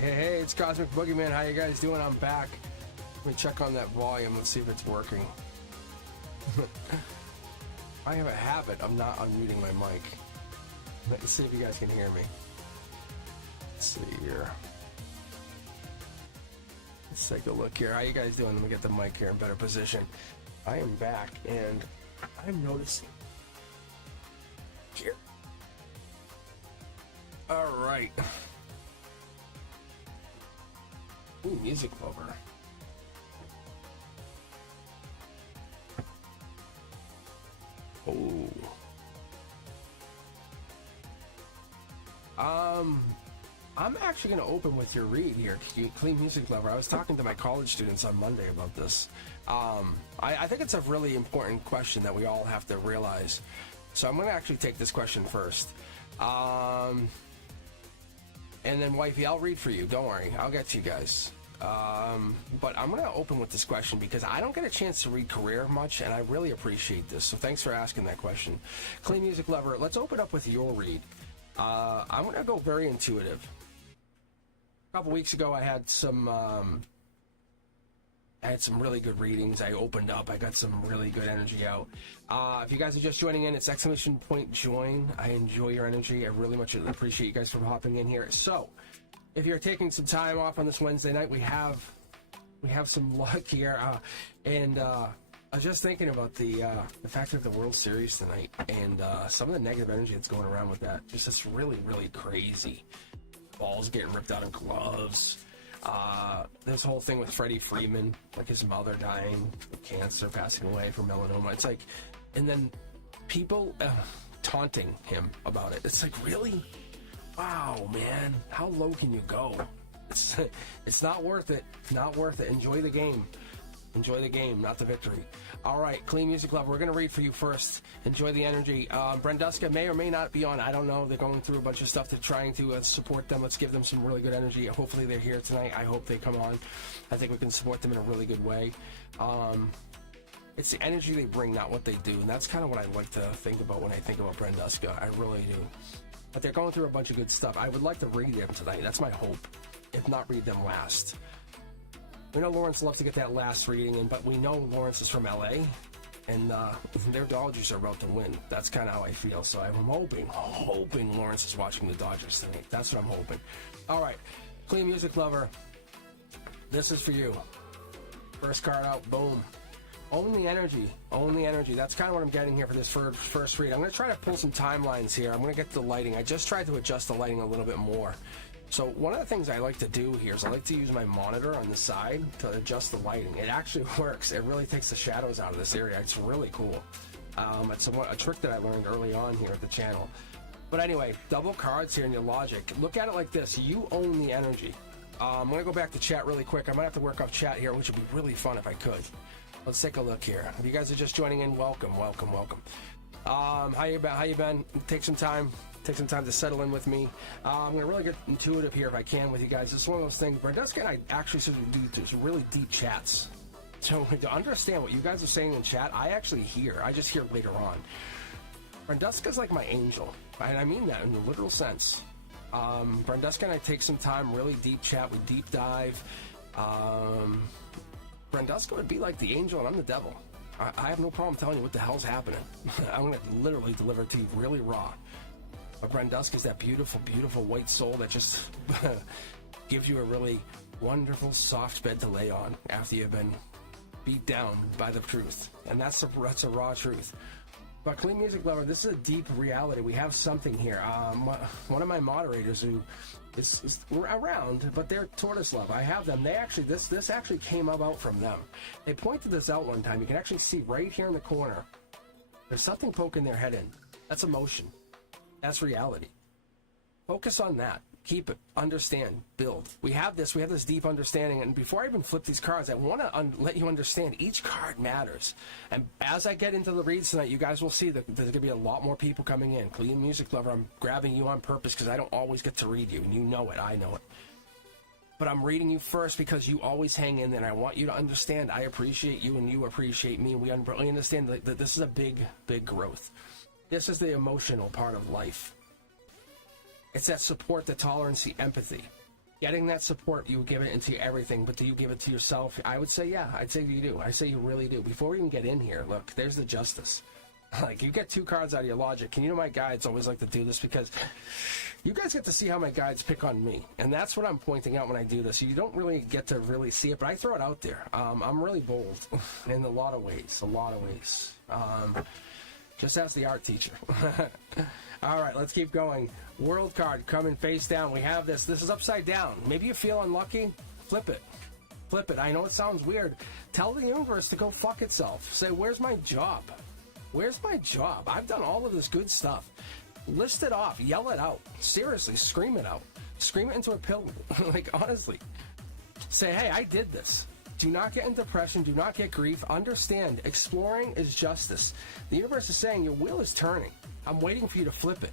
Hey, it's Cosmic Boogeyman. How you guys doing? I'm back. Let me check on that volume. Let's see if it's working. I have a habit of not unmuting my mic. Let's see if you guys can hear me. Let's see here. Let's take a look here. How you guys doing? Let me get the mic here in better position. I am back, and I'm noticing here. All right. Ooh, music lover. Oh. I'm actually going to open with your read here, Clean Music Lover. I was talking to my college students on Monday about this. I think it's a really important question that we all have to realize. So I'm going to actually take this question first. And then, wifey, I'll read for you. Don't worry. I'll get to you guys. But I'm going to open with this question because I don't get a chance to read career much, and I really appreciate this. So thanks for asking that question. Clean Music Lover, let's open up with your read. I'm going to go very intuitive. A couple weeks ago, I had some really good readings. I opened up. I got some really good energy out. If you guys are just joining in, it's !join. I enjoy your energy. I really much appreciate you guys for hopping in here. So, if you're taking some time off on this Wednesday night, we have some luck here. And I was just thinking about the fact of the World Series tonight and some of the negative energy that's going around with that. Just this really, really crazy. Balls getting ripped out of gloves. This whole thing with Freddie Freeman, like his mother dying of cancer, passing away from melanoma. It's like, and then people taunting him about it. It's like, really? Wow, man, how low can you go? It's not worth it. Not worth it. Enjoy the game. Enjoy the game, not the victory. All right, Clean Music Lover, we're going to read for you first. Enjoy the energy. Brenduska may or may not be on. I don't know. They're going through a bunch of stuff. They're trying to support them. Let's give them some really good energy. Hopefully they're here tonight. I hope they come on. I think we can support them in a really good way. It's the energy they bring, not what they do. And that's kind of what I like to think about when I think about Brenduska. I really do. But they're going through a bunch of good stuff. I would like to read them tonight. That's my hope. If not, read them last. We know Lawrence loves to get that last reading in, but we know Lawrence is from LA, and their Dodgers are about to win. That's kind of how I feel. So I'm hoping Lawrence is watching the Dodgers tonight. That's what I'm hoping. All right, Clean Music Lover, this is for you. First card out, boom. Own the energy. Own the energy. That's kind of what I'm getting here for this first read. I'm going to try to pull some timelines here. I'm going to get the lighting. I just tried to adjust the lighting a little bit more. So one of the things I like to do here is I like to use my monitor on the side to adjust the lighting. It actually works. It really takes the shadows out of this area. It's really cool. It's a trick that I learned early on here at the channel. But anyway, double cards here in your logic. Look at it like this. You own the energy. I'm going to go back to chat really quick. I might have to work off chat here, which would be really fun if I could. Let's take a look here. If you guys are just joining in, welcome. How you been? Take some time to settle in with me. I'm gonna really get intuitive here if I can with you guys. It's one of those things. Brenduska and I actually sort of do some really deep chats. So to understand what you guys are saying in chat, I actually hear. I just hear later on. Brenduska's like my angel, and I mean that in the literal sense. Brenduska and I take some time, really deep chat. We deep dive. Brenduska would be like the angel, and I'm the devil. I have no problem telling you what the hell's happening. I'm going to literally deliver it to you really raw. But Brenduska is that beautiful, beautiful white soul that just gives you a really wonderful, soft bed to lay on after you've been beat down by the truth. And that's a raw truth. But Clean Music Lover, this is a deep reality. We have something here. One of my moderators who is around, but they're tortoise love. I have them. They actually, this actually came about from them. They pointed this out one time. You can actually see right here in the corner. There's something poking their head in. That's emotion. That's reality. Focus on that. Keep it. Understand. Build. We have this deep understanding. And before I even flip these cards, I want to let you understand each card matters. And as I get into the reads tonight, you guys will see that there's going to be a lot more people coming in. Clean Music Lover, I'm grabbing you on purpose because I don't always get to read you. And you know it. I know it. But I'm reading you first because you always hang in there. And I want you to understand I appreciate you and you appreciate me. We understand that this is a big, big growth. This is the emotional part of life. It's that support, the tolerance, the empathy. Getting that support, you give it into everything, but do you give it to yourself? I would say, yeah, I'd say you do. I say you really do. Before we even get in here, look, there's the justice. Like, you get 2 cards out of your logic. And you know my guides always like to do this because you guys get to see how my guides pick on me. And that's what I'm pointing out when I do this. You don't really get to really see it, but I throw it out there. I'm really bold in a lot of ways. Just ask the art teacher. All right, let's keep going. World card coming face down. We have this. This is upside down. Maybe you feel unlucky. Flip it. Flip it. I know it sounds weird. Tell the universe to go fuck itself. Say, where's my job? Where's my job? I've done all of this good stuff. List it off. Yell it out. Seriously, scream it out. Scream it into a pillow. Like, honestly. Say, hey, I did this. Do not get in depression. Do not get grief. Understand, exploring is justice. The universe is saying your wheel is turning. I'm waiting for you to flip it.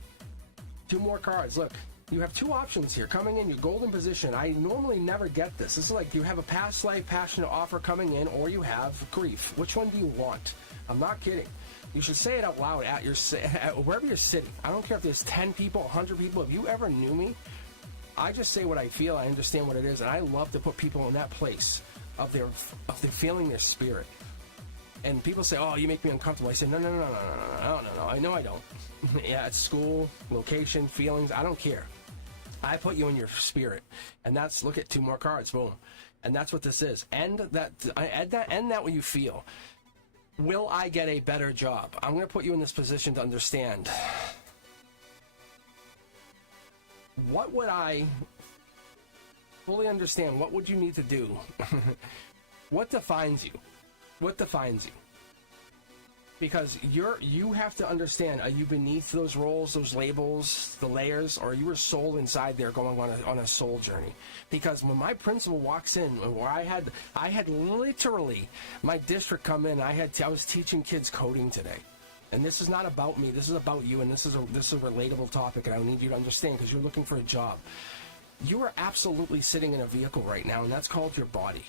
2 more cards. Look, you have 2 options here. Coming in your golden position. I normally never get this. This is like you have a past life passionate offer coming in, or you have grief. Which one do you want? I'm not kidding. You should say it out loud at wherever you're sitting. I don't care if there's 10 people, 100 people. If you ever knew me, I just say what I feel. I understand what it is, and I love to put people in that place of their feeling their spirit. And people say, "Oh, you make me uncomfortable." I say, "No. I know I don't." Yeah, it's school, location, feelings. I don't care. I put you in your spirit, and that's, look at 2 more cards. Boom, and that's what this is. End that what you feel. Will I get a better job? I'm going to put you in this position to understand. What would I fully understand? What would you need to do? What defines you? What defines you? Because you have to understand, are you beneath those roles, those labels, the layers, or are you a soul inside there going on a soul journey? Because when my principal walks in, where I had literally my district come in, I was teaching kids coding today. And this is not about me, this is about you, and this is a relatable topic, and I need you to understand, because you're looking for a job. You are absolutely sitting in a vehicle right now, and that's called your body.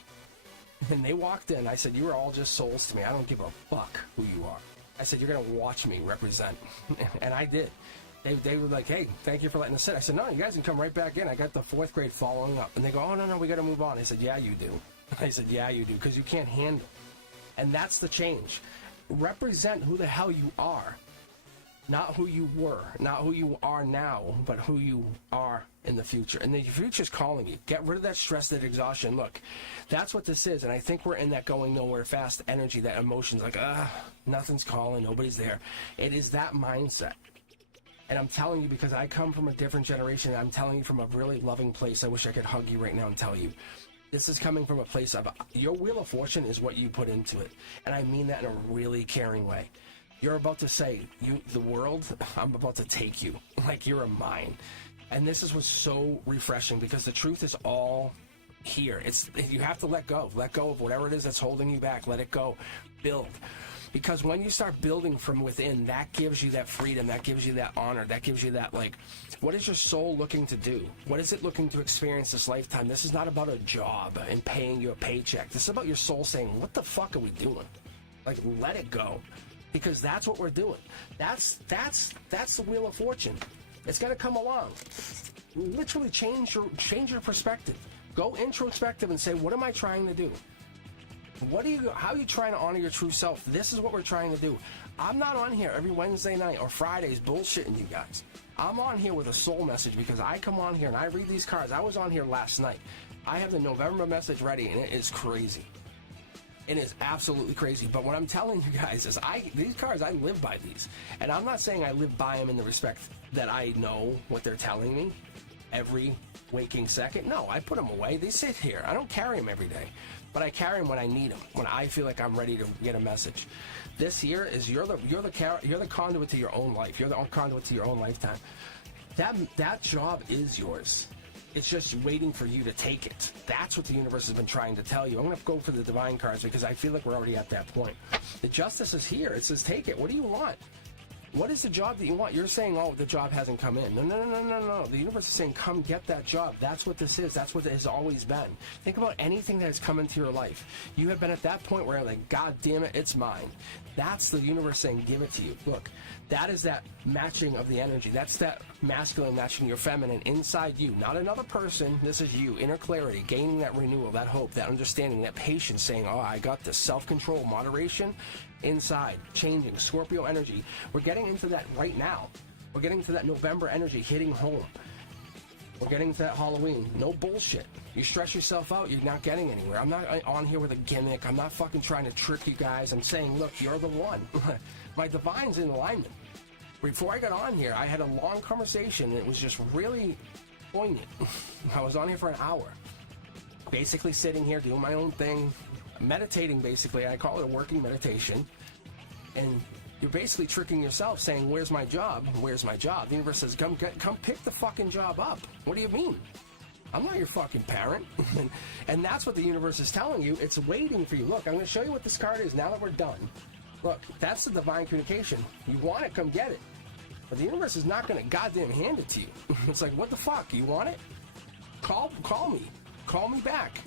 And they walked in, I said, you are all just souls to me. I don't give a fuck who you are. I said, you're going to watch me represent. And I did. They were like, hey, thank you for letting us sit. I said, no, you guys can come right back in. I got the 4th grade following up. And they go, oh, no, we got to move on. I said, yeah, you do. I said, yeah, you do, because you can't handle. And that's the change. Represent who the hell you are. Not who you were, not who you are now, but who you are in the future. And the future's calling you. Get rid of that stress, that exhaustion. Look, that's what this is. And I think we're in that going nowhere fast energy, that emotion's like, nothing's calling, nobody's there. It is that mindset. And I'm telling you, because I come from a different generation, and I'm telling you from a really loving place. I wish I could hug you right now and tell you. This is coming from a place of, your wheel of fortune is what you put into it. And I mean that in a really caring way. You're about to say, the world, I'm about to take you. Like, you're mine. And this is what's so refreshing, because the truth is all here. You have to let go. Let go of whatever it is that's holding you back. Let it go. Build. Because when you start building from within, that gives you that freedom. That gives you that honor. That gives you that, like, what is your soul looking to do? What is it looking to experience this lifetime? This is not about a job and paying you a paycheck. This is about your soul saying, what the fuck are we doing? Like, let it go. Because that's what we're doing. That's the wheel of fortune. It's got to come along. Literally change your perspective. Go introspective and say, what am I trying to do? How are you trying to honor your true self? This is what we're trying to do. I'm not on here every Wednesday night or Fridays bullshitting you guys. I'm on here with a soul message, because I come on here and I read these cards. I was on here last night. I have the November message ready, and it is crazy. It is absolutely crazy. But what I'm telling you guys is, these cards, I live by these. And I'm not saying I live by them in the respect that I know what they're telling me every waking second. No, I put them away. They sit here. I don't carry them every day. But I carry them when I need them, when I feel like I'm ready to get a message. This here is, you're the conduit to your own life. You're the conduit to your own lifetime. That job is yours. It's just waiting for you to take it. That's what the universe has been trying to tell you. I'm going to go for the divine cards, because I feel like we're already at that point. The justice is here. It says, take it. What do you want? What is the job that you want? You're saying, oh, the job hasn't come in. No. The universe is saying, come get that job. That's what this is. That's what it has always been. Think about anything that has come into your life. You have been at that point where you're like, God damn it, it's mine. That's the universe saying, give it to you. Look, that is that matching of the energy. That's that masculine matching your feminine inside you. Not another person. This is you. Inner clarity, gaining that renewal, that hope, that understanding, that patience, saying, oh, I got this. Self-control, moderation, inside, changing, Scorpio energy. We're getting into that right now. We're getting to that November energy hitting home. We're getting to that Halloween. No bullshit. You stress yourself out, you're not getting anywhere. I'm not on here with a gimmick. I'm not fucking trying to trick you guys. I'm saying, look, you're the one. My divine's in alignment. Before I got on here, I had a long conversation, and it was just really poignant. I was on here for an hour. Basically sitting here, doing my own thing, meditating, basically. I call it a working meditation. And you're basically tricking yourself, saying, where's my job? Where's my job? The universe says, come pick the fucking job up. What do you mean? I'm not your fucking parent. And that's what the universe is telling you. It's waiting for you. Look, I'm going to show you what this card is now that we're done. Look, that's the divine communication. You want it, come get it. But the universe is not going to goddamn hand it to you. It's like, what the fuck? You want it? Call me. Call me back.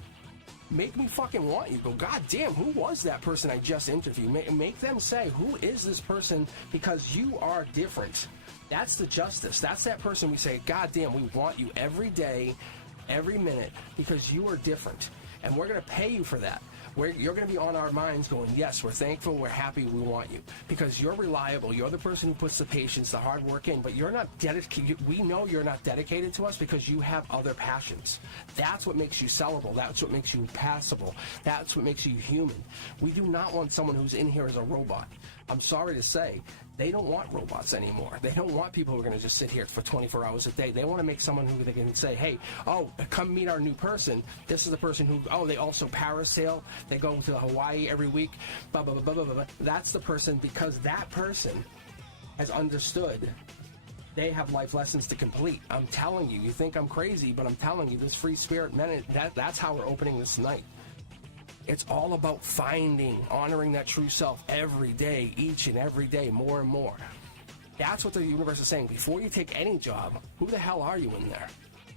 Make me fucking want you. Go, God damn, who was that person I just interviewed? Make them say, who is this person? Because you are different. That's the justice. That's that person we say, God damn, we want you every day, every minute, because you are different. And we're going to pay you for that. You're going to be on our minds going, yes, we're thankful, we're happy, we want you. Because you're reliable. You're the person who puts the patience, the hard work in, but you're not dedicated. We know you're not dedicated to us because you have other passions. That's what makes you sellable. That's what makes you passable. That's what makes you human. We do not want someone who's in here as a robot. I'm sorry to say, they don't want robots anymore. They don't want people who are going to just sit here for 24 hours a day. They want to make someone who they can say, hey, oh, come meet our new person. This is the person who, oh, they also parasail. They go to Hawaii every week. Blah, blah, blah, blah, blah, blah. That's the person, because that person has understood they have life lessons to complete. I'm telling you, you think I'm crazy, but I'm telling you, this free spirit, man, that's how we're opening this night. It's all about finding, honoring that true self every day, each and every day, more and more. That's what the universe is saying. Before you take any job, who the hell are you in there?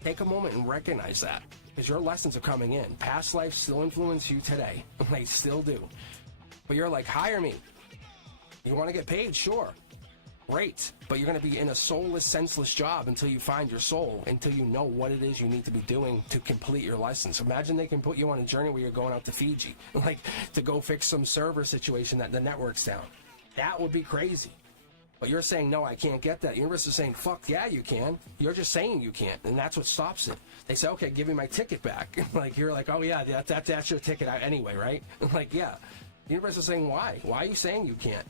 Take a moment and recognize that, because your lessons are coming in. Past lives still influence you today. They still do. But you're like, hire me. You want to get paid? Sure. Great. But you're going to be in a soulless, senseless job until you find your soul, until you know what it is you need to be doing to complete your license. Imagine they can put you on a journey where you're going out to Fiji, like to go fix some server situation that the network's down. That would be crazy. But you're saying, no, I can't get that. The universe is saying, fuck yeah, you can. You're just saying you can't, and that's what stops it. They say, okay, give me my ticket back. Like, you're like, oh yeah, that's your ticket anyway, right? Like, yeah. The universe is saying, why? Why are you saying you can't?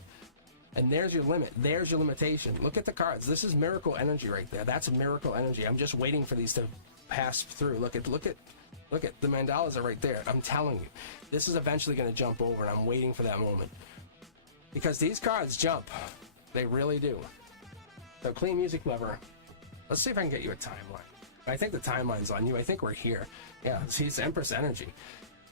And there's your limit. There's your limitation. Look at the cards. This is miracle energy right there. That's a miracle energy. I'm just waiting for these to pass through. Look at the mandalas are right there. I'm telling you, this is eventually going to jump over, and I'm waiting for that moment. Because these cards jump. They really do. So, Clean Music Lover, let's see if I can get you a timeline. I think the timeline's on you. I think we're here. Yeah, see, it's Empress energy.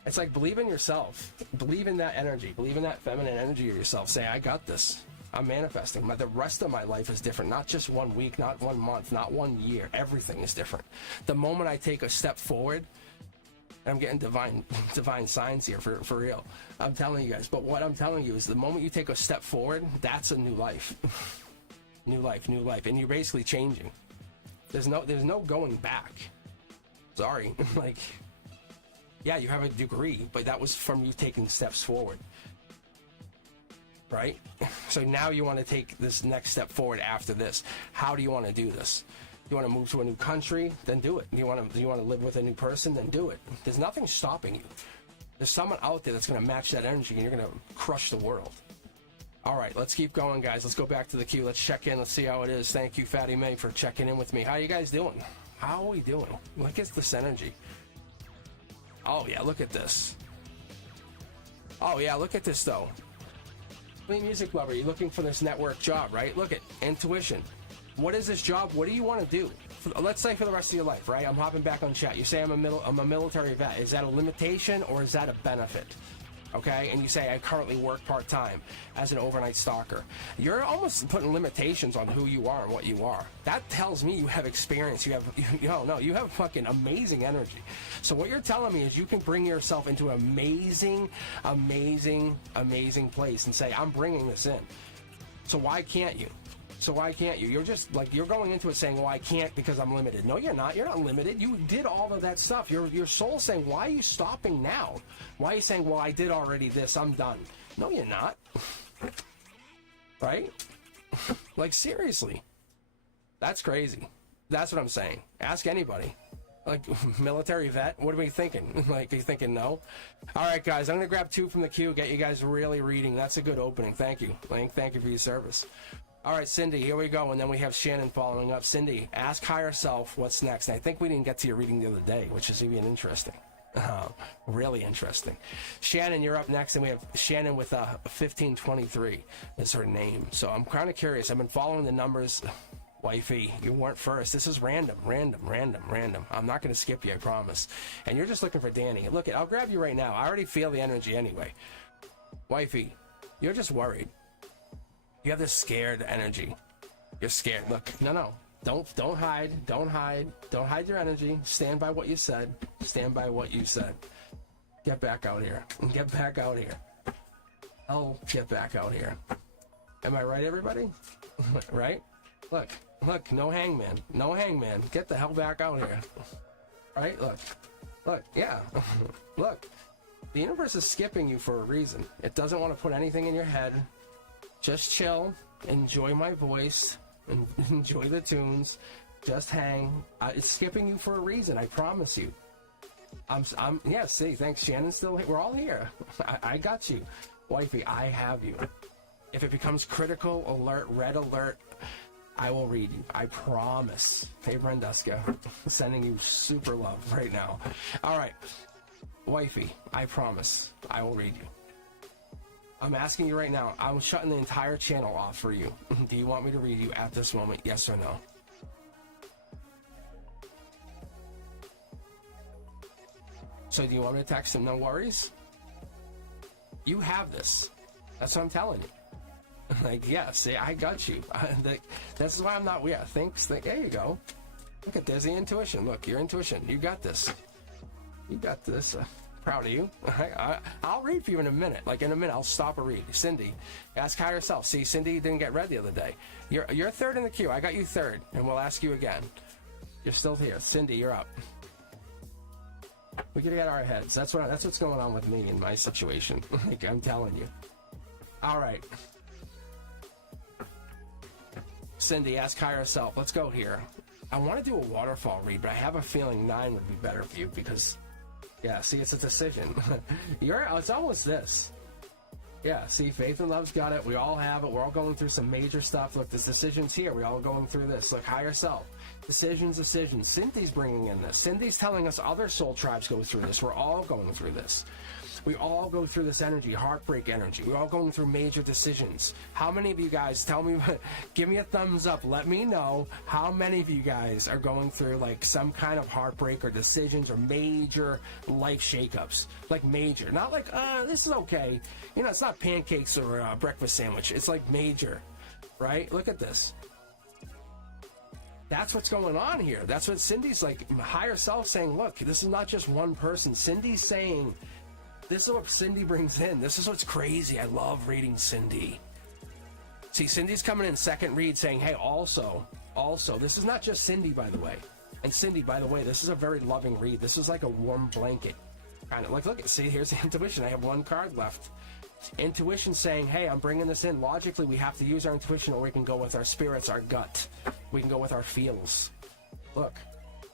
It's like, believe in yourself. Believe in that energy. Believe in that feminine energy of yourself. Say, I got this. I'm manifesting. The rest of my life is different. Not just 1 week, not 1 month, not 1 year. Everything is different. The moment I take a step forward, and I'm getting divine signs here for real. I'm telling you guys. But what I'm telling you is the moment you take a step forward, that's a new life. New life, new life. And you're basically changing. There's no going back. Sorry. Like, yeah, you have a degree, but that was from you taking steps forward. Right? So now you want to take this next step forward after this. How do you want to do this? You want to move to a new country? Then do it. You want to live with a new person? Then do it. There's nothing stopping you. There's someone out there that's going to match that energy, and you're going to crush the world. All right, let's keep going, guys. Let's go back to the queue. Let's check in. Let's see how it is. Thank you, Fatty May, for checking in with me. How you guys doing? How are we doing? Look at this energy. Oh, yeah, look at this. Oh, yeah, look at this, though. Clean Music Lover, you're looking for this network job, right? Look at intuition. What is this job? What do you want to do? Let's say for the rest of your life, right? I'm hopping back on chat. You say I'm a military vet. Is that a limitation or is that a benefit? okay? And you say, I currently work part-time as an overnight stalker. You're almost putting limitations on who you are and what you are. That tells me you have experience. You have fucking amazing energy. So what you're telling me is you can bring yourself into an amazing, amazing, amazing place and say, I'm bringing this in. So why can't you? So why can't you? You're just like, you're going into it saying, well, I can't because I'm limited. No, you're not. You're not limited. You did all of that stuff. Your soul's saying, why are you stopping now? Why are you saying, well, I did already this, I'm done? No, you're not. Right? Like, seriously. That's crazy. That's what I'm saying. Ask anybody. Like, military vet? What are we thinking? Like, are you thinking no? All right, guys, I'm going to grab 2 from the queue, get you guys really reading. That's a good opening. Thank you. Thank you for your service. All right, Cindy, here we go. And then we have Shannon following up. Cindy, ask higher self what's next. And I think we didn't get to your reading the other day, which is even interesting. Really interesting. Shannon, you're up next. And we have Shannon with 1523 is her name. So I'm kind of curious. I've been following the numbers. Wifey, you weren't first. This is random. I'm not going to skip you, I promise. And you're just looking for Danny. Look, I'll grab you right now. I already feel the energy anyway. Wifey, you're just worried. You have this scared energy. You're scared. Look, no. Don't hide. Don't hide your energy. Stand by what you said. Stand by what you said. Get back out here. Get back out here. Oh, get back out here. Am I right, everybody? Right? Look, no hangman. No hangman. Get the hell back out here. Right? Look, yeah. Look, the universe is skipping you for a reason. It doesn't want to put anything in your head. Just chill, enjoy my voice, and enjoy the tunes. Just hang. It's skipping you for a reason, I promise you. Yeah, see, thanks, Shannon. Still, we're all here. I got you. Wifey, I have you. If it becomes critical alert, red alert, I will read you. I promise. Hey, Brenduska, sending you super love right now. All right. Wifey, I promise. I will read you. I'm asking you right now. I'm shutting the entire channel off for you. Do you want me to read you at this moment? Yes or no? So do you want me to text him? No worries. You have this. That's what I'm telling you. Like, yeah, see, I got you. This is why I'm not, yeah, thanks. There you go. Look at, there's the intuition. Look, your intuition. You got this. You got this. Proud of you. I'll read for you in a minute. Like, in a minute, I'll stop a read. Cindy, ask higher self. See, Cindy didn't get read the other day. You're third in the queue. I got you third, and we'll ask you again. You're still here. Cindy, you're up. We gotta get our heads. That's what's going on with me in my situation. Like, I'm telling you. All right. Cindy, ask higher self. Let's go here. I want to do a waterfall read, but I have a feeling 9 would be better for you because, yeah, see, it's a decision. It's almost this. Yeah, see, faith and love's got it. We all have it. We're all going through some major stuff. Look, there's decisions here. We're all going through this. Look, higher self. Decisions. Cindy's bringing in this. Cindy's telling us other soul tribes go through this. We're all going through this. We all go through this energy, heartbreak energy. We're all going through major decisions. How many of you guys, tell me, give me a thumbs up. Let me know how many of you guys are going through like some kind of heartbreak or decisions or major life shakeups. Like major. Not like, this is okay. You know, it's not pancakes or a breakfast sandwich. It's like major, right? Look at this. That's what's going on here. That's what Cindy's like, higher self saying, look, this is not just one person. Cindy's saying, this is what Cindy brings in. This is what's crazy. I love reading Cindy. See, Cindy's coming in second read saying, hey, also, this is not just Cindy, by the way. And Cindy, by the way, this is a very loving read. This is like a warm blanket. Kind of like, look, see, here's the intuition. I have one card left. Intuition saying, hey, I'm bringing this in. Logically, we have to use our intuition or we can go with our spirits, our gut. We can go with our feels. Look.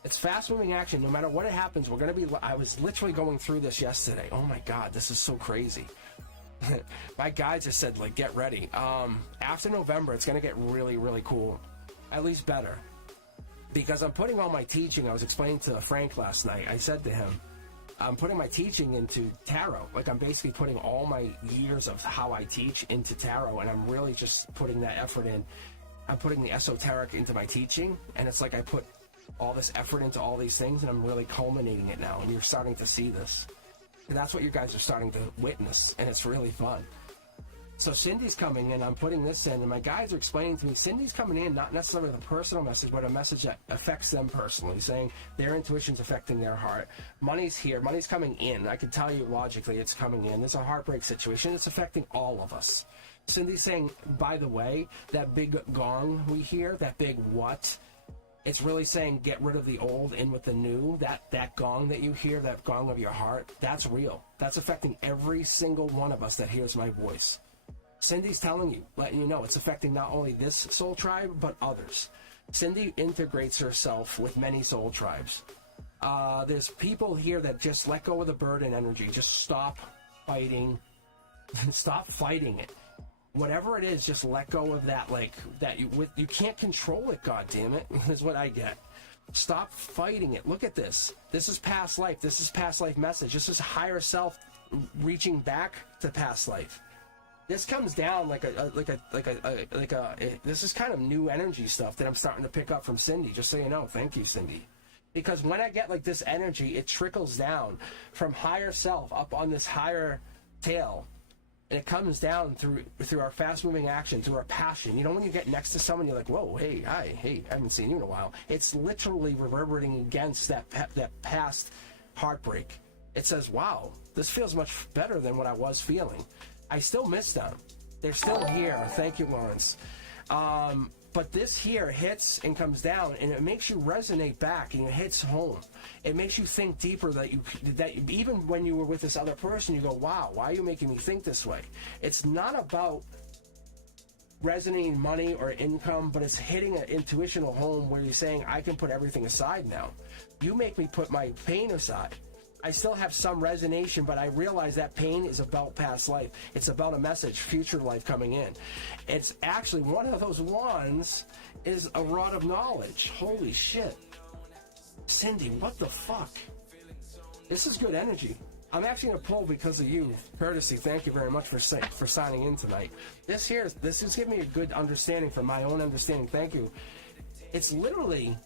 It's fast-moving action. No matter what it happens, we're going to be... I was literally going through this yesterday. Oh, my God. This is so crazy. My guide just said, like, get ready. After November, it's going to get really, really cool. At least better. Because I'm putting all my teaching... I was explaining to Frank last night. I said to him, I'm putting my teaching into tarot. Like, I'm basically putting all my years of how I teach into tarot, and I'm really just putting that effort in. I'm putting the esoteric into my teaching, and it's like I put... all this effort into all these things, and I'm really culminating it now, and you're starting to see this. And that's what you guys are starting to witness, and it's really fun. So Cindy's coming in, I'm putting this in, and my guys are explaining to me, Cindy's coming in not necessarily with a personal message, but a message that affects them personally, saying their intuition's affecting their heart. Money's here, money's coming in. I can tell you logically it's coming in. There's a heartbreak situation, it's affecting all of us. Cindy's saying, by the way, that big gong we hear, that big what, it's really saying get rid of the old, in with the new. That gong that you hear, that gong of your heart, that's real. That's affecting every single one of us that hears my voice. Cindy's telling you, letting you know, it's affecting not only this soul tribe, but others. Cindy integrates herself with many soul tribes. There's people here that just let go of the burden energy. Just stop fighting. Stop fighting it. Whatever it is, just let go of that. Like that, you can't control it. God damn it, is what I get. Stop fighting it. Look at this. This is past life. This is past life message. This is higher self reaching back to past life. This comes down like this is kind of new energy stuff that I'm starting to pick up from Cindy, just so you know. Thank you, Cindy. Because when I get like this energy, it trickles down from higher self up on this higher tail, and it comes down through our fast-moving action, through our passion. You know, when you get next to someone, you're like, whoa, hey, hi, hey, I haven't seen you in a while. It's literally reverberating against that past heartbreak. It says, wow, this feels much better than what I was feeling. I still miss them. They're still here. Thank you, Lawrence. But this here hits and comes down, and it makes you resonate back, and it hits home. It makes you think deeper that even when you were with this other person, you go, wow, why are you making me think this way? It's not about resonating money or income, but it's hitting an intuitional home where you're saying, I can put everything aside now. You make me put my pain aside. I still have some resonation, but I realize that pain is about past life. It's about a message, future life coming in. It's actually one of those wands is a rod of knowledge. Holy shit. Cindy, what the fuck? This is good energy. I'm actually going to pull because of you. Courtesy, thank you very much for signing in tonight. This is giving me a good understanding from my own understanding. Thank you. It's literally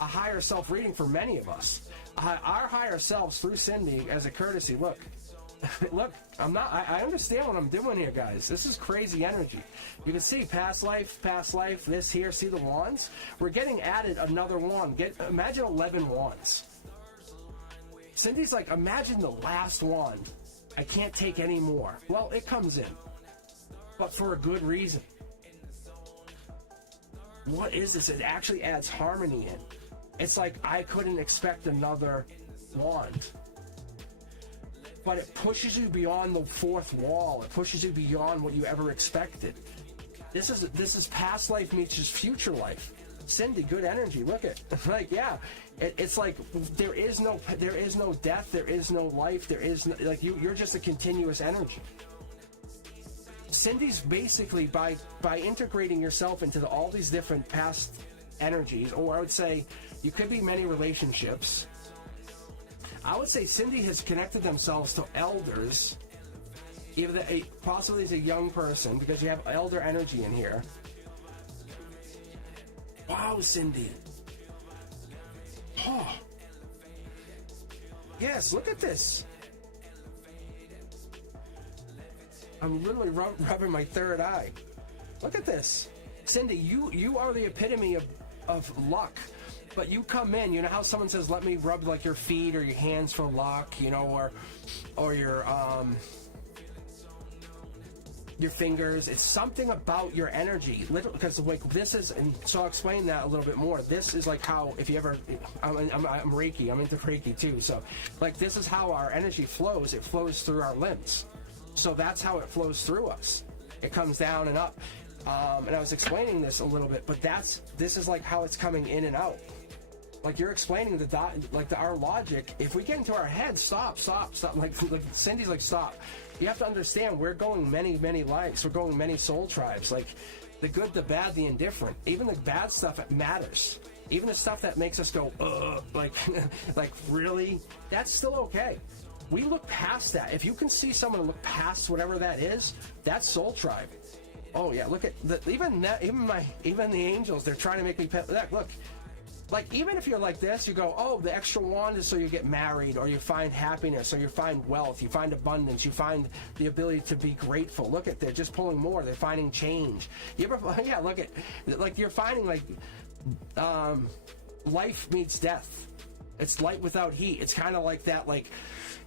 a higher self reading for many of us. Our higher selves through Cindy as a courtesy. Look, look, I understand what I'm doing here, guys. This is crazy energy. You can see past life, this here, see the wands? We're getting added another wand. Imagine 11 wands. Cindy's like, imagine the last wand. I can't take any more. Well, it comes in, but for a good reason. What is this? It actually adds harmony in. It's like I couldn't expect another wand. But it pushes you beyond the fourth wall. It pushes you beyond what you ever expected. This is past life meets future life. Cindy, good energy. Look at, like, yeah. It's like there is no death, there is no life, there is no, like you're just a continuous energy. Cindy's basically by integrating yourself into all these different past energies, or I would say you could be many relationships. I would say Cindy has connected themselves to elders, either possibly as a young person, because you have elder energy in here. Wow, Cindy. Oh. Yes, look at this. I'm literally rubbing my third eye. Look at this. Cindy, you are the epitome of luck. But you come in, you know how someone says, let me rub like your feet or your hands for luck, you know, or your fingers. It's something about your energy, literally, because like this is, and so I'll explain that a little bit more. This is like how, if you ever, I'm Reiki, I'm into Reiki too, so like this is how our energy flows. It flows through our limbs. So that's how it flows through us. It comes down and up. And I was explaining this a little bit, but this is like how it's coming in and out. Like you're explaining our logic. If we get into our head, stop. Like Cindy's like, stop. You have to understand we're going many, many lives. We're going many soul tribes. Like the good, the bad, the indifferent. Even the bad stuff matters. Even the stuff that makes us go, like really, that's still okay. We look past that. If you can see someone look past whatever that is, that's soul tribe. Oh yeah, look at even the angels. They're trying to make me look. Like, even if you're like this, you go, oh, the extra wand is so you get married, or you find happiness, or you find wealth, you find abundance, you find the ability to be grateful. Look at, they're just pulling more. They're finding change. You ever, yeah, look at, like, you're finding, like, life meets death. It's light without heat. It's kind of like that, like,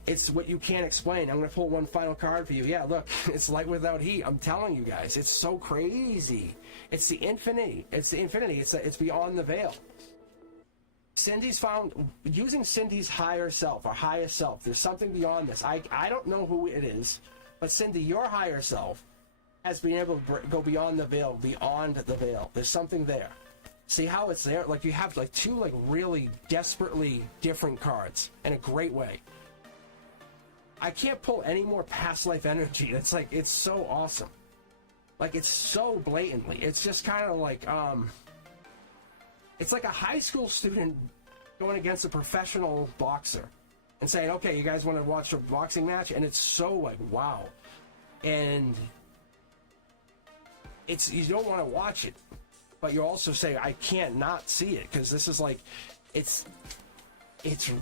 it's what you can't explain. I'm going to pull one final card for you. Yeah, look, it's light without heat. I'm telling you guys, it's so crazy. It's the infinity. It's the infinity. It's beyond the veil. Cindy's found, using Cindy's higher self, or highest self, there's something beyond this. I don't know who it is, but Cindy, your higher self has been able to go beyond the veil, beyond the veil. There's something there. See how it's there? Like, you have like two like really desperately different cards in a great way. I can't pull any more past life energy. It's like, it's so awesome. Like, it's so blatantly. It's just kind of like, it's like a high school student going against a professional boxer and saying, okay, you guys want to watch a boxing match? And it's so like, wow. And it's, you don't want to watch it, but you also say, I can't not see it, because this is like, it's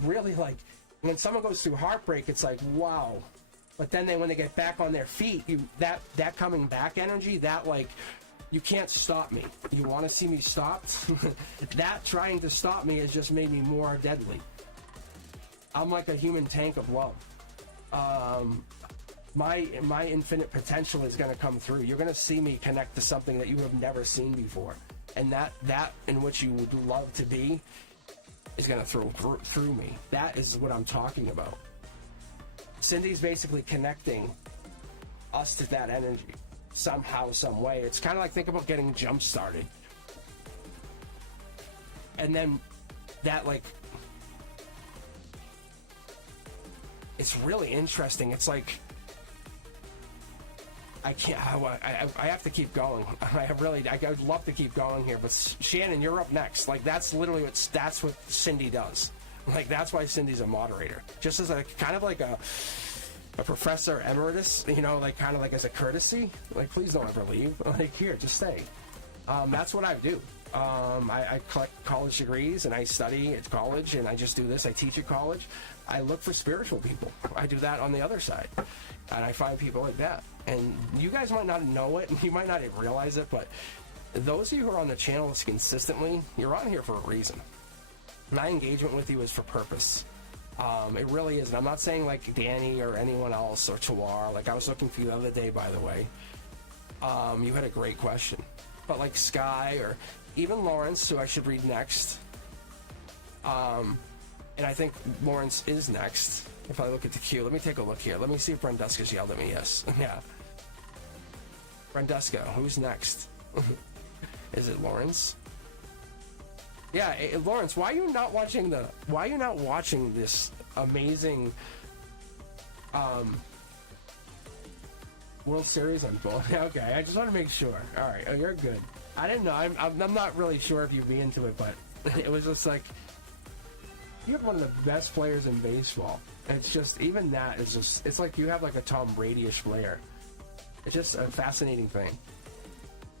really like, when someone goes through heartbreak, it's like, wow. But then when they get back on their feet, that coming back energy, that like, you can't stop me. You want to see me stopped? That trying to stop me has just made me more deadly. I'm like a human tank of love. My infinite potential is going to come through. You're going to see me connect to something that you have never seen before. And that in which you would love to be is going to through me. That is what I'm talking about. Cindy's basically connecting us to that energy. Somehow, some way. It's kind of like, think about getting jump started, and then that, like, it's really interesting. It's like, I can't, I have to keep going. I would love to keep going here, but Shannon, you're up next. Like, that's literally that's what Cindy does. Like, that's why Cindy's a moderator, just as a kind of like a professor emeritus, you know, like, kind of like as a courtesy, like, please don't ever leave. Like, here, just stay. That's what I do. I collect college degrees, and I study at college, and I just do this. I teach at college. I look for spiritual people. I do that on the other side, and I find people like that. And you guys might not know it, and you might not even realize it, but those of you who are on the channel consistently, you're on here for a reason. My engagement with you is for purpose. It really is. And I'm not saying like Danny or anyone else or Tawar. Like, I was looking for you the other day, by the way. You had a great question. But like Sky, or even Lawrence, who I should read next. And I think Lawrence is next. If I look at the queue, let me take a look here. Let me see if Brenduska's yelled at me. Yes. Yeah. Brenduska, who's next? Is it Lawrence? Yeah, Lawrence, why are you not watching this amazing World Series unfold? Okay, I just want to make sure. All right, oh, you're good. I didn't know. I'm not really sure if you'd be into it, but it was just like, you have one of the best players in baseball. And it's just, even that is just, it's like you have like a Tom Brady-ish player. It's just a fascinating thing.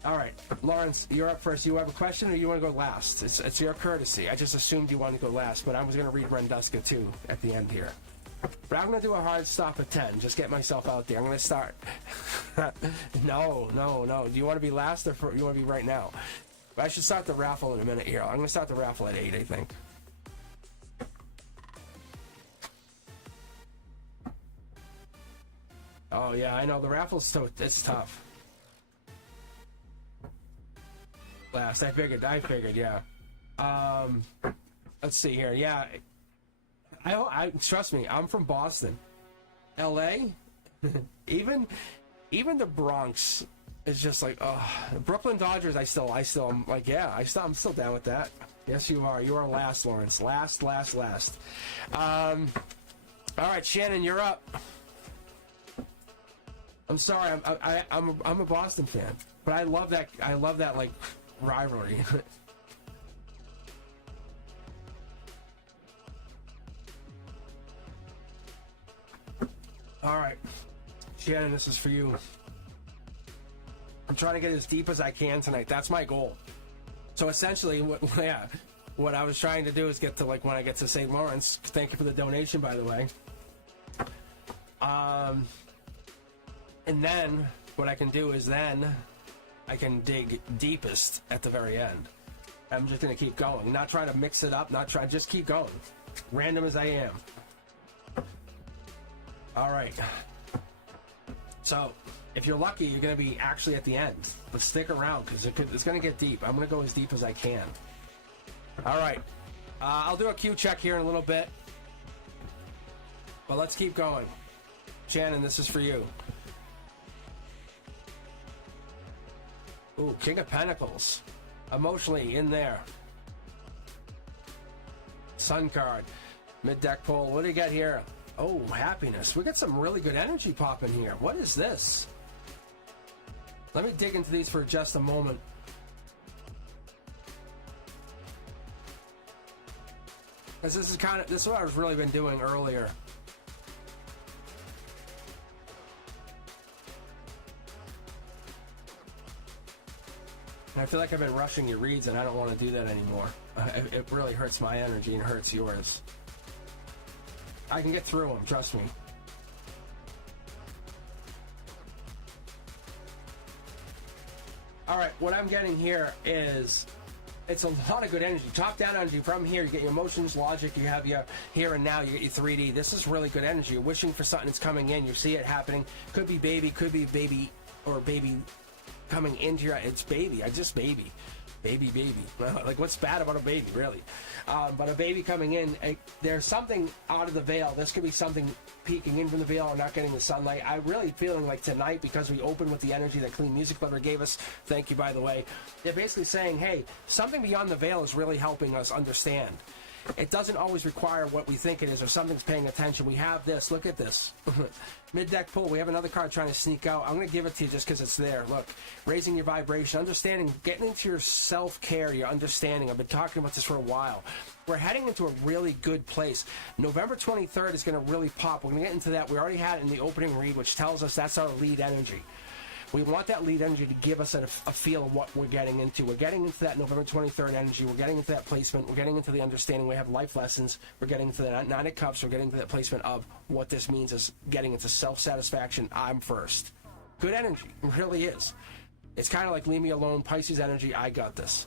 All right, Lawrence, you're up first. You have a question, or you want to go last? It's your courtesy. I just assumed you wanted to go last, but I was going to read Brenduska too at the end here. But I'm going to do a hard stop at 10. Just get myself out there. I'm going to start. No. Do you want to be last, or you want to be right now? But I should start the raffle in a minute here. I'm going to start the raffle at 8, I think. Oh yeah, I know the raffle's it's tough. Last, I figured, yeah. Let's see here. Yeah, I trust me. I'm from Boston, L.A. even the Bronx is just like, oh, Brooklyn Dodgers. I'm like, yeah, I'm still down with that. Yes, you are. You are last, Lawrence. Last. All right, Shannon, you're up. I'm sorry, I'm a Boston fan, but I love that like rivalry. All right, Shannon, this is for you. I'm trying to get as deep as I can tonight. That's my goal. So essentially, what I was trying to do is get to like when I get to St. Lawrence. Thank you for the donation, by the way. And then what I can do is then I can dig deepest at the very end. I'm just going to keep going, not try to mix it up, just keep going. Random as I am. All right. So if you're lucky, you're going to be actually at the end, but stick around because it's going to get deep. I'm going to go as deep as I can. All right. I'll do a cue check here in a little bit, but let's keep going. Shannon, this is for you. Ooh, King of Pentacles. Emotionally in there. Sun card. Mid-deck pull. What do you got here? Oh, happiness. We got some really good energy popping here. What is this? Let me dig into these for just a moment. Because this is what I've really been doing earlier. And I feel like I've been rushing your reads, and I don't want to do that anymore. It really hurts my energy and hurts yours. I can get through them, trust me. All right, what I'm getting here is it's a lot of good energy. Top-down energy from here. You get your emotions, logic. You have your here and now. You get your 3D. This is really good energy. You're wishing for something that's coming in. You see it happening. Could be baby, or baby coming into your, it's baby. Baby. Like, what's bad about a baby, really? But a baby coming in, there's something out of the veil. This could be something peeking in from the veil or not getting the sunlight. I'm really feeling like tonight, because we opened with the energy that Clean Music Lover gave us. Thank you, by the way. They're basically saying, hey, something beyond the veil is really helping us understand. It doesn't always require what we think it is, or something's paying attention. We have this. Look at this. Mid-deck pull. We have another card trying to sneak out. I'm going to give it to you just because it's there. Look. Raising your vibration. Understanding. Getting into your self-care, your understanding. I've been talking about this for a while. We're heading into a really good place. November 23rd is going to really pop. We're going to get into that. We already had it in the opening read, which tells us that's our lead energy. We want that lead energy to give us a feel of what we're getting into. We're getting into that November 23rd energy. We're getting into that placement. We're getting into the understanding. We have life lessons. We're getting into the Nine of Cups. We're getting into that placement of what this means is getting into self-satisfaction. I'm first. Good energy. It really is. It's kind of like leave me alone. Pisces energy. I got this.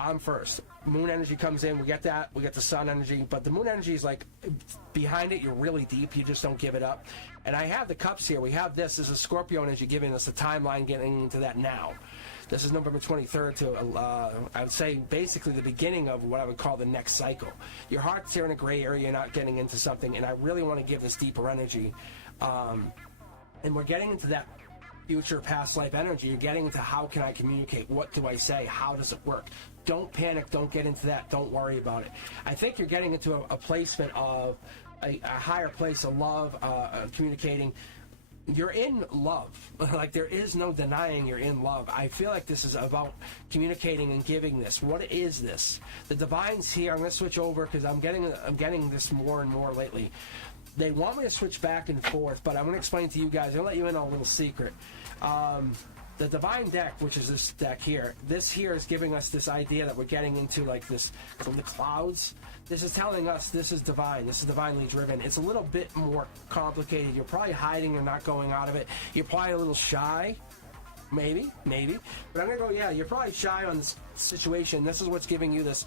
I'm first. Moon energy comes in. We get that. We get the sun energy. But the moon energy is like behind it. You're really deep. You just don't give it up. And I have the cups here. We have this. This is Scorpio energy giving us the timeline, getting into that now. This is November 23rd to, I would say, basically the beginning of what I would call the next cycle. Your heart's here in a gray area. You're not getting into something. And I really want to give this deeper energy. And we're getting into that future past life energy. You're getting into how can I communicate? What do I say? How does it work? Don't panic. Don't get into that. Don't worry about it. I think you're getting into a placement of a higher place of love, communicating. You're in love. Like, there is no denying you're in love. I feel like this is about communicating and giving this. What is this? The divine's here. I'm going to switch over because I'm getting this more and more lately. They want me to switch back and forth, but I'm going to explain to you guys. I'm going to let you in on a little secret. The divine deck, which is this deck here, this here is giving us this idea that we're getting into like this from the clouds. This is telling us this is divine. This is divinely driven. It's a little bit more complicated. You're probably hiding or not going out of it. You're probably a little shy. Maybe. But I'm going to go, yeah, you're probably shy on this situation. This is what's giving you this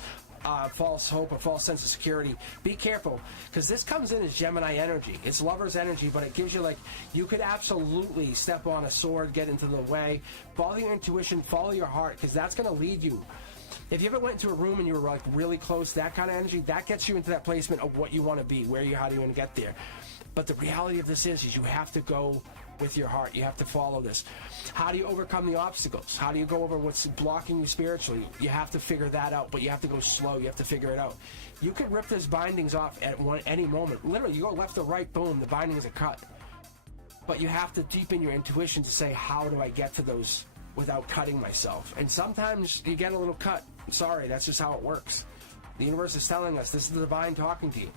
false hope, a false sense of security. Be careful, because this comes in as Gemini energy. It's lover's energy, but it gives you, like, you could absolutely step on a sword, get into the way. Follow your intuition, follow your heart, because that's going to lead you. If you ever went into a room and you were, like, really close, that kind of energy, that gets you into that placement of what you want to be, how do you want to get there. But the reality of this is you have to go with your heart. You have to follow this. How do you overcome the obstacles? How do you go over what's blocking you spiritually? You have to figure that out, but you have to go slow. You have to figure it out. You could rip those bindings off at any moment. Literally, you go left or right, boom, the bindings are cut. But you have to deepen your intuition to say, how do I get to those without cutting myself? And sometimes you get a little cut. Sorry, that's just how it works. The universe is telling us this is the divine talking to you.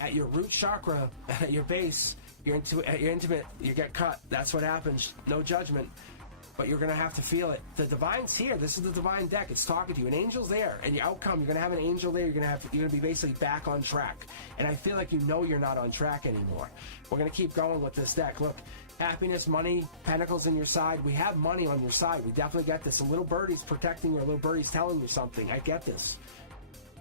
At your root chakra, at your base, you're intimate, you get cut. That's what happens. No judgment. but you're going to have to feel it. The divine's here. This is the divine deck. It's talking to you. An angel's there, and your outcome, you're going to have an angel there. You're going to be basically back on track. And I feel like you know you're not on track anymore. We're going to keep going with this deck. Look, happiness, money, pentacles in your side. We have money on your side. We definitely get this. A little birdie's protecting you. A little birdie's telling you something. I get this.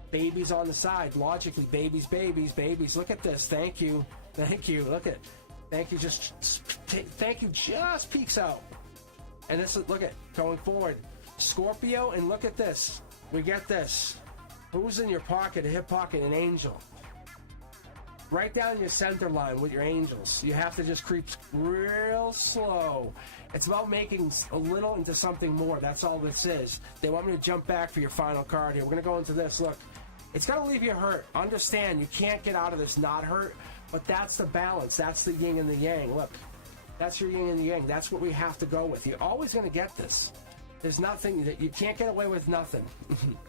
Babies on the side. Logically, babies, babies, babies. Look at this. Thank you. Thank you. Look at. Thank you. Thank you. Just peeks out. And this is, look at, going forward. Scorpio, and look at this. We get this. Who's in your pocket? A hip pocket, an angel. Right down your center line with your angels. You have to just creep real slow. It's about making a little into something more. That's all this is. They want me to jump back for your final card here. We're going to go into this. Look, it's going to leave you hurt. Understand, you can't get out of this not hurt, but that's the balance. That's the yin and the yang. Look, that's your yin and the yang. That's what we have to go with. You're always going to get this. There's nothing that you can't get away with. Nothing.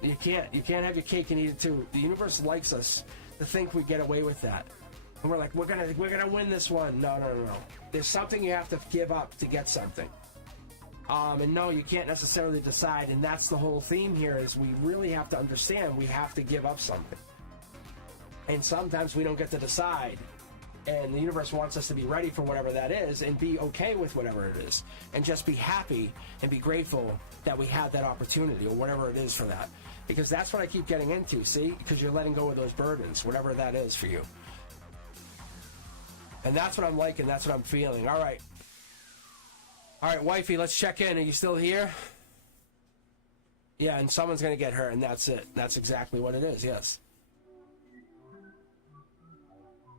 You can't. You can't have your cake and eat it too. The universe likes us to think we get away with that, and we're like, we're gonna win this one. No. There's something you have to give up to get something. And no, you can't necessarily decide. And that's the whole theme here. Is we really have to understand we have to give up something. And sometimes we don't get to decide. And the universe wants us to be ready for whatever that is and be okay with whatever it is. And just be happy and be grateful that we had that opportunity or whatever it is for that. Because that's what I keep getting into, see? Because you're letting go of those burdens, whatever that is for you. And that's what I'm liking. That's what I'm feeling. All right. All right, wifey, let's check in. Are you still here? Yeah, and someone's going to get hurt, and that's it. That's exactly what it is, yes.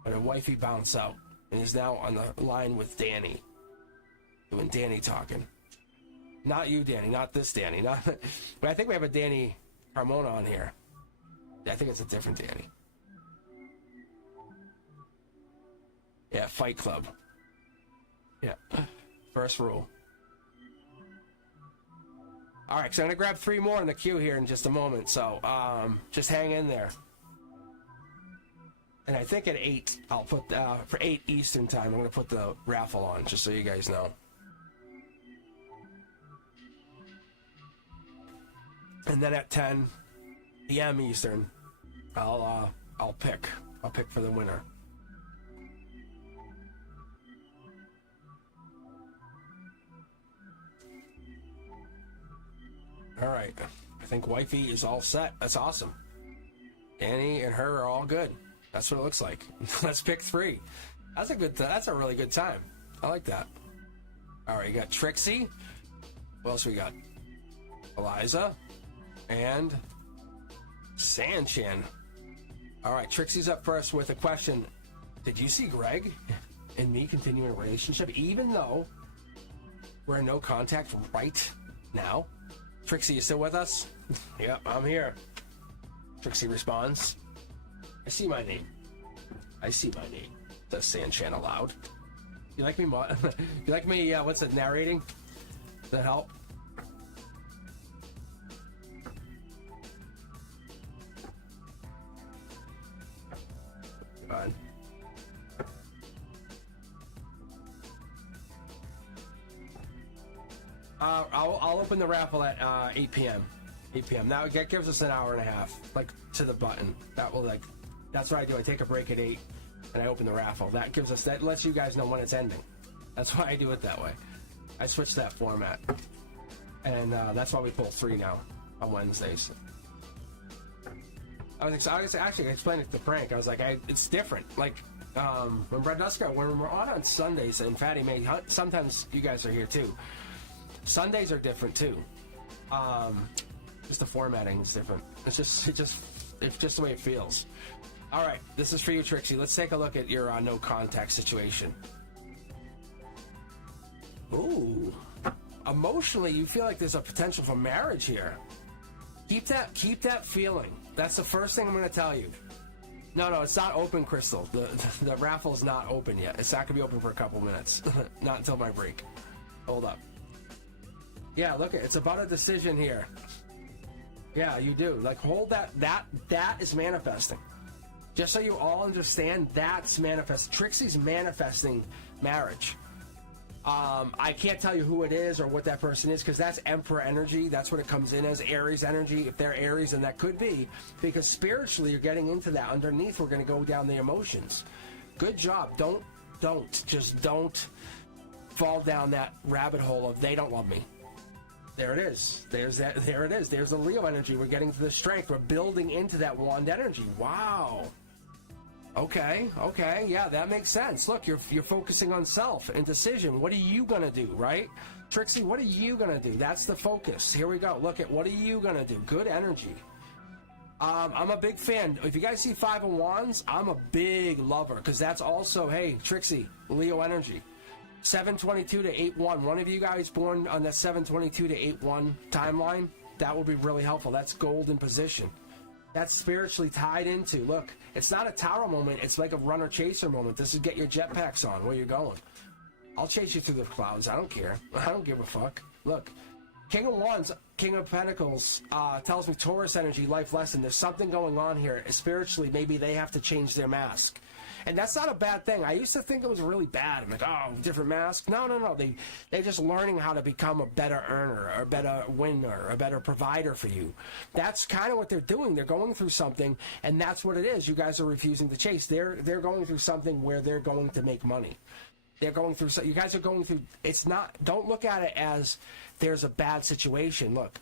But a wifey bounced out and is now on the line with Danny. Doing Danny talking. Not you, Danny. Not this Danny. But I think we have a Danny Carmona on here. I think it's a different Danny. Yeah, Fight Club. Yeah. First rule. All right, so I'm going to grab 3 more in the queue here in just a moment. So just hang in there. And I think at 8, I'll put, for 8 Eastern time, I'm going to put the raffle on, just so you guys know. And then at 10 p.m. Eastern, I'll pick for the winner. All right, I think wifey is all set. That's awesome. Danny and her are all good. That's what it looks like. Let's pick 3. That's a really good time. I like that. All right, you got Trixie. What else we got? Eliza and Sanchin. All right, Trixie's up first with a question. Did you see Greg and me continuing a relationship even though we're in no contact right now? Trixie, you still with us? Yep, I'm here. Trixie responds, I see my name. I see my name. Says Sanchin aloud. You like me, you like me, what's it, narrating? Does that help? God. I'll open the raffle at 8 p.m. 8 p.m. Now that gives us an hour and a half, like to the button. That's what I do. I take a break at 8, and I open the raffle. That lets you guys know when it's ending. That's why I do it that way. I switched that format, and that's why we pull 3 now on Wednesdays. I was actually explaining it to Frank. I was like, it's different. Like when Braduska, when we're on Sundays, and Fatty May, sometimes you guys are here too. Sundays are different too. Just the formatting is different. It's just the way it feels. All right, this is for you, Trixie. Let's take a look at your no contact situation. Ooh, emotionally, you feel like there's a potential for marriage here. Keep that feeling. That's the first thing I'm going to tell you. No, it's not open, Crystal. The raffle's not open yet. It's not going to be open for a couple minutes. Not until my break. Hold up. Yeah, look, it's about a decision here. Yeah, you do. Like, hold that is manifesting. Just so you all understand, that's manifest. Trixie's manifesting marriage. I can't tell you who it is or what that person is, because that's Emperor energy. That's what it comes in as, Aries energy. If they're Aries, then that could be, because spiritually you're getting into that. Underneath, we're going to go down the emotions. Good job. Don't fall down that rabbit hole of they don't love me. There it is. There it is. There's the Leo energy. We're getting to the strength. We're building into that wand energy. Wow. Okay, yeah, that makes sense. Look, you're focusing on self and decision. What are you gonna do, right? Trixie, what are you gonna do? That's the focus. Here we go. Look at what are you gonna do? Good energy. I'm a big fan. If you guys see Five of Wands, I'm a big lover, because that's also, hey, Trixie, Leo energy. 722 to 81. One of you guys born on the 722 to 81 timeline, that will be really helpful. That's golden position. That's spiritually tied into, look, it's not a tower moment, it's like a runner chaser moment. This is get your jetpacks on, where you're going. I'll chase you through the clouds, I don't care. I don't give a fuck. Look, King of Wands, King of Pentacles, tells me Taurus energy, life lesson. There's something going on here. Spiritually, maybe they have to change their mask. And that's not a bad thing. I used to think it was really bad. I'm like, oh, different mask. No. They're just learning how to become a better earner, or a better winner, a better provider for you. That's kind of what they're doing. They're going through something, and that's what it is. You guys are refusing to chase. They're going through something where they're going to make money. They're going through. You guys are going through. It's not. Don't look at it as there's a bad situation. Look.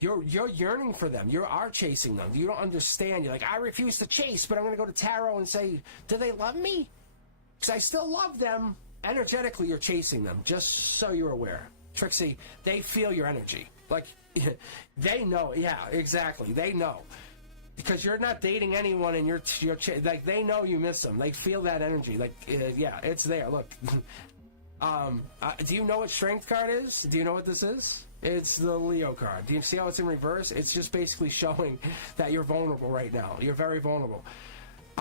You're yearning for them. You are chasing them. You don't understand. You're like, I refuse to chase, but I'm going to go to tarot and say, do they love me? Because I still love them. Energetically, you're chasing them, just so you're aware. Trixie, they feel your energy. Like, they know. Yeah, exactly. They know. Because you're not dating anyone, and you're like, they know you miss them. They feel that energy. Like, yeah, it's there. Look. Do you know what Strength card is? Do you know what this is? It's the Leo card. Do you see how it's in reverse? It's just basically showing that you're vulnerable right now. You're very vulnerable.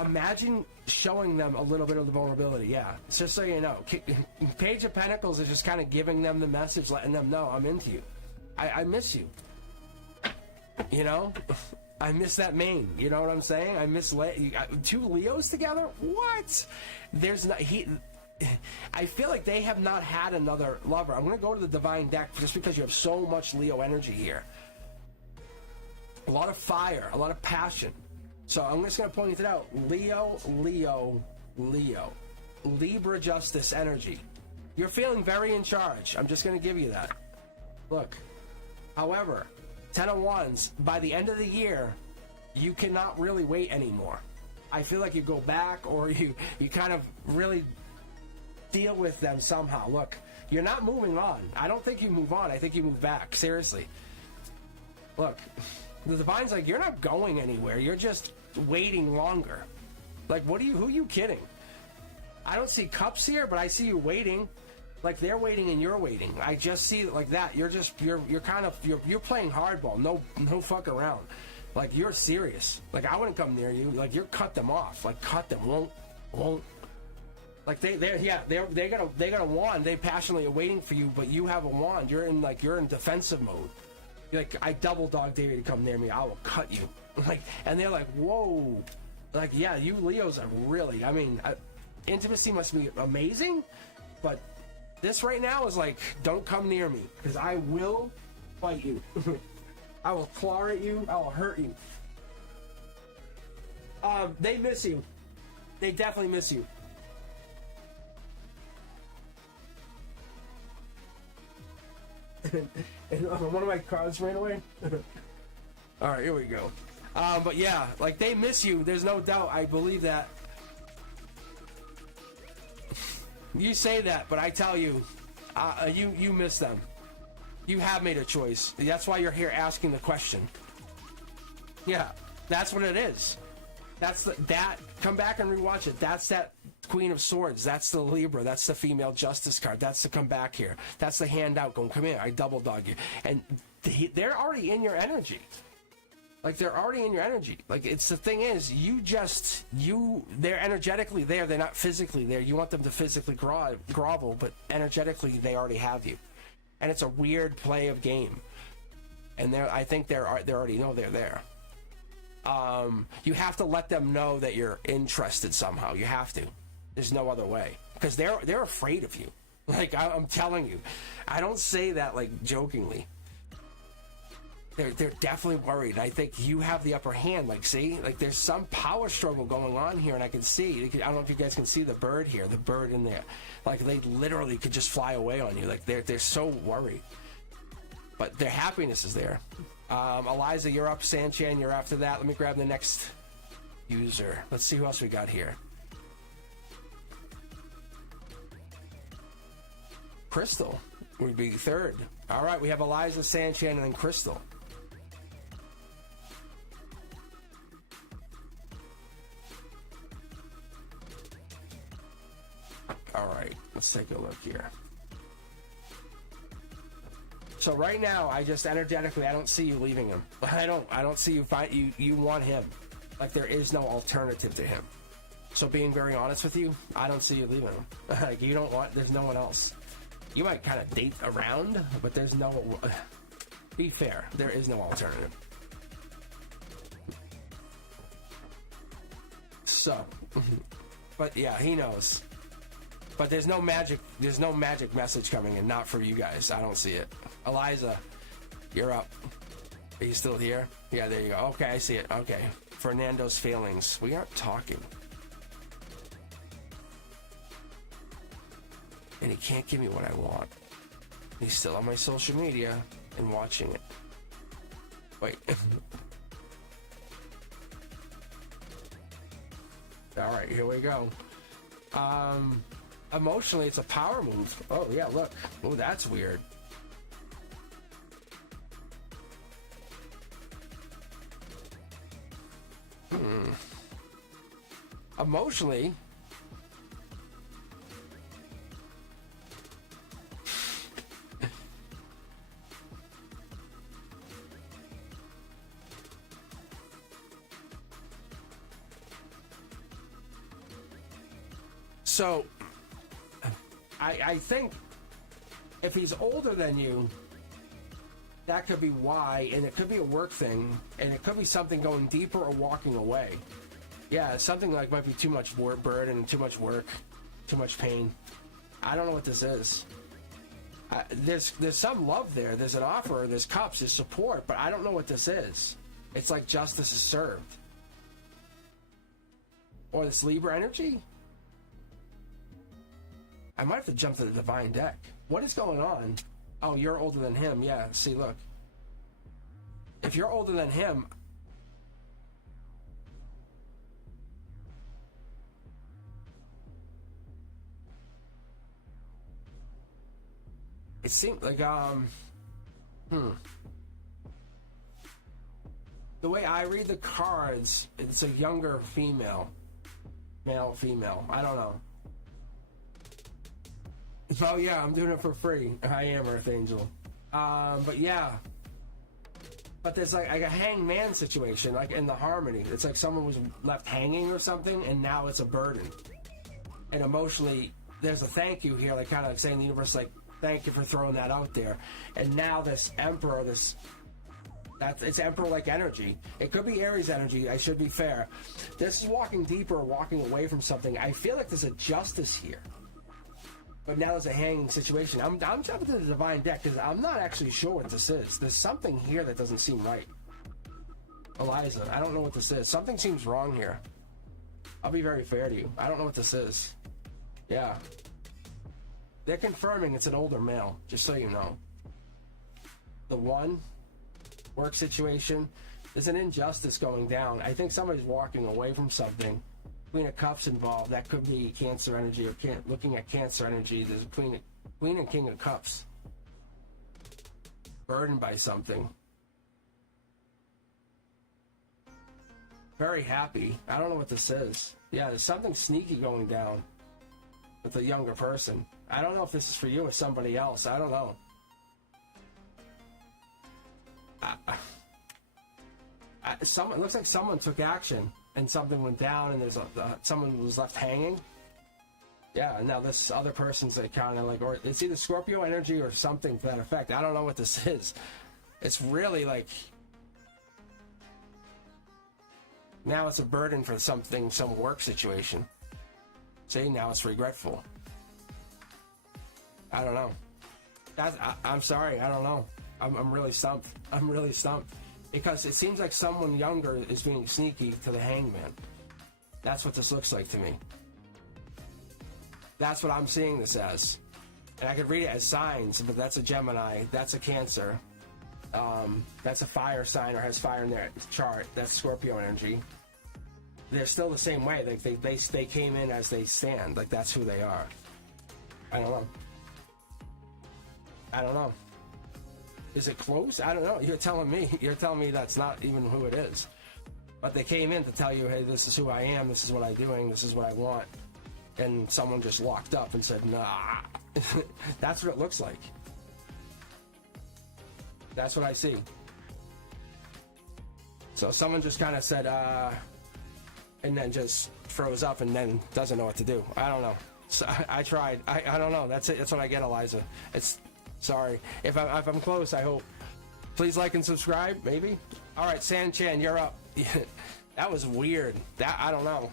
Imagine showing them a little bit of the vulnerability. Yeah, it's just so you know. Page of Pentacles is just kind of giving them the message, letting them know, I'm into you. I miss you. You know? I miss that mane. You know what I'm saying? I miss two Leos together? What? There's not... I feel like they have not had another lover. I'm going to go to the Divine deck just because you have so much Leo energy here. A lot of fire, a lot of passion. So I'm just going to point it out. Leo, Leo, Leo. Libra justice energy. You're feeling very in charge. I'm just going to give you that. Look. However, 10 of Wands, by the end of the year, you cannot really wait anymore. I feel like you go back, or you kind of really... deal with them somehow. Look, you're not moving on. I don't think you move on. I think you move back. Seriously. Look, the Divine's like, you're not going anywhere. You're just waiting longer. Like, who are you kidding? I don't see cups here, but I see you waiting. Like, they're waiting and you're waiting. I just see it like that. You're playing hardball. No fuck around. Like, you're serious. Like, I wouldn't come near you. Like, you're cut them off. Like, cut them. Won't. Like they got a wand. They passionately are waiting for you, but you have a wand. You're in defensive mode. You're like, I double dog dare you to come near me. I will cut you. Like, and they're like, whoa. Like, yeah, you Leos are really. I mean, intimacy must be amazing, but this right now is like, don't come near me, because I will fight you. I will claw at you. I will hurt you. They miss you. They definitely miss you. And one of my cards ran away. All right, here we go. But yeah, like, they miss you. There's no doubt. I believe that. You say that, but I tell you, you miss them. You have made a choice. That's why you're here asking the question. Yeah, that's what it is. Come back and rewatch it. That's that Queen of Swords. That's the Libra. That's the female justice card. That's the come back here. That's the handout going, come here, I double dog you. And they're already in your energy. Like, they're already in your energy. Like, it's the thing is, they're energetically there. They're not physically there. You want them to physically grovel, but energetically they already have you. And it's a weird play of game. And I think they already know they're there. You have to let them know that you're interested somehow. You have to. There's no other way, because they're afraid of you. Like, I'm telling you, I don't say that like jokingly. They're definitely worried. I think you have the upper hand. Like, see, like there's some power struggle going on here, and I can see. I don't know if you guys can see the bird here, the bird in there. Like they literally could just fly away on you. Like they're so worried, but their happiness is there. Eliza, you're up. Sanchan, you're after that. Let me grab the next user. Let's see who else we got here. Crystal would be third. All right, we have Eliza, Sanchan, and then Crystal. All right, let's take a look here. So right now, I just energetically, I don't see you leaving him. I don't see you find you want him. Like there is no alternative to him. So being very honest with you, I don't see you leaving him. Like you don't want. There's no one else. You might kind of date around, but there's no. Be fair. There is no alternative. So, but yeah, he knows. But there's no magic message coming in, not for you guys. I don't see it. Eliza, you're up. Are you still here? Yeah, there you go. Okay, I see it. Okay. Fernando's failings. We aren't talking. And he can't give me what I want. He's still on my social media and watching it. Wait. All right, here we go. Emotionally, it's a power move. Oh, yeah, look. Oh, that's weird. Emotionally... So, I think if he's older than you, that could be why, and it could be a work thing, and it could be something going deeper or walking away. Yeah, something like might be too much burden, too much work, too much pain. I don't know what this is. There's some love there. There's an offer. There's cups. There's support, but I don't know what this is. It's like justice is served. Or this Libra energy? I might have to jump to the divine deck. What is going on? Oh, you're older than him. Yeah, see, look. If you're older than him... It seemed like, the way I read the cards, it's a younger female. Male, female. I don't know. Oh yeah, I'm doing it for free. I am Earth Angel. But yeah. But there's like a hangman situation, like in the harmony. It's like someone was left hanging or something, and now it's a burden. And emotionally, there's a thank you here, like kind of saying the universe, like, thank you for throwing that out there. And now this Emperor, it's Emperor-like energy. It could be Aries energy, I should be fair. This is walking deeper, walking away from something. I feel like there's a justice here. But now there's a hanging situation. I'm jumping to the divine deck because I'm not actually sure what this is. There's something here that doesn't seem right. Eliza, I don't know what this is. Something seems wrong here. I'll be very fair to you. I don't know what this is. Yeah. They're confirming it's an older male, just so you know. The one, work situation, there's an injustice going down. I think somebody's walking away from something. Queen of Cups involved. That could be Cancer energy, or looking at Cancer energy. There's a Queen and King of Cups. Burdened by something. Very happy. I don't know what this is. Yeah, there's something sneaky going down with a younger person. I don't know if this is for you or somebody else. I don't know. It looks like someone took action. And something went down, and there's someone was left hanging. Yeah, and now this other person's kind of like, or it's either Scorpio energy or something to that effect. I don't know what this is. It's really like, now it's a burden for something, some work situation. See, now it's regretful. I don't know. I'm sorry, I don't know. I'm really stumped. I'm really stumped. Because it seems like someone younger is being sneaky to the hangman. That's what this looks like to me. That's what I'm seeing this as. And I could read it as signs, but that's a Gemini, that's a Cancer. That's a fire sign or has fire in their chart. That's Scorpio energy. They're still the same way. Like they came in as they stand. Like that's who they are. I don't know. I don't know. Is it close? I don't know. You're telling me. You're telling me that's not even who it is. But they came in to tell you, hey, this is who I am. This is what I'm doing. This is what I want. And someone just locked up and said, nah. That's what it looks like. That's what I see. So someone just kind of said, and then just froze up and then doesn't know what to do. I don't know. So I tried. I don't know. That's it. That's what I get, Eliza. It's sorry. If I'm close, I hope. Please like and subscribe, maybe. All right, San Chan, you're up. That was weird. That I don't know.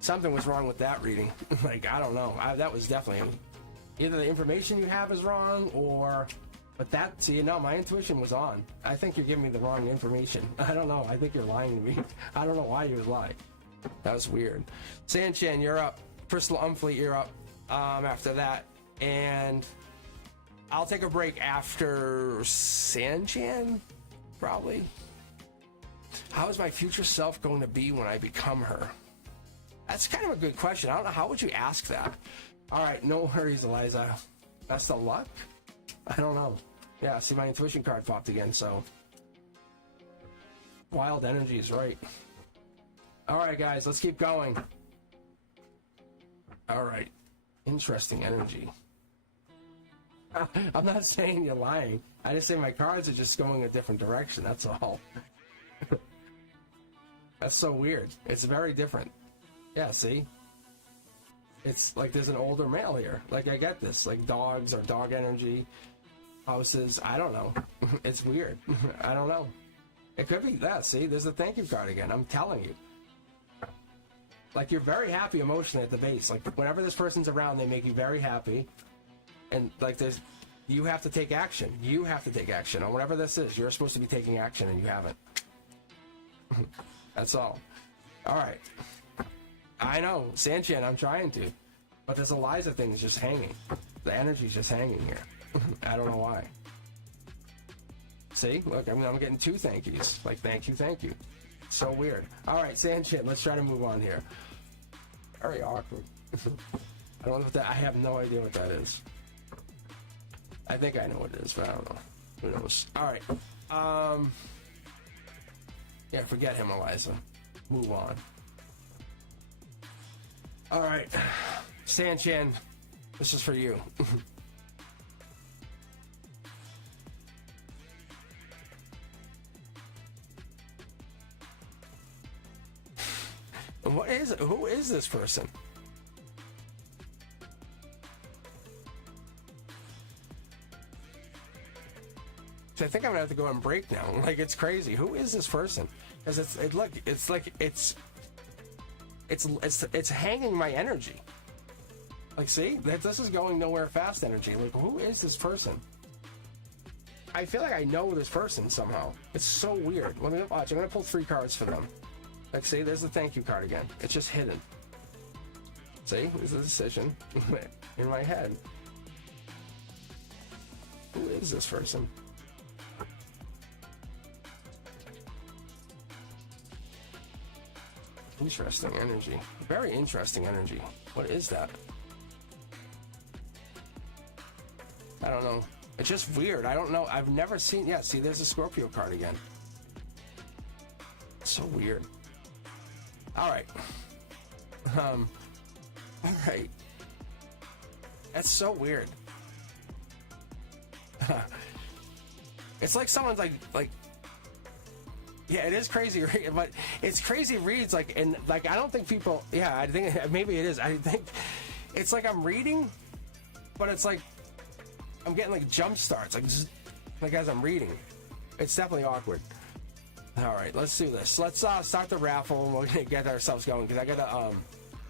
Something was wrong with that reading. Like, I don't know. That was definitely either the information you have is wrong or... But that, see, no, my intuition was on. I think you're giving me the wrong information. I don't know. I think you're lying to me. I don't know why you would lie. That was weird. Sanchan, you're up. Crystal Umfleet, you're up after that. And I'll take a break after Sanchan, probably. How is my future self going to be when I become her? That's kind of a good question. I don't know. How would you ask that? All right, no worries, Eliza. Best of luck? I don't know. Yeah, see, my intuition card popped again, so... Wild energy is right. All right, guys, let's keep going. All right. Interesting energy. I'm not saying you're lying. I just say my cards are just going a different direction, that's all. That's so weird. It's very different. Yeah, see? It's like there's an older male here. Like, I get this. Like, dogs or dog energy. Houses. I don't know. It's weird. I don't know. It could be that. See? There's a thank you card again. I'm telling you. Like, you're very happy emotionally at the base. Like, whenever this person's around, they make you very happy. And, like, there's... You have to take action. You have to take action. On whatever this is, you're supposed to be taking action, and you haven't. That's all. All right. I know, Sanchan, I'm trying to. But this Eliza thing is just hanging. The energy's just hanging here. I don't know why. See? Look, I'm getting two thank yous. Like, thank you, thank you. So weird. All right, Sanchan, let's try to move on here. Very awkward. I don't know what that... I have no idea what that is. I think I know what it is, but I don't know. Who knows? All right. Yeah, forget him, Eliza. Move on. All right, Sanchan, this is for you. What is it? Who is this person? So I think I'm gonna have to go on break now. Like, it's crazy. Who is this person? Because it's hanging my energy. Like, see, this is going nowhere fast energy. Like, who is this person? I feel like I know this person somehow. It's so weird. Let me watch. I'm gonna pull 3 cards for them. Like, see, there's the thank you card again. It's just hidden. See, there's a decision in my head. Who is this person? Interesting energy. Very interesting energy. What is that? I don't know. It's just weird. I don't know. I've never seen... Yeah, see, there's a Scorpio card again. So weird. All right. All right. That's so weird. It's like someone's like... Yeah, it is crazy, but it's crazy reads, like, and, like, I don't think people, yeah, I think, maybe it is, I think, it's like I'm reading, but it's like, I'm getting, like, jump starts, like as I'm reading. It's definitely awkward. All right, let's do this. Let's start the raffle, and we're gonna get ourselves going, because I gotta,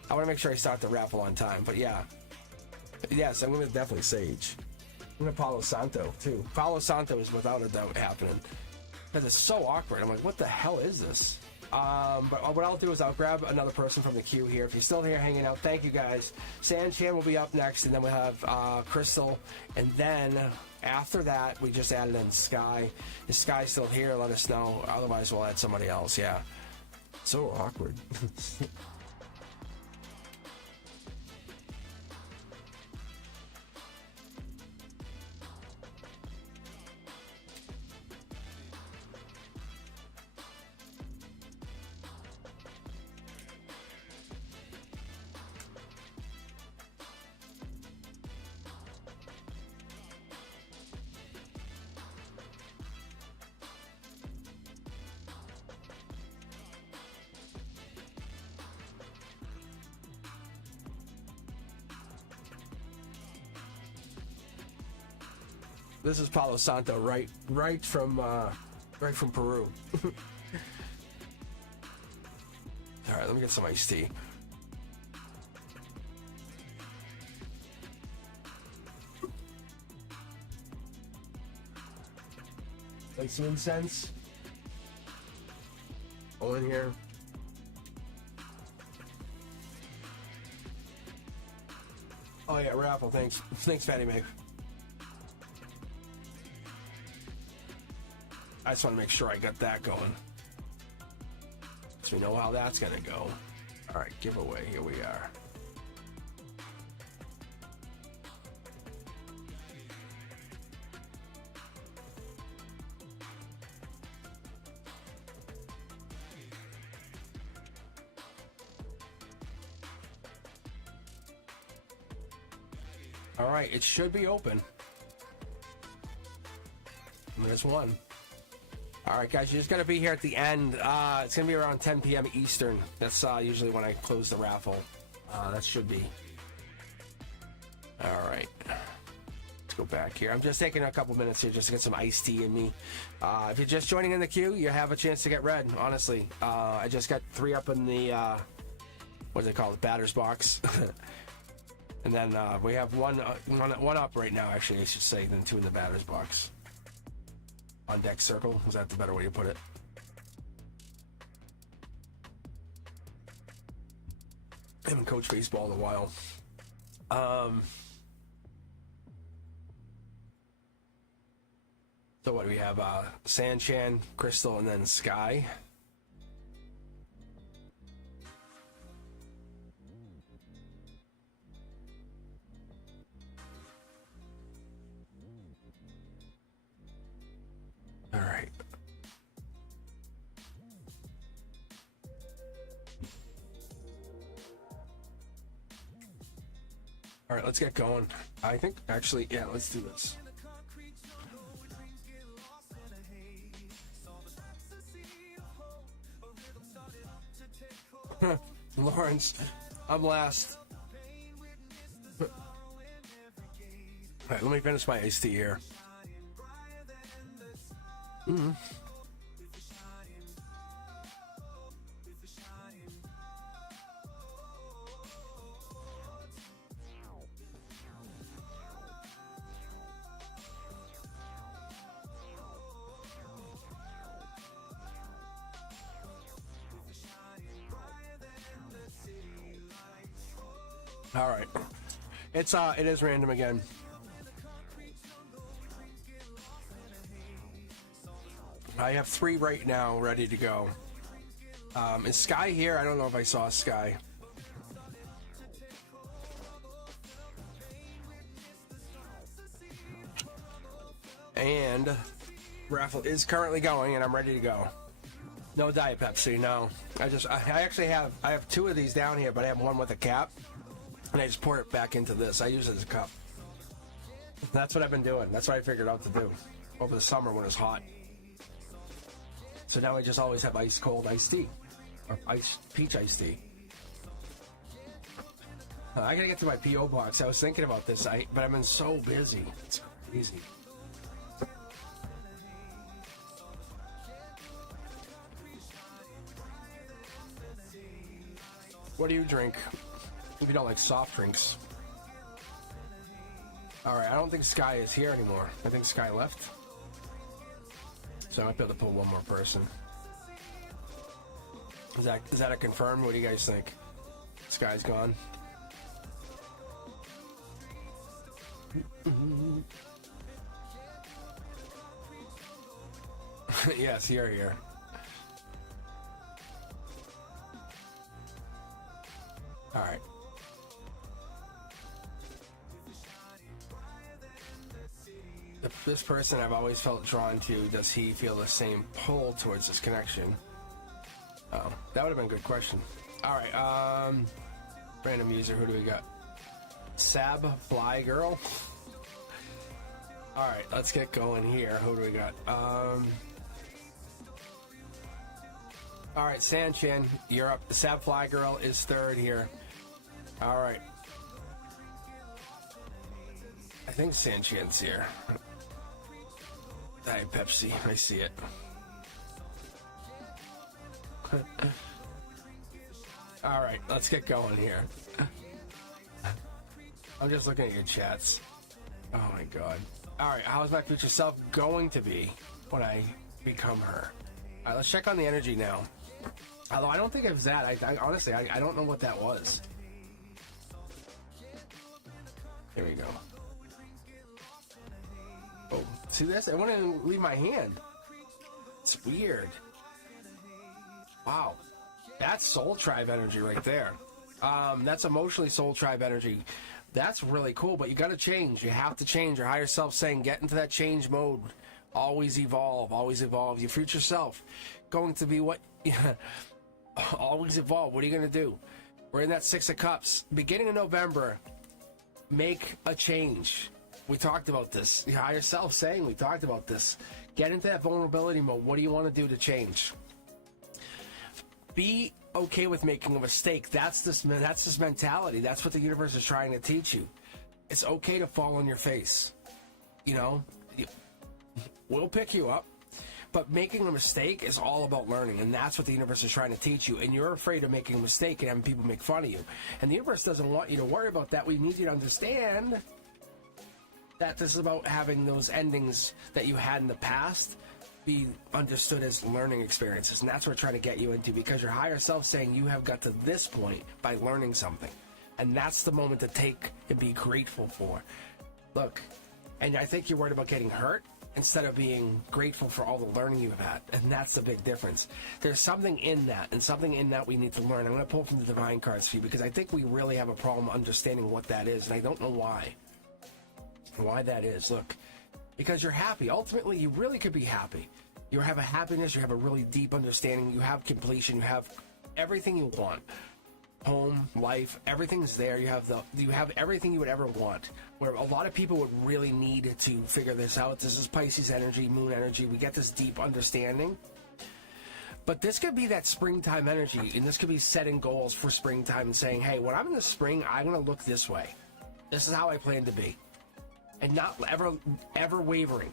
I want to make sure I start the raffle on time. But yeah, yes, I'm gonna definitely Sage. I'm gonna Palo Santo too. Palo Santo is without a doubt happening because it's so awkward. I'm like, what the hell is this? But what I'll do is I'll grab another person from the queue here. If you're still here hanging out, thank you guys. Sanchan will be up next, and then we'll have Crystal, and then after that we just added in Sky. Is Sky still here? Let us know. Otherwise, we'll add somebody else. Yeah, so awkward. This is Palo Santo, right from Peru. All right, let me get some iced tea. Like some incense. All in here. Oh yeah, raffle. Thanks, Fatty Meg. I just want to make sure I got that going, so we know how that's gonna go. All right, giveaway. Here we are. All right, it should be open. There's one. All right, guys, you just got to be here at the end. It's going to be around 10 p.m. Eastern. That's usually when I close the raffle. That should be. All right. Let's go back here. I'm just taking a couple minutes here just to get some iced tea in me. If you're just joining in the queue, you have a chance to get red, honestly. I just got 3 up in the, what is it called, the batter's box. And then we have one up right now, actually, I should say, than 2 in the batter's box. On deck circle, is that the better way to put it? I haven't coached baseball in a while. So what do we have? Sanchan, Crystal, and then Sky. All right. All right, let's get going. I think, actually, yeah, let's do this. Lawrence, I'm last. All right, let me finish my iced tea here. Mm-hmm. All right, it is random again. I have 3 right now ready to go. Is Sky here? I don't know if I saw Sky. And raffle is currently going, and I'm ready to go. No Diet Pepsi, no. I have 2 of these down here, but I have one with a cap, and I just pour it back into this. I use it as a cup. That's what I've been doing. That's what I figured out to do over the summer when it's hot. So now I just always have ice cold iced tea, or peach iced tea. I gotta get to my PO box. I was thinking about this, but I've been so busy. It's crazy. What do you drink? If you don't like soft drinks. Alright, I don't think Sky is here anymore. I think Sky left. So I might be able to pull one more person. Is that a confirm? What do you guys think? Sky's gone. Yes, you're here. Alright. This person I've always felt drawn to, does he feel the same pull towards this connection? Oh, that would have been a good question. Alright, random user, who do we got? Sab Fly Girl. Alright, let's get going here. Who do we got? Alright, Sanchin, you're up. The Sab Fly Girl is third here. Alright. I think Sanchin's here. Hey, Pepsi, I see it. Alright, let's get going here. I'm just looking at your chats. Oh my god. Alright, how's my future self going to be when I become her? Alright, let's check on the energy now. Although I don't think it was that. I honestly, I don't know what that was. Here we go. Oh, see this? It wouldn't even leave my hand. It's weird. Wow. That's Soul Tribe energy right there. That's emotionally Soul Tribe energy. That's really cool, but you got to change. You have to change. Your higher self saying, get into that change mode. Always evolve. Always evolve. Your future self going to be what? Always evolve. What are you going to do? We're in that Six of Cups. Beginning of November, make a change. We talked about this. Your higher self saying we talked about this. Get into that vulnerability mode. What do you want to do to change? Be okay with making a mistake. That's this mentality. That's what the universe is trying to teach you. It's okay to fall on your face. You know, we'll pick you up. But making a mistake is all about learning, and that's what the universe is trying to teach you. And you're afraid of making a mistake and having people make fun of you. And the universe doesn't want you to worry about that. We need you to understand that this is about having those endings that you had in the past be understood as learning experiences. And that's what we're trying to get you into, because your higher self saying you have got to this point by learning something. And that's the moment to take and be grateful for. Look, and I think you're worried about getting hurt instead of being grateful for all the learning you've had. And that's the big difference. There's something in that, and something in that we need to learn. I'm going to pull from the Divine cards for you, because I think we really have a problem understanding what that is, and I don't know why. Why that is. Look, because you're happy. Ultimately, you really could be happy. You have a happiness, you have a really deep understanding, you have completion, you have everything you want. Home, life, everything's there. You have everything you would ever want. Where a lot of people would really need to figure this out. This is Pisces energy, moon energy. We get this deep understanding. But this could be that springtime energy, and this could be setting goals for springtime and saying, hey, when I'm in the spring, I'm going to look this way. This is how I plan to be. And not ever wavering.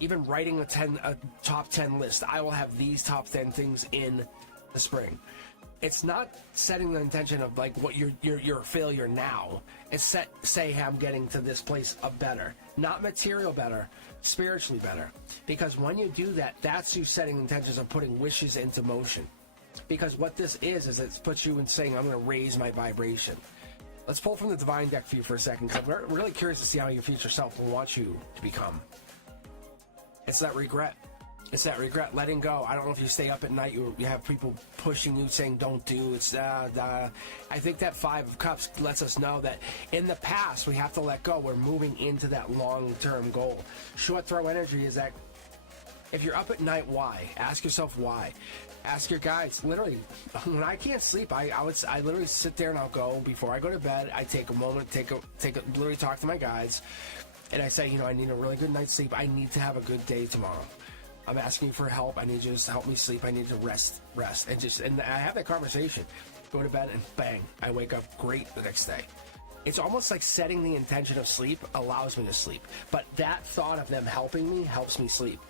Even writing a top 10 list. I will have these top 10 things in the spring. It's not setting the intention of like what you're a failure now. It's say, hey, I'm getting to this place of better. Not material better, spiritually better. Because when you do that, that's you setting intentions of putting wishes into motion. Because what this is it puts you in saying, I'm going to raise my vibration. Let's pull from the Divine deck for you for a second, because I'm really curious to see how your future self will want you to become. It's that regret. It's that regret, letting go. I don't know if you stay up at night, you have people pushing you, saying don't do. It's I think that Five of Cups lets us know that in the past we have to let go. We're moving into that long-term goal. Short throw energy is that if you're up at night, why? Ask yourself why. Ask your guides. Literally, when I can't sleep, I literally sit there and I'll go before I go to bed. I take a moment, literally talk to my guides, and I say, I need a really good night's sleep. I need to have a good day tomorrow. I'm asking for help. I need you to help me sleep. I need to rest, and I have that conversation. Go to bed and bang, I wake up great the next day. It's almost like setting the intention of sleep allows me to sleep, but that thought of them helping me helps me sleep.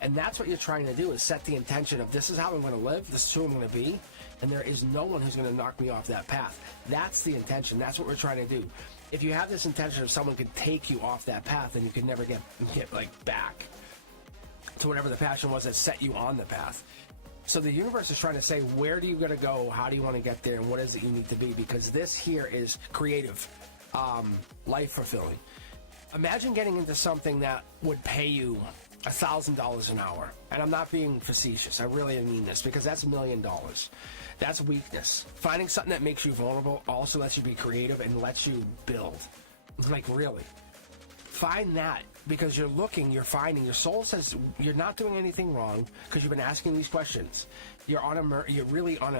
And that's what you're trying to do, is set the intention of this is how I'm going to live, this is who I'm going to be, And there is no one who's going to knock me off that path. That's the intention. That's what we're trying to do. If you have this intention of someone could take you off that path, then you could never get like back to whatever the passion was that set you on the path. So the universe is trying to say, where do you got to go? How do you want to get there? And what is it you need to be? Because this here is creative, life fulfilling. Imagine getting into something that would pay you $1,000 an hour. And I'm not being facetious. I really mean this, because that's $1 million. That's weakness. Finding something that makes you vulnerable also lets you be creative and lets you build. Like, really. Find that, because you're looking, you're finding. Your soul says you're not doing anything wrong because you've been asking these questions. You're really on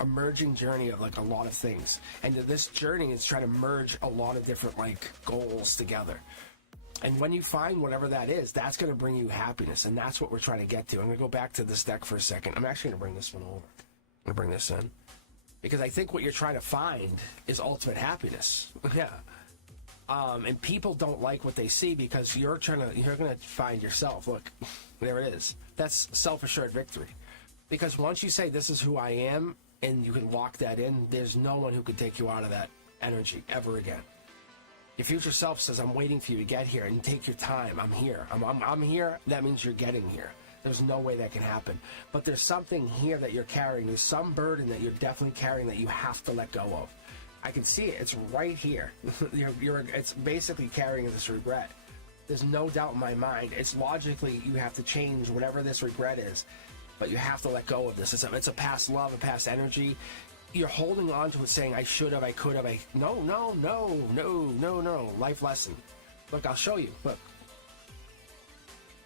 a merging journey of like a lot of things. And this journey is trying to merge a lot of different like goals together. And when you find whatever that is, that's going to bring you happiness. And that's what we're trying to get to. I'm going to go back to this deck for a second. I'm actually going to bring this one over. I'm going to bring this in. Because I think what you're trying to find is ultimate happiness. Yeah. And people don't like what they see because you're going to find yourself. Look, there it is. That's self-assured victory. Because once you say, this is who I am, and you can lock that in, there's no one who could take you out of that energy ever again. Your future self says, I'm waiting for you to get here, and take your time. I'm here. I'm here. That means you're getting here. There's no way that can happen. But there's something here that you're carrying. There's some burden that you're definitely carrying that you have to let go of. I can see it. It's right here. It's basically carrying this regret. There's no doubt in my mind. It's logically you have to change whatever this regret is, but you have to let go of this. It's a past love, a past energy. You're holding on to it saying, I should have, I could have, no. Life lesson. Look, I'll show you. Look.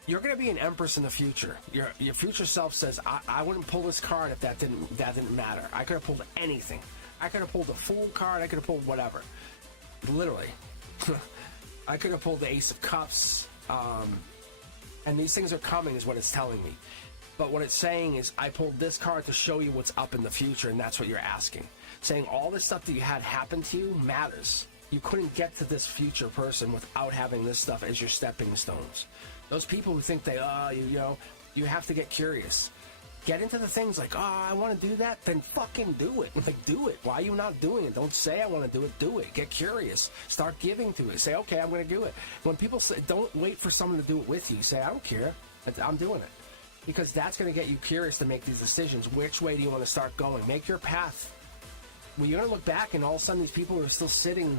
You're going to be an empress in the future. Your future self says, I wouldn't pull this card if that didn't matter. I could have pulled anything. I could have pulled a Fool card. I could have pulled whatever. Literally. I could have pulled the Ace of Cups. And these things are coming is what it's telling me. But what it's saying is, I pulled this card to show you what's up in the future, and that's what you're asking. Saying all this stuff that you had happen to you matters. You couldn't get to this future person without having this stuff as your stepping stones. Those people who think you have to get curious. Get into the things like, I want to do that, then fucking do it. Like, do it. Why are you not doing it? Don't say I want to do it. Do it. Get curious. Start giving to it. Say, okay, I'm going to do it. When people say, don't wait for someone to do it with you. Say, I don't care. I'm doing it. Because that's going to get you curious to make these decisions. Which way do you want to start going? Make your path. Well, you're going to look back, and all of a sudden these people are still sitting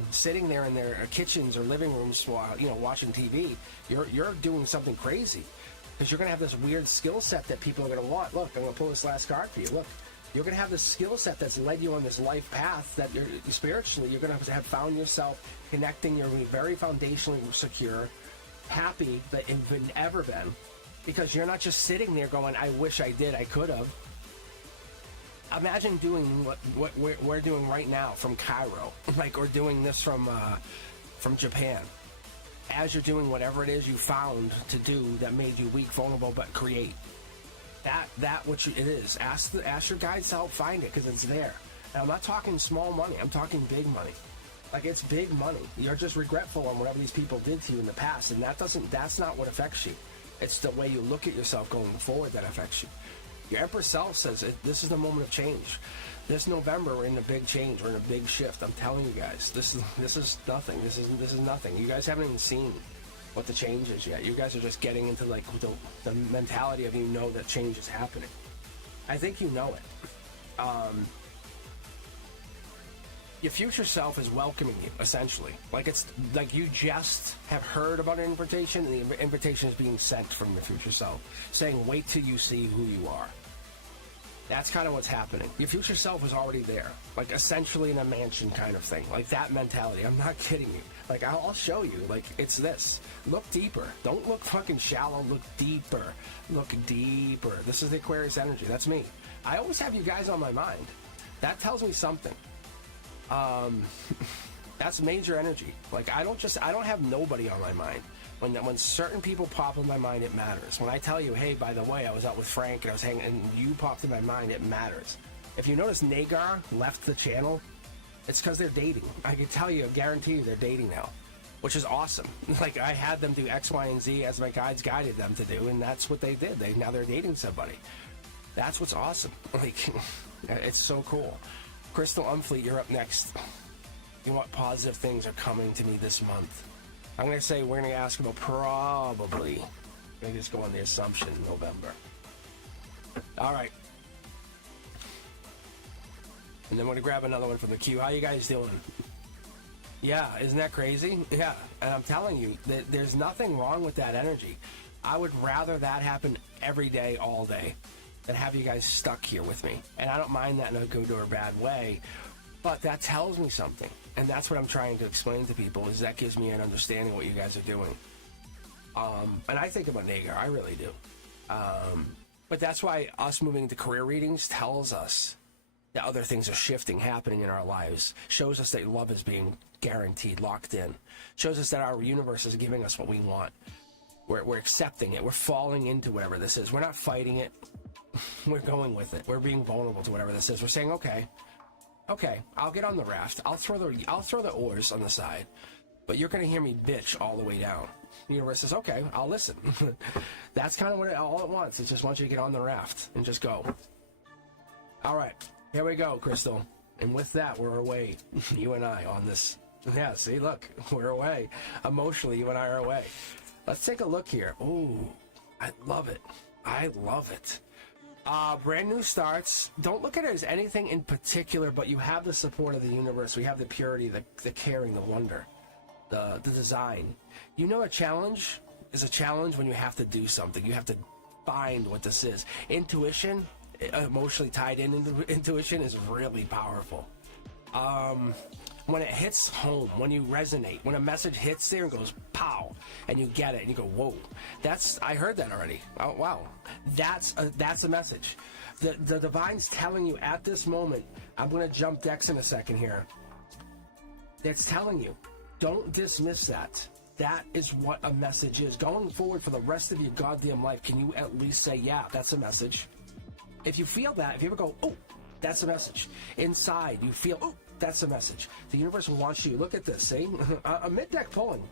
there in their kitchens or living rooms while, watching TV. You're doing something crazy. Because you're going to have this weird skill set that people are going to want. Look, I'm going to pull this last card for you. Look, you're going to have this skill set that's led you on this life path that spiritually you're going to have found yourself connecting. You're going to be very foundationally secure, happy that you've ever been. Because you're not just sitting there going, I wish I did, I could have. Imagine doing what we're doing right now from Cairo, or doing this from Japan. As you're doing whatever it is you found to do that made you weak, vulnerable, but create. It is. Ask your guides to help find it, because it's there. And I'm not talking small money. I'm talking big money. Like, it's big money. You're just regretful on whatever these people did to you in the past, and that's not what affects you. It's the way you look at yourself going forward that affects you. Your Emperor Self says this is the moment of change. This November, we're in a big change. We're in a big shift. I'm telling you guys, this is nothing. This is nothing. You guys haven't even seen what the change is yet. You guys are just getting into like the mentality of that change is happening. I think you know it. Your future self is welcoming you, essentially. Like, it's like you just have heard about an invitation, and the invitation is being sent from your future self, saying, wait till you see who you are. That's kind of what's happening. Your future self is already there, like essentially in a mansion kind of thing, like that mentality. I'm not kidding you. Like, I'll show you. Like, it's this. Look deeper. Don't look fucking shallow. Look deeper. Look deeper. This is the Aquarius energy. That's me. I always have you guys on my mind. That tells me something. That's major energy. Like, I don't have nobody on my mind. When certain people pop in my mind, it matters. When I tell you, hey, by the way, I was out with Frank and I was hanging, and you popped in my mind, it matters. If you notice Nagar left the channel, it's because they're dating. I can tell you, I guarantee you, they're dating now, which is awesome. Like, I had them do X, Y, and Z as my guides guided them to do, and that's what they did. Now they're dating somebody. That's what's awesome. Like, It's so cool. Crystal Umfleet, you're up next. You know what positive things are coming to me this month? I'm going to say we're going to ask about probably. I'm going to just go on the assumption November. All right. And then we're going to grab another one from the queue. How you guys doing? Yeah, isn't that crazy? Yeah, and I'm telling you, there's nothing wrong with that energy. I would rather that happen every day, all day, than have you guys stuck here with me. And I don't mind that in a good or a bad way, but that tells me something. And that's what I'm trying to explain to people, is that gives me an understanding of what you guys are doing. And I think about Nagar, I really do. But that's why us moving into career readings tells us that other things are shifting, happening in our lives. Shows us that love is being guaranteed, locked in. Shows us that our universe is giving us what we want. We're accepting it. We're falling into whatever this is. We're not fighting it. We're going with it. We're being vulnerable to whatever this is. We're saying, okay, I'll get on the raft. I'll throw the oars on the side, but you're going to hear me bitch all the way down. The universe says, okay, I'll listen. That's kind of what all it wants. It just wants you to get on the raft and just go. All right. Here we go, Crystal. And with that, we're away, you and I, on this. Yeah, see, look, we're away. Emotionally, you and I are away. Let's take a look here. Ooh, I love it. I love it. Brand new starts. Don't look at it as anything in particular, but you have the support of the universe. We have the purity, the caring, the wonder, the design. You know, a challenge is a challenge when you have to do something. You have to find what this is. Intuition, emotionally tied into intuition, is really powerful. When it hits home, when you resonate, when a message hits there and goes pow, and you get it and you go, whoa, I heard that already. Oh wow, that's a message. The divine's telling you at this moment. I'm going to jump decks in a second here. It's telling you, don't dismiss that. That is what a message is. Going forward for the rest of your goddamn life, can you at least say, yeah, that's a message? If you feel that, if you ever go, oh, that's a message. Inside, you feel, oh, that's a message. The universe wants you. Look at this, see? A mid-deck pulling.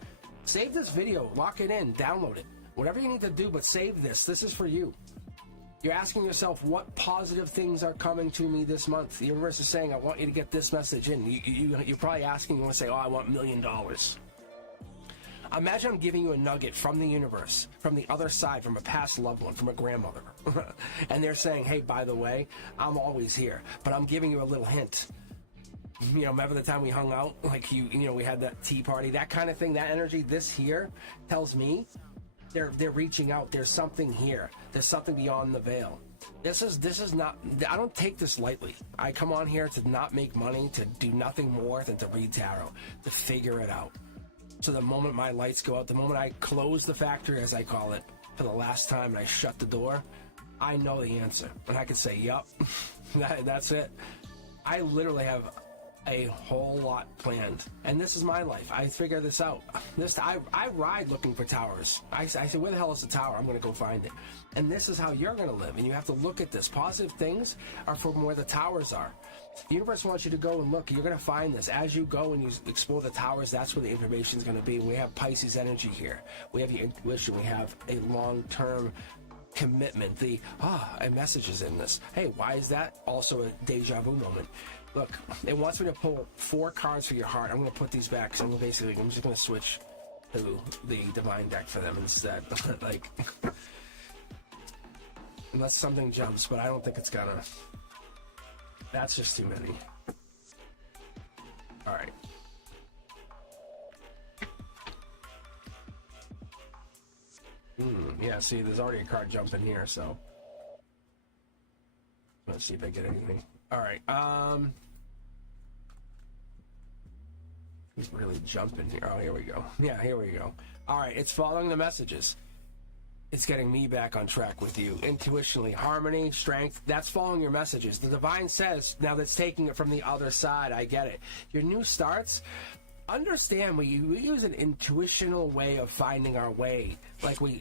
Save this video, lock it in, download it. Whatever you need to do, but save this. This is for you. You're asking yourself, what positive things are coming to me this month? The universe is saying, I want you to get this message in. You're probably asking, you want to say, oh, I want $1 million. Imagine I'm giving you a nugget from the universe, from the other side, from a past loved one, from a grandmother. And they're saying, hey, by the way, I'm always here, but I'm giving you a little hint. You know, remember the time we hung out? Like, you know, we had that tea party, that kind of thing, that energy. This here tells me they're reaching out. There's something here. There's something beyond the veil. This is not, I don't take this lightly. I come on here to not make money, to do nothing more than to read tarot, to figure it out. So the moment my lights go out, the moment I close the factory, as I call it, for the last time, and I shut the door, I know the answer. And I can say, yup, that's it. I literally have a whole lot planned. And this is my life. I figure this out. I ride looking for towers. I say, where the hell is the tower? I'm going to go find it. And this is how you're going to live. And you have to look at this. Positive things are from where the towers are. The universe wants you to go and look. You're going to find this. As you go and you explore the towers, that's where the information is going to be. We have Pisces energy here. We have your intuition. We have a long-term commitment. A message is in this. Hey, why is that? Also a deja vu moment. Look, it wants me to pull 4 cards for your heart. I'm going to put these back, so I'm just going to switch to the divine deck for them instead. Like, unless something jumps, but I don't think it's gonna. That's just too many. All right. Yeah, see, there's already a card jumping here, so let's see if I get anything. All right. He's really jumping here. Oh, here we go. Yeah, here we go. All right, it's following the messages. It's getting me back on track with you. Intuitionally, harmony, strength, that's following your messages. The divine says, now that's taking it from the other side. I get it. Your new starts, understand we use an intuitional way of finding our way. Like we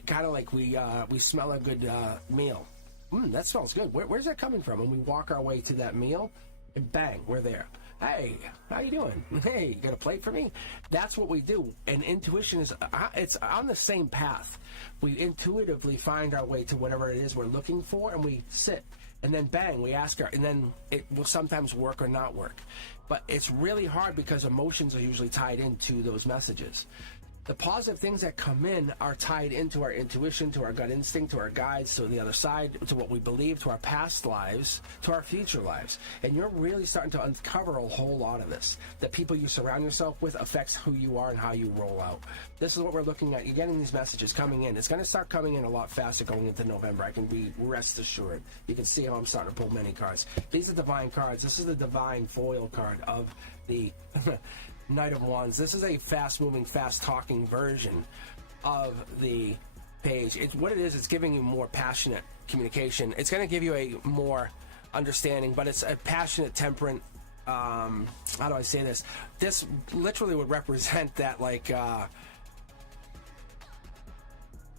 smell a good meal. That smells good. Where's that coming from? And we walk our way to that meal, and bang, we're there. Hey, how you doing? Hey, you got a plate for me? That's what we do. And intuition it's on the same path. We intuitively find our way to whatever it is we're looking for, and we sit and then bang, we ask her, and then it will sometimes work or not work. But it's really hard because emotions are usually tied into those messages. The positive things that come in are tied into our intuition, to our gut instinct, to our guides, to the other side, to what we believe, to our past lives, to our future lives. And you're really starting to uncover a whole lot of this. The people you surround yourself with affects who you are and how you roll out. This is what we're looking at. You're getting these messages coming in. It's going to start coming in a lot faster going into November. I can be rest assured. You can see how I'm starting to pull many cards. These are divine cards. This is the divine foil card of the Knight of Wands. This is a fast-moving, fast-talking version of the page. What it is, it's giving you more passionate communication. It's going to give you a more understanding, but it's a passionate, temperate, how do I say this? This literally would represent that, like,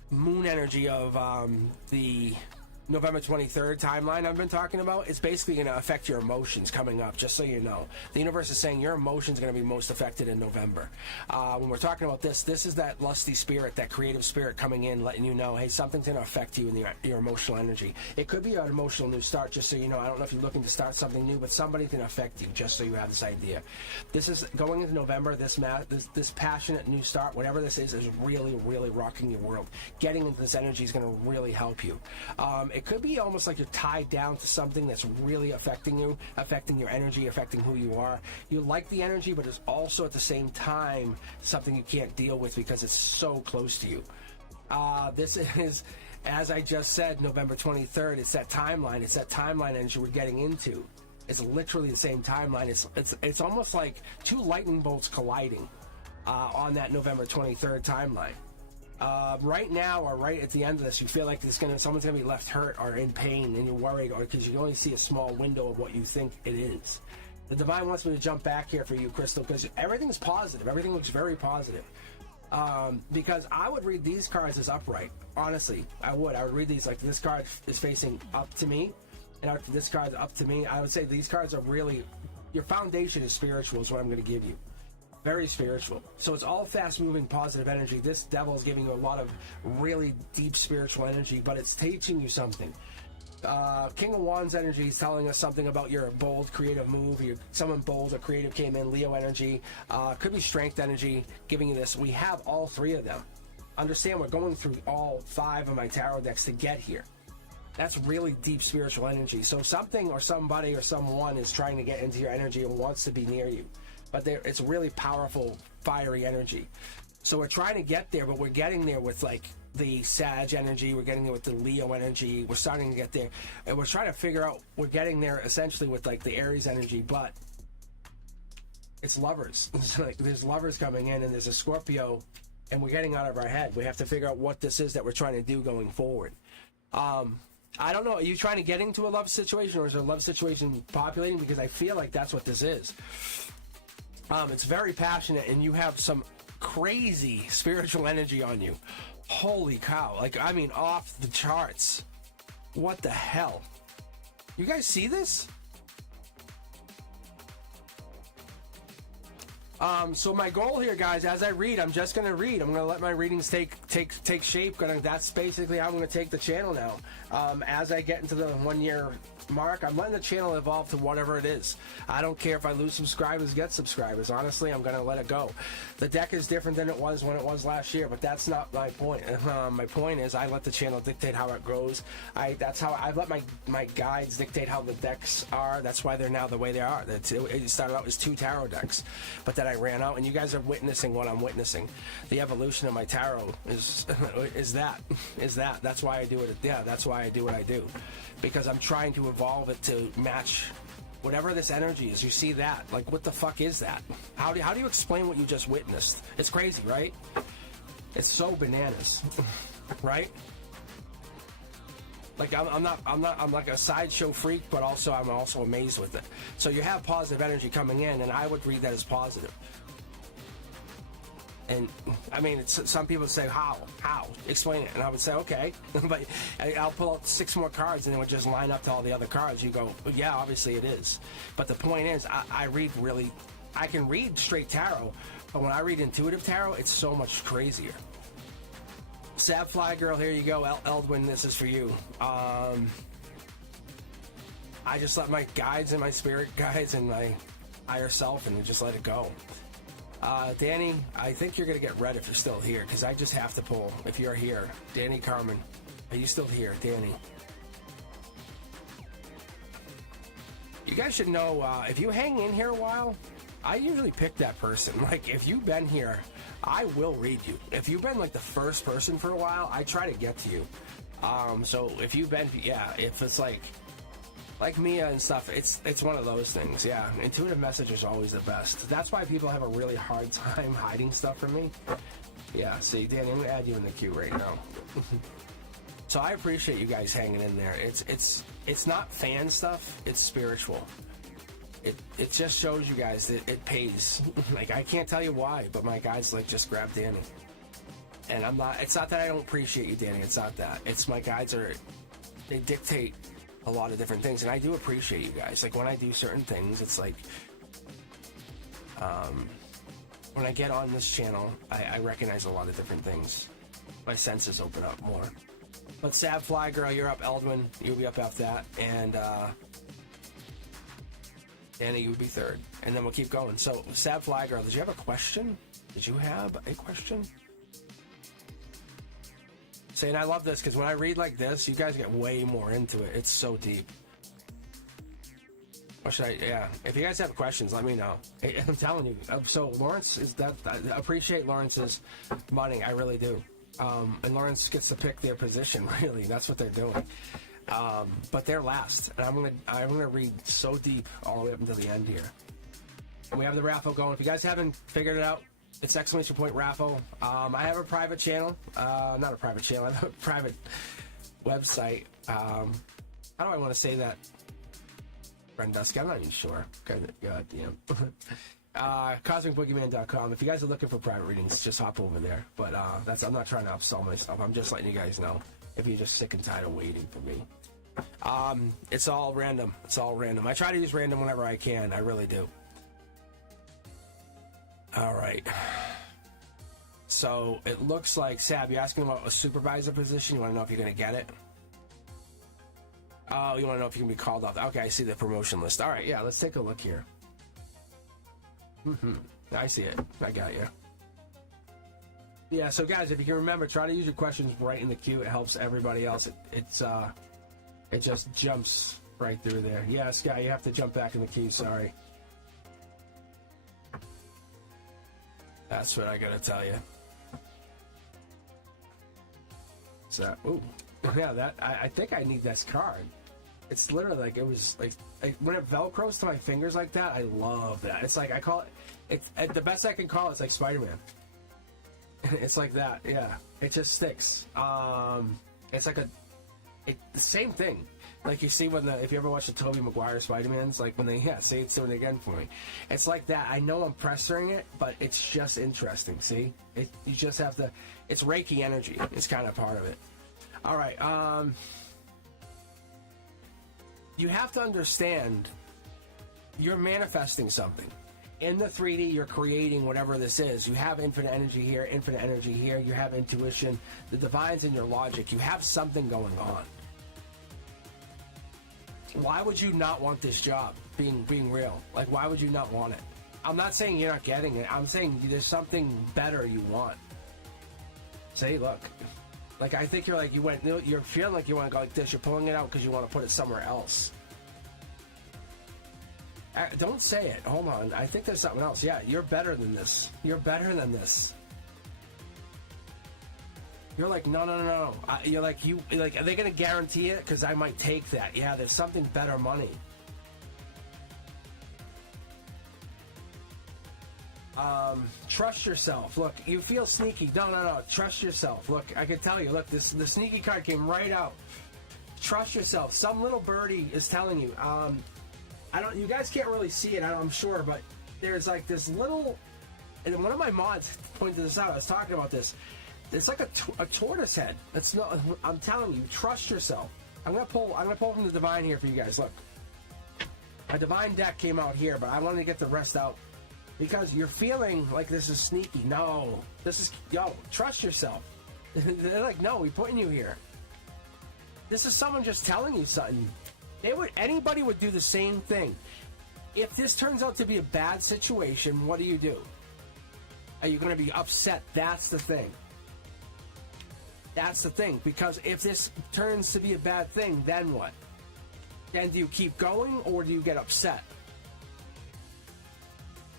moon energy of the November 23rd timeline I've been talking about. It's basically going to affect your emotions coming up, just so you know. The universe is saying your emotions are going to be most affected in November. When we're talking about this is that lusty spirit, that creative spirit coming in, letting you know, hey, something's going to affect you in your emotional energy. It could be an emotional new start, just so you know. I don't know if you're looking to start something new, but somebody's going to affect you, just so you have this idea. This is going into November, this passionate new start, whatever this is really, really rocking your world. Getting into this energy is going to really help you. It could be almost like you're tied down to something that's really affecting you, affecting your energy, affecting who you are. You like the energy, but it's also at the same time something you can't deal with because it's so close to you. This is, as I just said, November 23rd. It's that timeline. It's that timeline energy we're getting into. It's literally the same timeline. It's almost like two lightning bolts colliding on that November 23rd timeline. Right now, or right at the end of this, you feel like someone's gonna be left hurt or in pain, and you're worried, or because you only see a small window of what you think it is. The divine wants me to jump back here for you, Crystal, because everything's positive. Everything looks very positive. Because I would read these cards as upright. Honestly, I would. I would read these like this card is facing up to me, and this card's up to me. I would say these cards are really, your foundation is spiritual, is what I'm going to give you. Very spiritual. So it's all fast-moving, positive energy. This devil is giving you a lot of really deep spiritual energy, but it's teaching you something. King of Wands energy is telling us something about your bold, creative move. Someone bold or creative came in. Leo energy. Could be strength energy giving you this. We have all three of them. Understand, we're going through all 5 of my tarot decks to get here. That's really deep spiritual energy. So something or somebody or someone is trying to get into your energy and wants to be near you. But it's really powerful, fiery energy. So we're trying to get there, but we're getting there with like the Sag energy. We're getting there with the Leo energy. We're starting to get there. And we're trying to figure out, we're getting there essentially with like the Aries energy, but it's lovers. It's like there's lovers coming in and there's a Scorpio, and we're getting out of our head. We have to figure out what this is that we're trying to do going forward. I don't know. Are you trying to get into a love situation, or is a love situation populating? Because I feel like that's what this is. It's very passionate, and you have some crazy spiritual energy on you. Holy cow. Like, I mean, off the charts. What the hell? You guys see this? So my goal here, guys, as I read, I'm just going to read. I'm going to let my readings take shape. That's basically how I'm going to take the channel now. As I get into the 1 year mark, I'm letting the channel evolve to whatever it is. I don't care if I lose subscribers, get subscribers. Honestly, I'm going to let it go. The deck is different than it was when it was last year, but that's not my point. My point is I let the channel dictate how it grows. That's how I let my guides dictate how the decks are. That's why they're now the way they are. It started out as 2 tarot decks, but then I ran out, and you guys are witnessing what I'm witnessing. The evolution of my tarot is that. That's why I do it. Yeah, that's why I do what I do, because I'm trying to evolve it to match whatever this energy is. You see that? Like, what the fuck is that? How do you explain what you just witnessed? It's crazy, right? It's so bananas, right? Like, I'm like a sideshow freak, but I'm also amazed with it. So you have positive energy coming in, and I would read that as positive. And I mean, some people say, how? Explain it. And I would say, okay. But I'll pull out 6 more cards, and it would just line up to all the other cards. You go, well, yeah, obviously it is. But the point is, I can read straight tarot, but when I read intuitive tarot, it's so much crazier. Sapfly Girl, here you go. Eldwin, this is for you. I just let my guides and my spirit guides and my higher self and just let it go. Danny, I think you're going to get red if you're still here, because I just have to pull if you're here. Danny Carmen, are you still here? Danny. You guys should know, if you hang in here a while, I usually pick that person. Like, if you've been here, I will read you. If you've been, like, the first person for a while, I try to get to you. So if you've been, yeah, if it's like Mia and stuff, it's one of those things, yeah. Intuitive message is always the best. That's why people have a really hard time hiding stuff from me. Yeah, see, Danny, I'm going to add you in the queue right now. So I appreciate you guys hanging in there. It's not fan stuff, it's spiritual. It just shows you guys that it pays. Like, I can't tell you why, but my guys, like, just grab Danny. And it's not that I don't appreciate you, Danny, it's not that. It's my guides they dictate a lot of different things, and I do appreciate you guys. Like, when I do certain things, it's like, when I get on this channel, I recognize a lot of different things. My senses open up more. But Sab Fly Girl, you're up. Eldwin, you'll be up after that. And Danny, you would be third. And then we'll keep going. So, Sab Fly Girl, did you have a question? Did you have a question? Saying I love this, because when I read like this, you guys get way more into it. It's so deep. What should yeah. If you guys have questions, let me know. I'm telling you. So Lawrence, I appreciate Lawrence's money. I really do. And Lawrence gets to pick their position, really. That's what they're doing. But they're last. And I'm gonna read so deep all the way up until the end here. And we have the raffle going. If you guys haven't figured it out, it's exclamation point raffle. I have a private channel. Not a private channel. I have a private website. How do I want to say that? Brendusky, I'm not even sure. God damn. CosmicBoogeyman.com. If you guys are looking for private readings, just hop over there. But I'm not trying to upsell myself. I'm just letting you guys know if you're just sick and tired of waiting for me. It's all random. It's all random. I try to use random whenever I can. I really do. All right. So it looks like, Sab, you're asking about a supervisor position. You want to know if you're going to get it? Oh, you want to know if you can be called off. Okay, I see the promotion list. All right, yeah, let's take a look here. I see it. I got you. Yeah, so guys, if you can remember, try to use your questions right in the queue. It helps everybody else. It just jumps right through there. Yeah, Sky, you have to jump back in the queue. Sorry. That's what I gotta tell you. So, ooh, yeah, I think I need this card. It's literally like, it was like when it velcros to my fingers like that, I love that. It's like, I call it, the best I can call it's like Spider-Man. It's like that, yeah. It just sticks. It's like the same thing. Like you see if you ever watch the Tobey Maguire Spider-Mans, like when they, say it's doing it again for me. It's like that. I know I'm pressuring it, but it's just interesting, see? You just have to, it's Reiki energy. It's kind of part of it. All right, you have to understand you're manifesting something. In the 3D, you're creating whatever this is. You have infinite energy here, you have intuition, the divine's in your logic. You have something going on. Why would you not want this job, being real? Like, why would you not want it? I'm not saying you're not getting it. I'm saying there's something better you want. Say, look. Like, I think you're feeling like you want to go like this. You're pulling it out because you want to put it somewhere else. Don't say it. Hold on. I think there's something else. Yeah, you're better than this. You're better than this. You're like, no. You're like, are they going to guarantee it? Because I might take that. Yeah, there's something better money. Trust yourself. Look, you feel sneaky. No. Trust yourself. Look, I can tell you. Look, the sneaky card came right out. Trust yourself. Some little birdie is telling you. You guys can't really see it, I'm sure, but there's like this little, and one of my mods pointed this out. I was talking about this. It's like a tortoise head. It's not. I'm telling you, trust yourself. I'm gonna pull from the divine here for you guys. Look, a divine deck came out here, but I wanted to get the rest out because you're feeling like this is sneaky. No, trust yourself. They're like, no, we're putting you here. This is someone just telling you something. Anybody would do the same thing. If this turns out to be a bad situation, what do? Are you going to be upset? That's the thing. That's the thing. Because if this turns to be a bad thing, then what? Then do you keep going or do you get upset?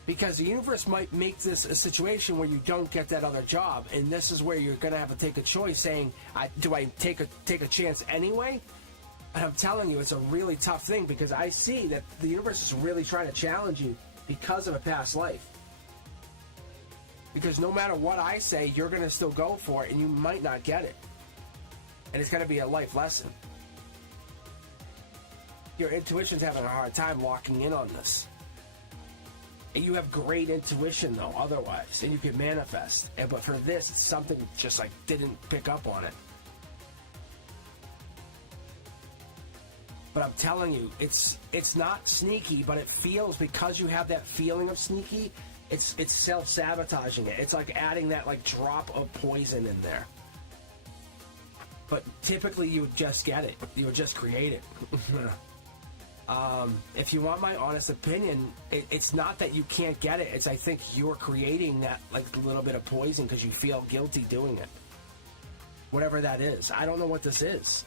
Because the universe might make this a situation where you don't get that other job, and this is where you're going to have to take a choice saying, do I take a chance anyway? And I'm telling you, it's a really tough thing because I see that the universe is really trying to challenge you because of a past life. Because no matter what I say, you're going to still go for it, and you might not get it. And it's going to be a life lesson. Your intuition's having a hard time locking in on this. And you have great intuition, though, otherwise. And you can manifest. But for this, it's something just like didn't pick up on it. But I'm telling you, it's not sneaky, but it feels, because you have that feeling of sneaky, it's self-sabotaging it. It's like adding that like drop of poison in there. But typically you would just get it. You would just create it. If you want my honest opinion, it's not that you can't get it. It's I think you're creating that like little bit of poison because you feel guilty doing it. Whatever that is. I don't know what this is.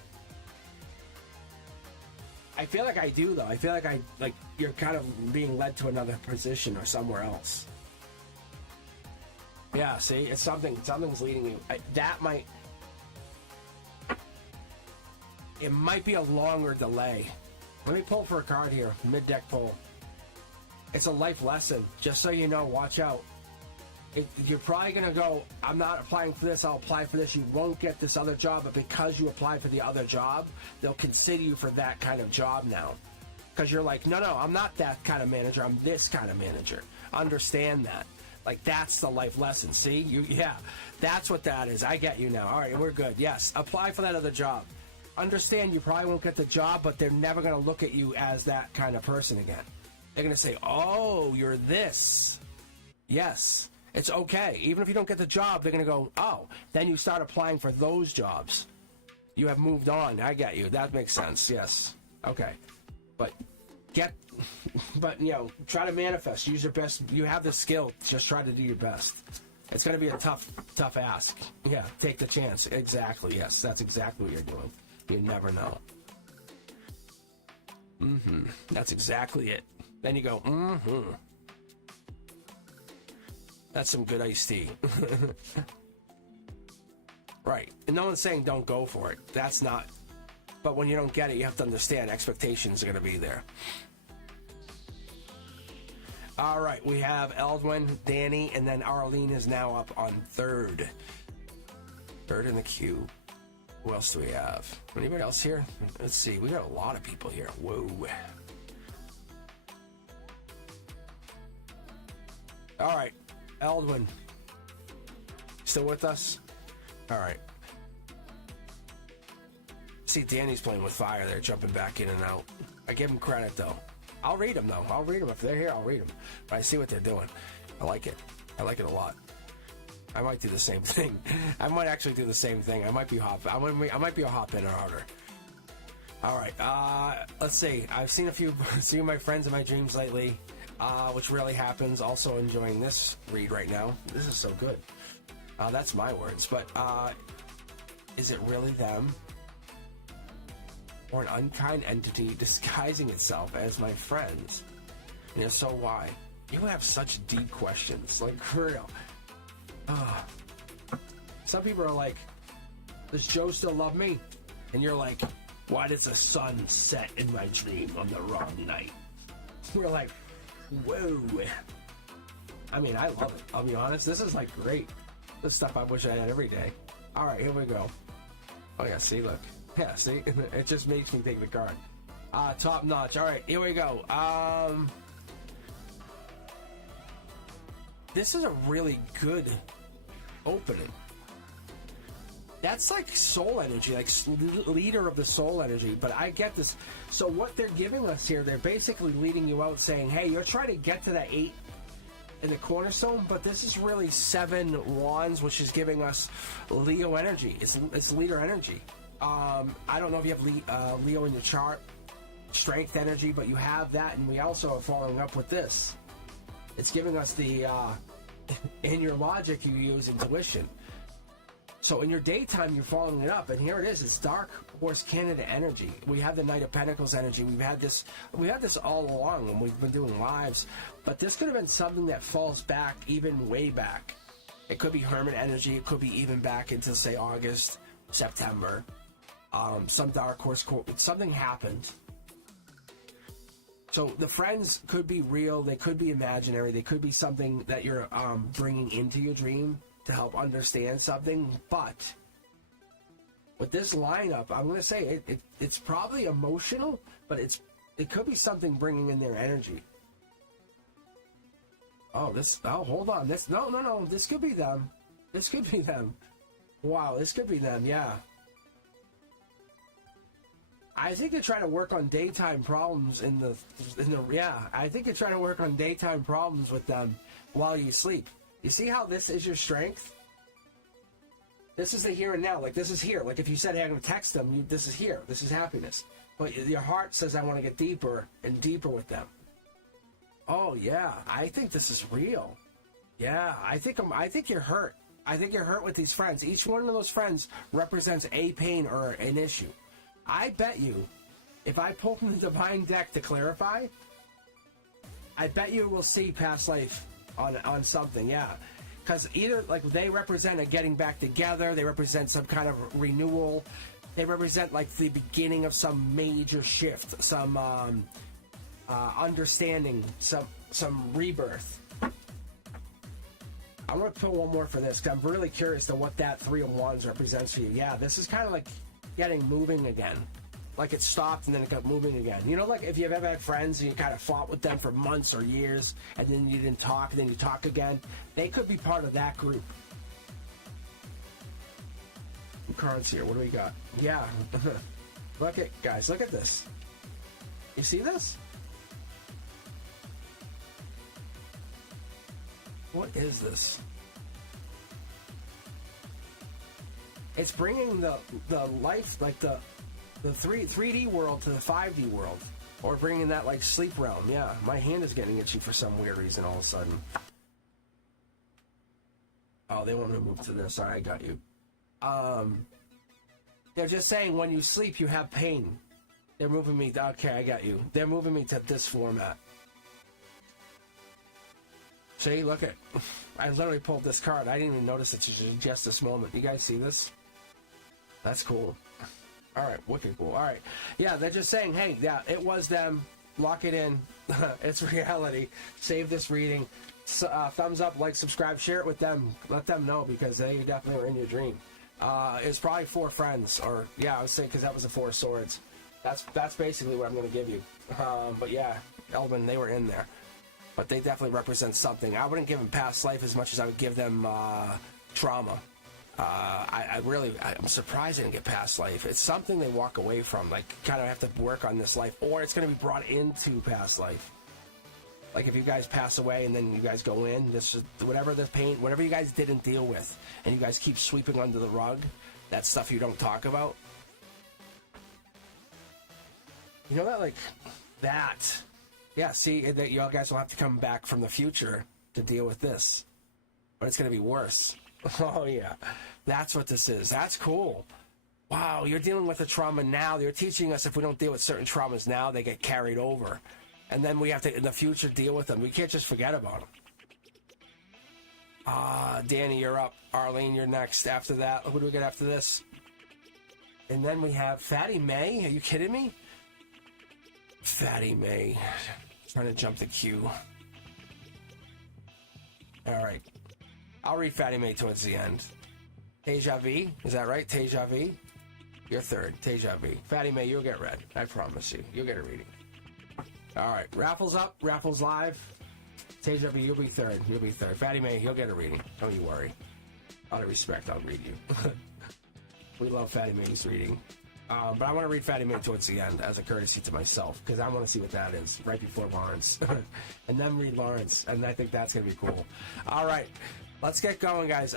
I feel like I do, though. I feel like you're kind of being led to another position or somewhere else. Yeah, see? It's something's leading you. It might be a longer delay. Let me pull for a card here. Mid-deck pull. It's a life lesson. Just so you know, watch out. You're probably going to go, I'm not applying for this, I'll apply for this. You won't get this other job, but because you applied for the other job, they'll consider you for that kind of job now. Because you're like, no, I'm not that kind of manager, I'm this kind of manager. Understand that. Like, that's the life lesson, see? Yeah, that's what that is. I get you now. All right, we're good. Yes, apply for that other job. Understand you probably won't get the job, but they're never going to look at you as that kind of person again. They're going to say, oh, you're this. Yes. It's okay. Even if you don't get the job, they're going to go, oh, then you start applying for those jobs. You have moved on. I get you. That makes sense. Yes. Okay. But try to manifest. Use your best. You have the skill. Just try to do your best. It's going to be a tough ask. Yeah. Take the chance. Exactly. Yes. That's exactly what you're doing. You never know. That's exactly it. Then you go, That's some good iced tea. Right. And no one's saying don't go for it. That's not. But when you don't get it, you have to understand expectations are going to be there. All right. We have Eldwin, Danny, and then Arlene is now up on third. Third in the queue. Who else do we have? Anybody else here? Let's see. We got a lot of people here. Whoa. All right. Eldwin, still with us? All right. See, Danny's playing with fire there, jumping back in and out. I give him credit, though. I'll read them, though. I'll read them. If they're here, I'll read them. But I see what they're doing. I like it. I like it a lot. I might do the same thing. I might actually do the same thing. I might be a hop in or harder. All right. Let's see. I've seen a few of my friends in my dreams lately. Which rarely happens. Also enjoying this read right now. This is so good. That's my words. But is it really them? Or an unkind entity disguising itself as my friends? And if so, why? You have such deep questions. Like, for real. Some people are like, does Joe still love me? And you're like, why does the sun set in my dream on the wrong night? We're like, whoa. I mean, I love it. I'll be honest. This is like great. This stuff I wish I had every day. All right, here we go. Oh, yeah, see, look. Yeah, see? It just makes me take the card. Top notch. All right, here we go. This is a really good opening. That's like soul energy, like leader of the soul energy. But I get this. So what they're giving us here, they're basically leading you out saying, hey, you're trying to get to that 8 in the cornerstone, but this is really 7 wands, which is giving us Leo energy. It's leader energy. I don't know if you have Leo in your chart. strength energy, but you have that, and we also are following up with this. It's giving us the, in your logic, you use intuition. So in your daytime, you're following it up, and here it is. It's Dark Horse Canada energy. We have the Knight of Pentacles energy. We've had this all along when we've been doing lives, but this could have been something that falls back even way back. It could be Hermit energy. It could be even back into, say, August, September. Some Dark Horse, something happened. So the friends could be real. They could be imaginary. They could be something that you're bringing into your dream to help understand something. But with this lineup, I'm going to say it's probably emotional, but it could be something bringing in their energy. Oh, hold on. No. This could be them. This could be them. Wow, this could be them, yeah. I think they're trying to work on daytime problems I think they're trying to work on daytime problems with them while you sleep. You see how this is your strength? This is the here and now. Like, this is here. Like, if you said, hey, I'm going to text them, this is here. This is happiness. But your heart says, I want to get deeper and deeper with them. Oh, yeah. I think this is real. Yeah, I think you're hurt. I think you're hurt with these friends. Each one of those friends represents a pain or an issue. I bet you, if I pull from the Divine deck to clarify, I bet you will see past life on something, yeah. Because either, like, they represent a getting back together, they represent some kind of renewal, they represent, like, the beginning of some major shift, some understanding, some rebirth. I'm going to put one more for this, because I'm really curious to what that Three of Wands represents for you. Yeah, this is kind of like getting moving again. Like, it stopped and then it got moving again. You know, like if you've ever had friends and you kind of fought with them for months or years and then you didn't talk and then you talk again, they could be part of that group. Cards here. What do we got? Yeah. Look at, guys, look at this. You see this? What is this? It's bringing the life, like the 3D world to the 5D world. Or bringing that, like, sleep realm. Yeah, my hand is getting itchy for some weird reason all of a sudden. Oh, they want me to move to this. Sorry, I got you. They're just saying when you sleep, you have pain. They're moving me. Okay, I got you. They're moving me to this format. See, look at. I literally pulled this card. I didn't even notice it just this moment. You guys see this? That's cool. All right, wicked cool. All right. Yeah, they're just saying, hey, yeah, it was them. Lock it in. It's reality. Save this reading. Thumbs up, like, subscribe, share it with them. Let them know because they definitely were in your dream. It's probably 4 friends, or yeah, I would say because that was the 4 swords. That's basically what I'm going to give you. But yeah, Elvin, they were in there. But they definitely represent something. I wouldn't give them past life as much as I would give them trauma. I'm surprised they didn't get past life. It's something they walk away from, like, kind of have to work on this life, or it's going to be brought into past life. Like, if you guys pass away and then you guys go in, this is whatever the pain, whatever you guys didn't deal with, and you guys keep sweeping under the rug, that stuff you don't talk about. You know that, like, that. Yeah, see, that you guys will have to come back from the future to deal with this. But it's going to be worse. Oh, yeah. That's what this is. That's cool. Wow, you're dealing with the trauma now. They're teaching us if we don't deal with certain traumas now, they get carried over. And then we have to, in the future, deal with them. We can't just forget about them. Danny, you're up. Arlene, you're next. After that, who do we get after this? And then we have Fatty May. Are you kidding me? Fatty May. Trying to jump the queue. All right. I'll read Fatty May towards the end. Teja V. Is that right? Teja V? You're third. Teja V. Fatty May, you'll get read. I promise you. You'll get a reading. All right. Raffles up. Raffles live. Teja V, you'll be third. You'll be third. Fatty May, he'll get a reading. Don't you worry. Out of respect, I'll read you. We love Fatty May's reading. But I want to read Fatty May towards the end as a courtesy to myself because I want to see what that is right before Lawrence. And then read Lawrence. And I think that's going to be cool. All right. Let's get going, guys.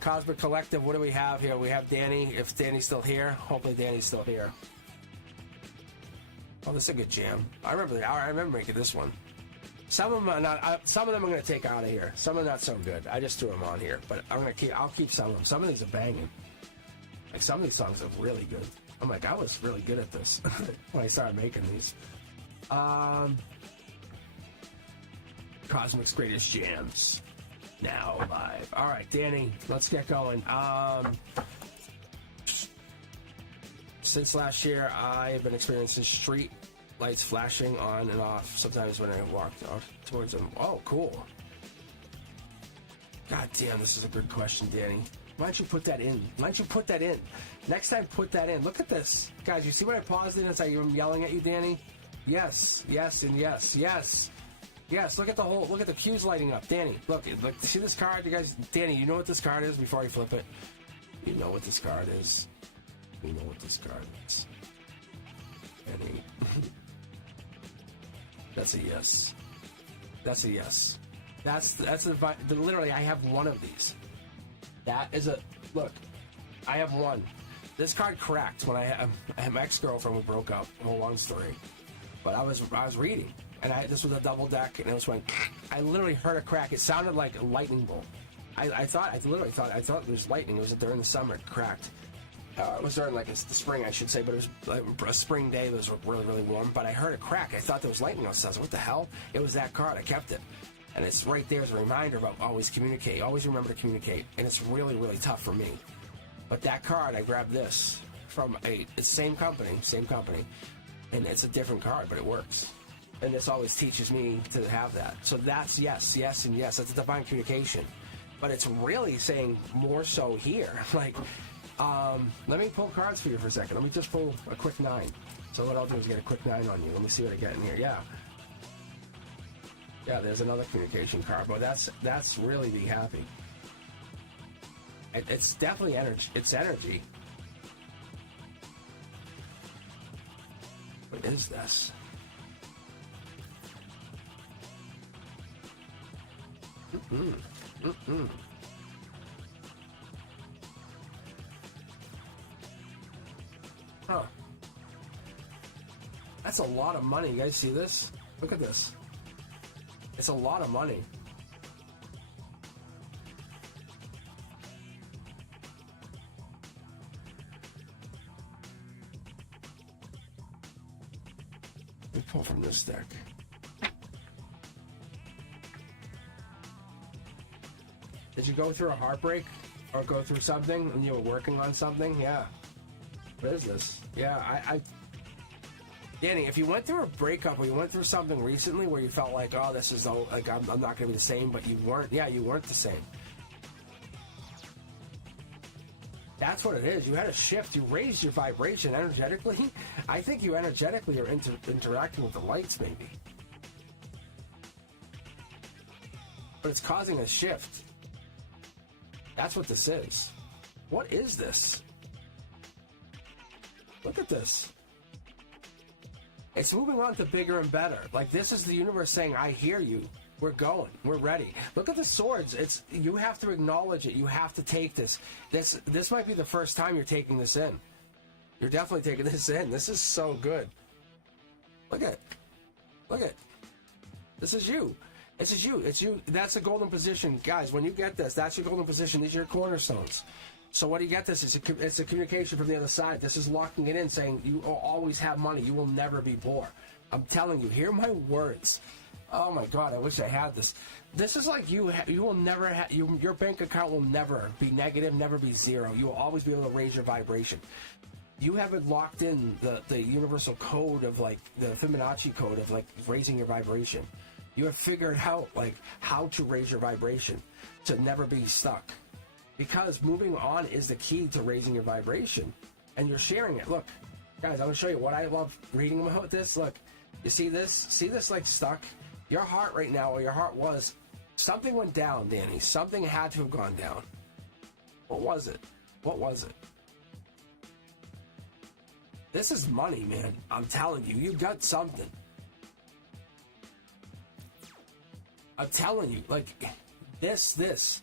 Cosmic Collective, what do we have here? We have Danny. If Danny's still here. Hopefully Danny's still here. Oh, this is a good jam. I remember making this one. Some of them are not. Some of them I'm gonna take out of here. Some are not so good. I just threw them on here, but I'll keep some of them. Some of these are banging. Like some of these songs are really good. I'm like, I was really good at this when I started making these. Cosmic's Greatest Jams. Now live. All right, Danny, let's get going. Since last year, I have been experiencing street lights flashing on and off. Sometimes when I walk towards them. Oh, cool. God damn, this is a good question, Danny. Why don't you put that in? Why don't you put that in? Next time, put that in. Look at this. Guys, you see what I paused in as I'm yelling at you, Danny? Yes, yes, and yes, yes. Yes, look at the cues lighting up. Danny, look, see this card? You guys, Danny, you know what this card is before you flip it? You know what this card is. You know what this card is. Danny. That's a yes. That's a yes. That's literally, I have one of these. That is a, look, I have one. This card cracked when I had my ex-girlfriend, we broke up. A long story. But I was reading, and this was a double deck, and it was when I literally heard a crack. It sounded like a lightning bolt. I thought it was lightning. It was during the summer. It cracked. It was during like the spring, I should say, but it was like a spring day that was really, really warm. But I heard a crack. I thought there was lightning outside. I was like, what the hell? It was that card. I kept it. And it's right there as a reminder about always communicate. Always remember to communicate. And it's really, really tough for me. But that card, I grabbed this from it's the same company. And it's a different card, but it works. And this always teaches me to have that. So that's yes, yes, and yes. That's a divine communication. But it's really saying more so here. Like, let me pull cards for you for a second. Let me just pull a quick 9. So what I'll do is get a quick 9 on you. Let me see what I get in here. Yeah. Yeah, there's another communication card. But that's really be happy. It's definitely energy. It's energy. What is this? Huh. That's a lot of money. You guys see this? Look at this. It's a lot of money. Let me pull from this deck. Did you go through a heartbreak or go through something and you were working on something? Yeah. What is this? Yeah, Danny, if you went through a breakup or you went through something recently where you felt like, oh, this is like I'm not going to be the same, but you weren't. Yeah, you weren't the same. That's what it is. You had a shift. You raised your vibration energetically. I think you energetically are interacting with the lights, maybe. But it's causing a shift. That's what this is. What is this? Look at this. It's moving on to bigger and better. Like, this is the universe saying, I hear you. We're going. We're ready. Look at the swords. You have to acknowledge it. You have to take this. This might be the first time you're taking this in. You're definitely taking this in. This is so good. Look at it. Look at it. This is you. This is you. It's you. That's the golden position. Guys, when you get this, that's your golden position. These are your cornerstones. So what do you get this? It's a communication from the other side. This is locking it in, saying you will always have money. You will never be poor. I'm telling you, hear my words. Oh my God, I wish I had this. This is like you will never have, your bank account will never be negative, never be zero. You will always be able to raise your vibration. You haven't locked in the universal code of like the Fibonacci code of like raising your vibration. You have figured out like how to raise your vibration to never be stuck. Because moving on is the key to raising your vibration. And you're sharing it. Look, guys, I'm going to show you what I love reading about this. Look, you see this? See this like stuck? Your heart right now, or your heart was, something went down, Danny. Something had to have gone down. What was it? What was it? This is money, man. I'm telling you, you got something. I'm telling you, like, this.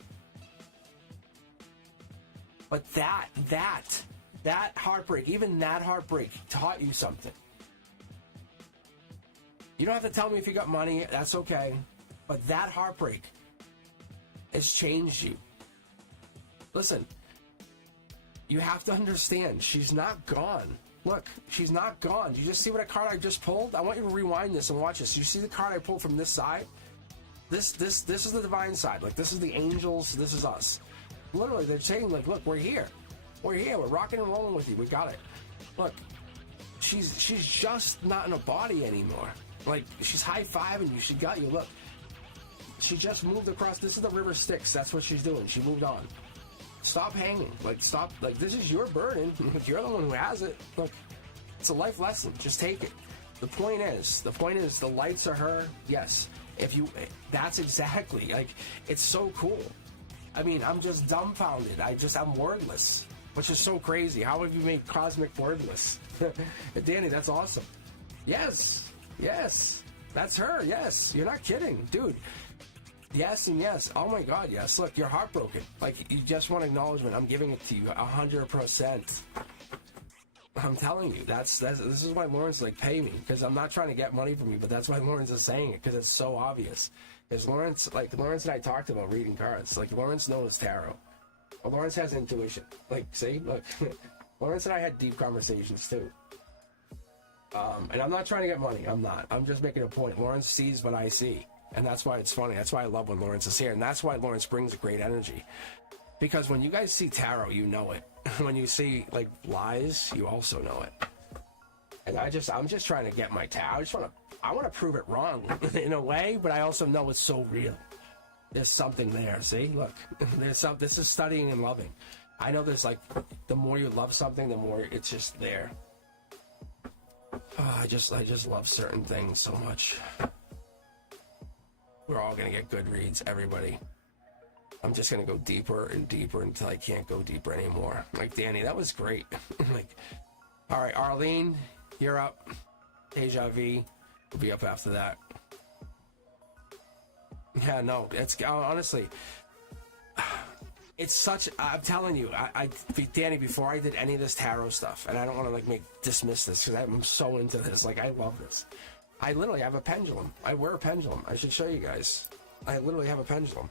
But that heartbreak, even that heartbreak taught you something. You don't have to tell me if you got money. That's okay. But that heartbreak has changed you. Listen, you have to understand, she's not gone. Look, she's not gone. Do you just see what a card I just pulled? I want you to rewind this and watch this. You see the card I pulled from this side? This is the divine side. Like, this is the angels. This is us. Literally, they're saying, like, look, we're here. We're here. We're rocking and rolling with you. We got it. Look, she's just not in a body anymore. Like, she's high-fiving you. She got you. Look, she just moved across. This is the river Styx. That's what she's doing. She moved on. Stop hanging. Like, stop. Like, this is your burden. You're the one who has it. Look, it's a life lesson. Just take it. The point is, the lights are her. Yes. That's exactly, like, it's so cool. I mean, I'm just dumbfounded. I'm wordless, which is so crazy. How have you made Cosmic wordless? Danny, that's awesome. Yes. That's her. Yes. You're not kidding, dude. Yes and yes. Oh my God, yes. Look, you're heartbroken. Like, you just want acknowledgement. I'm giving it to you 100%. I'm telling you, this is why Lawrence like pay me, because I'm not trying to get money from you, but that's why Lawrence is saying it, because it's so obvious. Because Lawrence and I talked about reading cards. Like, Lawrence knows tarot. Well, Lawrence has intuition. Like, see, look, Lawrence and I had deep conversations too. And I'm not trying to get money. I'm not. I'm just making a point. Lawrence sees what I see. And that's why it's funny. That's why I love when Lawrence is here. And that's why Lawrence brings a great energy. Because when you guys see tarot, you know it. When you see, like, lies, you also know it. And I'm just trying to get my tarot. I want to prove it wrong in a way, but I also know it's so real. There's something there. See? Look. This is studying and loving. I know there's, like, the more you love something, the more it's just there. Oh, I just love certain things so much. We're all going to get good reads, everybody. I'm just going to go deeper and deeper until I can't go deeper anymore. Like, Danny, that was great. Like, all right, Arlene, you're up. Deja Vu will be up after that. Yeah, no, it's honestly, it's such, I'm telling you, Danny, before I did any of this tarot stuff, and I don't want to, like, dismiss this, because I'm so into this. Like, I love this. I literally have a pendulum. I wear a pendulum. I should show you guys. I literally have a pendulum.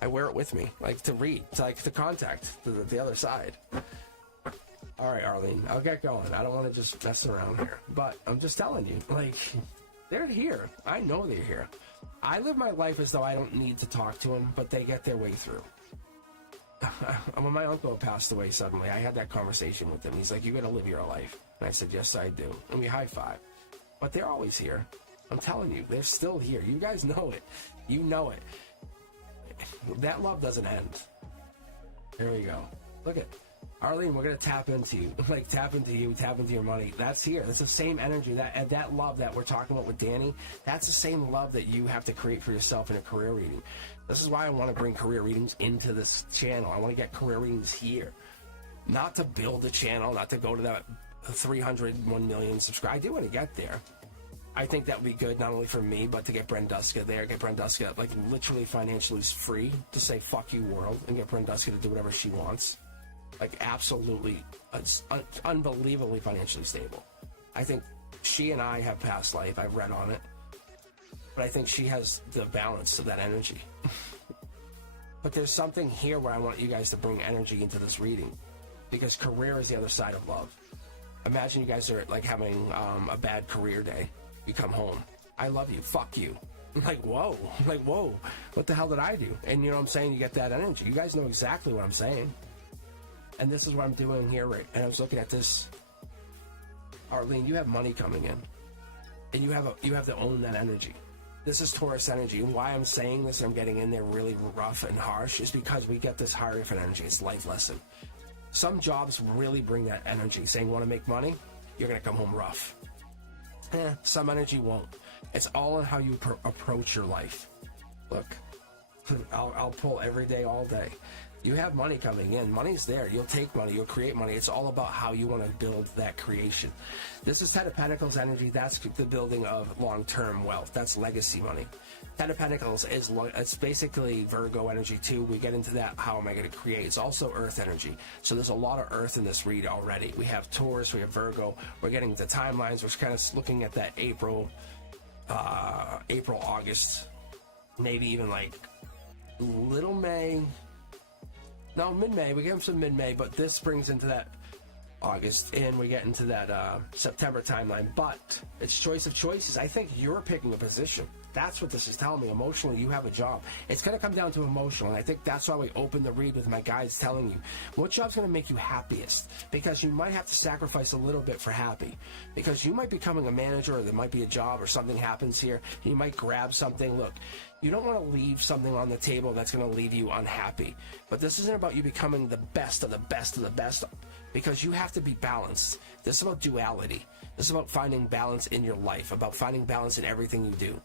I wear it with me, like, to read, to contact the other side. All right, Arlene, I'll get going. I don't want to just mess around here, but I'm just telling you, like, they're here. I know they're here. I live my life as though I don't need to talk to them, but they get their way through. When my uncle passed away suddenly, I had that conversation with him. He's like, you got to live your life. And I said, yes, I do. And we high-five. But they're always here. I'm telling you, they're still here. You guys know it. You know it. That love doesn't end. There we go. Look at Arlene, we're going to tap into you. Like, tap into you, tap into your money. That's here. That's the same energy. That love that we're talking about with Danny, that's the same love that you have to create for yourself in a career reading. This is why I want to bring career readings into this channel. I want to get career readings here. Not to build a channel, not to go to that 301 million subscribers. I do want to get there. I think that would be good, not only for me, but to get Brenduska there, get Brenduska, like, literally financially free, to say, fuck you, world, and get Brenduska to do whatever she wants. Like, absolutely, unbelievably financially stable. I think she and I have past life. I've read on it. But I think she has the balance of that energy. But there's something here where I want you guys to bring energy into this reading. Because career is the other side of love. Imagine you guys are, like, having a bad career day. You come home. I love you. Fuck you. Like, whoa. Like, whoa. What the hell did I do? And you know what I'm saying? You get that energy. You guys know exactly what I'm saying. And this is what I'm doing here, right? And I was looking at this. Arlene, you have money coming in. And you have to own that energy. This is Taurus energy. And why I'm saying this, I'm getting in there really rough and harsh, is because we get this higher-different energy. It's life lesson. Some jobs really bring that energy. Saying, want to make money? You're going to come home rough. Some energy won't. It's all in how you approach your life. Look, I'll pull every day, all day. You have money coming in. Money's there. You'll take money. You'll create money. It's all about how you want to build that creation. This is Ten of Pentacles energy. That's the building of long-term wealth. That's legacy money. Ten of Pentacles it's basically Virgo energy too. We get into that. How am I going to create? It's also Earth energy. So there's a lot of Earth in this read already. We have Taurus. We have Virgo. We're getting into timelines. We're kind of looking at that April April, August, maybe even like little May. No, mid-May. We get them some mid-May, but this brings into that August, and we get into that September timeline. But it's choice of choices. I think you're picking a position. That's what this is telling me. Emotionally, you have a job. It's going to come down to emotional, and I think that's why we opened the read with my guides telling you what job's going to make you happiest, because you might have to sacrifice a little bit for happy, because you might be becoming a manager, or there might be a job, or something happens here. You might grab something. Look, you don't want to leave something on the table that's going to leave you unhappy, but this isn't about you becoming the best of the best of the best, because you have to be balanced. This is about duality. This is about finding balance in your life, about finding balance in everything you do.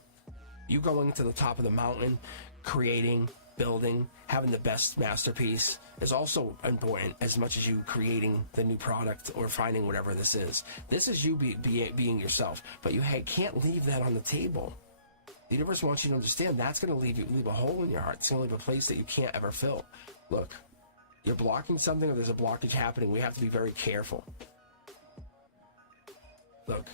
You going to the top of the mountain, creating, building, having the best masterpiece is also important as much as you creating the new product or finding whatever this is. This is you being yourself, but you can't leave that on the table. The universe wants you to understand that's going to leave a hole in your heart. It's going to leave a place that you can't ever fill. Look, you're blocking something, or there's a blockage happening. We have to be very careful. Look.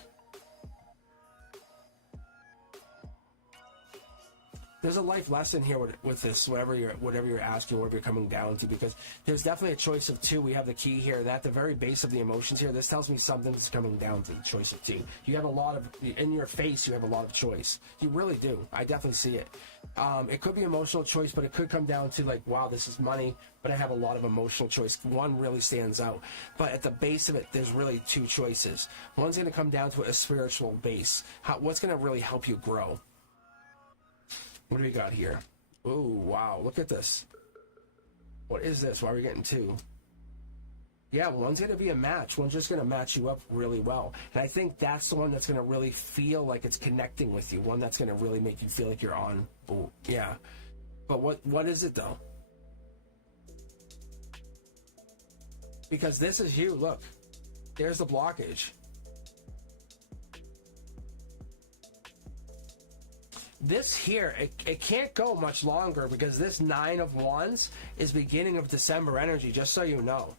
There's a life lesson here with this, whatever you're asking, whatever you're coming down to, because there's definitely a choice of two. We have the key here. At the very base of the emotions here, this tells me something's coming down to the choice of two. You have a lot of, in your face, you have a lot of choice. You really do. I definitely see it. It could be emotional choice, but it could come down to like, wow, this is money, but I have a lot of emotional choice. One really stands out. But at the base of it, there's really two choices. One's going to come down to a spiritual base. What's going to really help you grow? What do we got here? Oh, wow. Look at this. What is this? Why are we getting two? Yeah, one's going to be a match. One's just going to match you up really well. And I think that's the one that's going to really feel like it's connecting with you. One that's going to really make you feel like you're on. Oh, yeah. But what is it, though? Because this is you. Look. There's the blockage. This here, it can't go much longer, because this 9 of Wands is beginning of December energy, just so you know.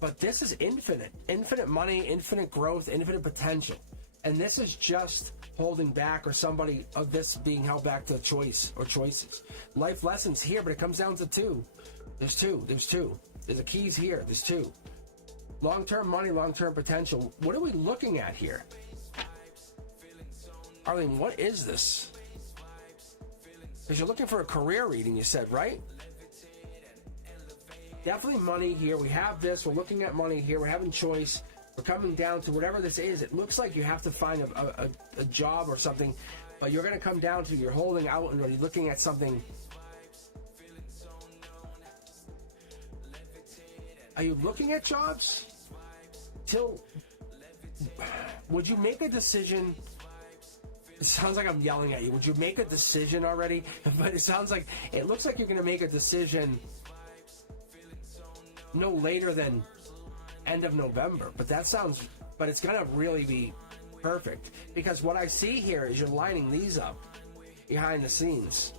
But this is infinite. Infinite money, infinite growth, infinite potential. And this is just holding back, or somebody of this being held back to a choice or choices. Life lessons here, but it comes down to two. There's two. There's two. There's the keys here. There's two. Long-term money, long-term potential. What are we looking at here? Arlene, what is this? Because you're looking for a career reading, you said, right? Definitely money here. We have this. We're looking at money here. We're having choice. We're coming down to whatever this is. It looks like you have to find a job or something, but you're going to come down to you're holding out and you're looking at something. Are you looking at jobs? Would you make a decision? It sounds like I'm yelling at you. Would you make a decision already? But it looks like you're going to make a decision no later than end of November. But it's going to really be perfect, because what I see here is you're lining these up behind the scenes.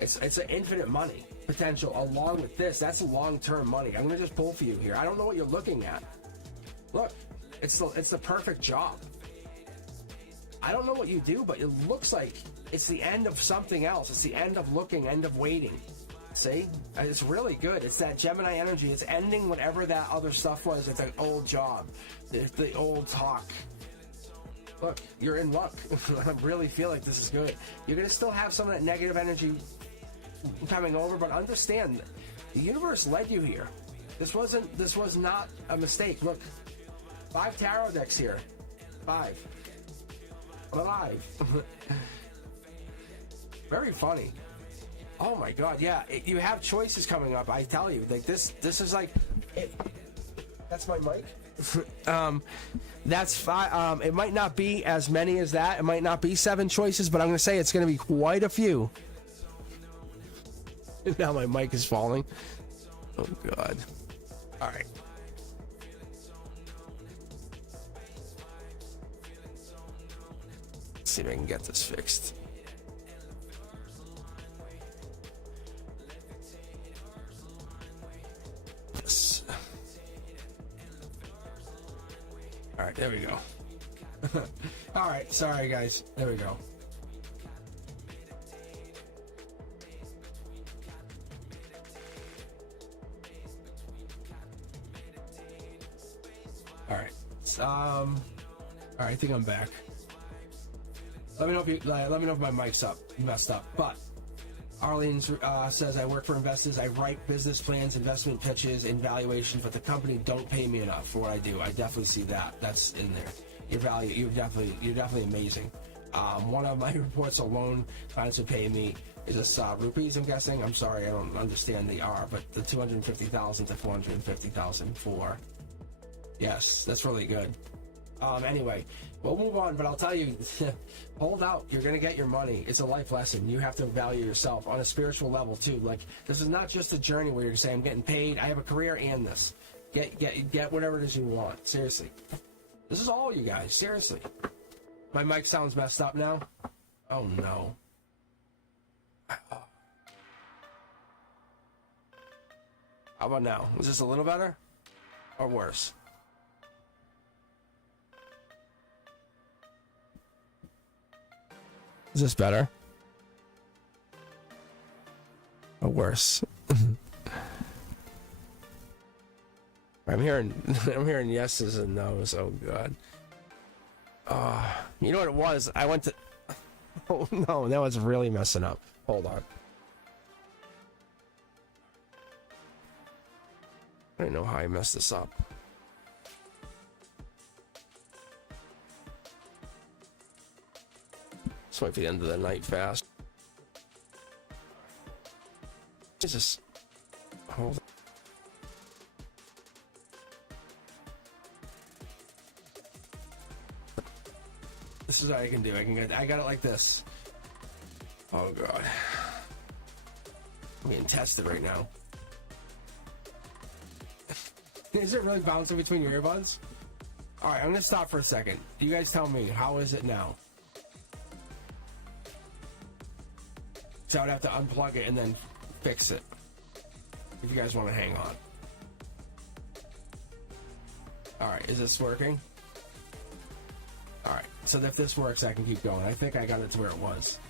It's an infinite money potential along with this. That's long-term money. I'm going to just pull for you here. I don't know what you're looking at. Look, it's the perfect job. I don't know what you do, but it looks like it's the end of something else. It's the end of looking, end of waiting. See? It's really good. It's that Gemini energy. It's ending whatever that other stuff was. It's an old job. It's the old talk. Look, you're in luck. I really feel like this is good. You're going to still have some of that negative energy coming over, but understand, the universe led you here. This was not a mistake. Look, 5 tarot decks here. 5. Alive. Very funny. Oh my god, yeah, you have choices coming up. I tell you, like this is like it. That's my mic. That's 5. It might not be as many as that. It might not be 7 choices, but I'm going to say it's going to be quite a few. Now my mic is falling. Oh god. All right. Let's see if I can get this fixed. Yes. All right, there we go. All right, sorry guys. There we go. All right. All right, I think I'm back. Let me know if let me know if my mic's up, messed up. But Arlene says, I work for investors. I write business plans, investment pitches, and valuations, but the company don't pay me enough for what I do. I definitely see that. That's in there. You're definitely amazing. One of my reports alone clients would pay me is this rupees, I'm guessing. I'm sorry, I don't understand the R, but the 250,000 to 450,000 for. Yes, that's really good. Anyway, we'll move on, but I'll tell you, hold out. You're going to get your money. It's a life lesson. You have to value yourself on a spiritual level, too. Like, this is not just a journey where you're saying, I'm getting paid, I have a career and this. Get whatever it is you want. Seriously. This is all you guys. Seriously. My mic sounds messed up now. Oh, no. How about now? Is this a little better? Or worse? Is this better? Or worse? I'm hearing yeses and no's. Oh god. You know what it was? I went to. Oh no, that was really messing up. Hold on. I don't know how I messed this up. Let's wait for the end of the night fast. Jesus. Hold on. This is what I can do. I got it like this. Oh god. I'm getting tested right now. Is it really bouncing between your earbuds? Alright, I'm gonna stop for a second. You guys tell me, how is it now? So I would have to unplug it and then fix it. If you guys want to hang on. Alright, is this working? Alright, so if this works, I can keep going. I think I got it to where it was.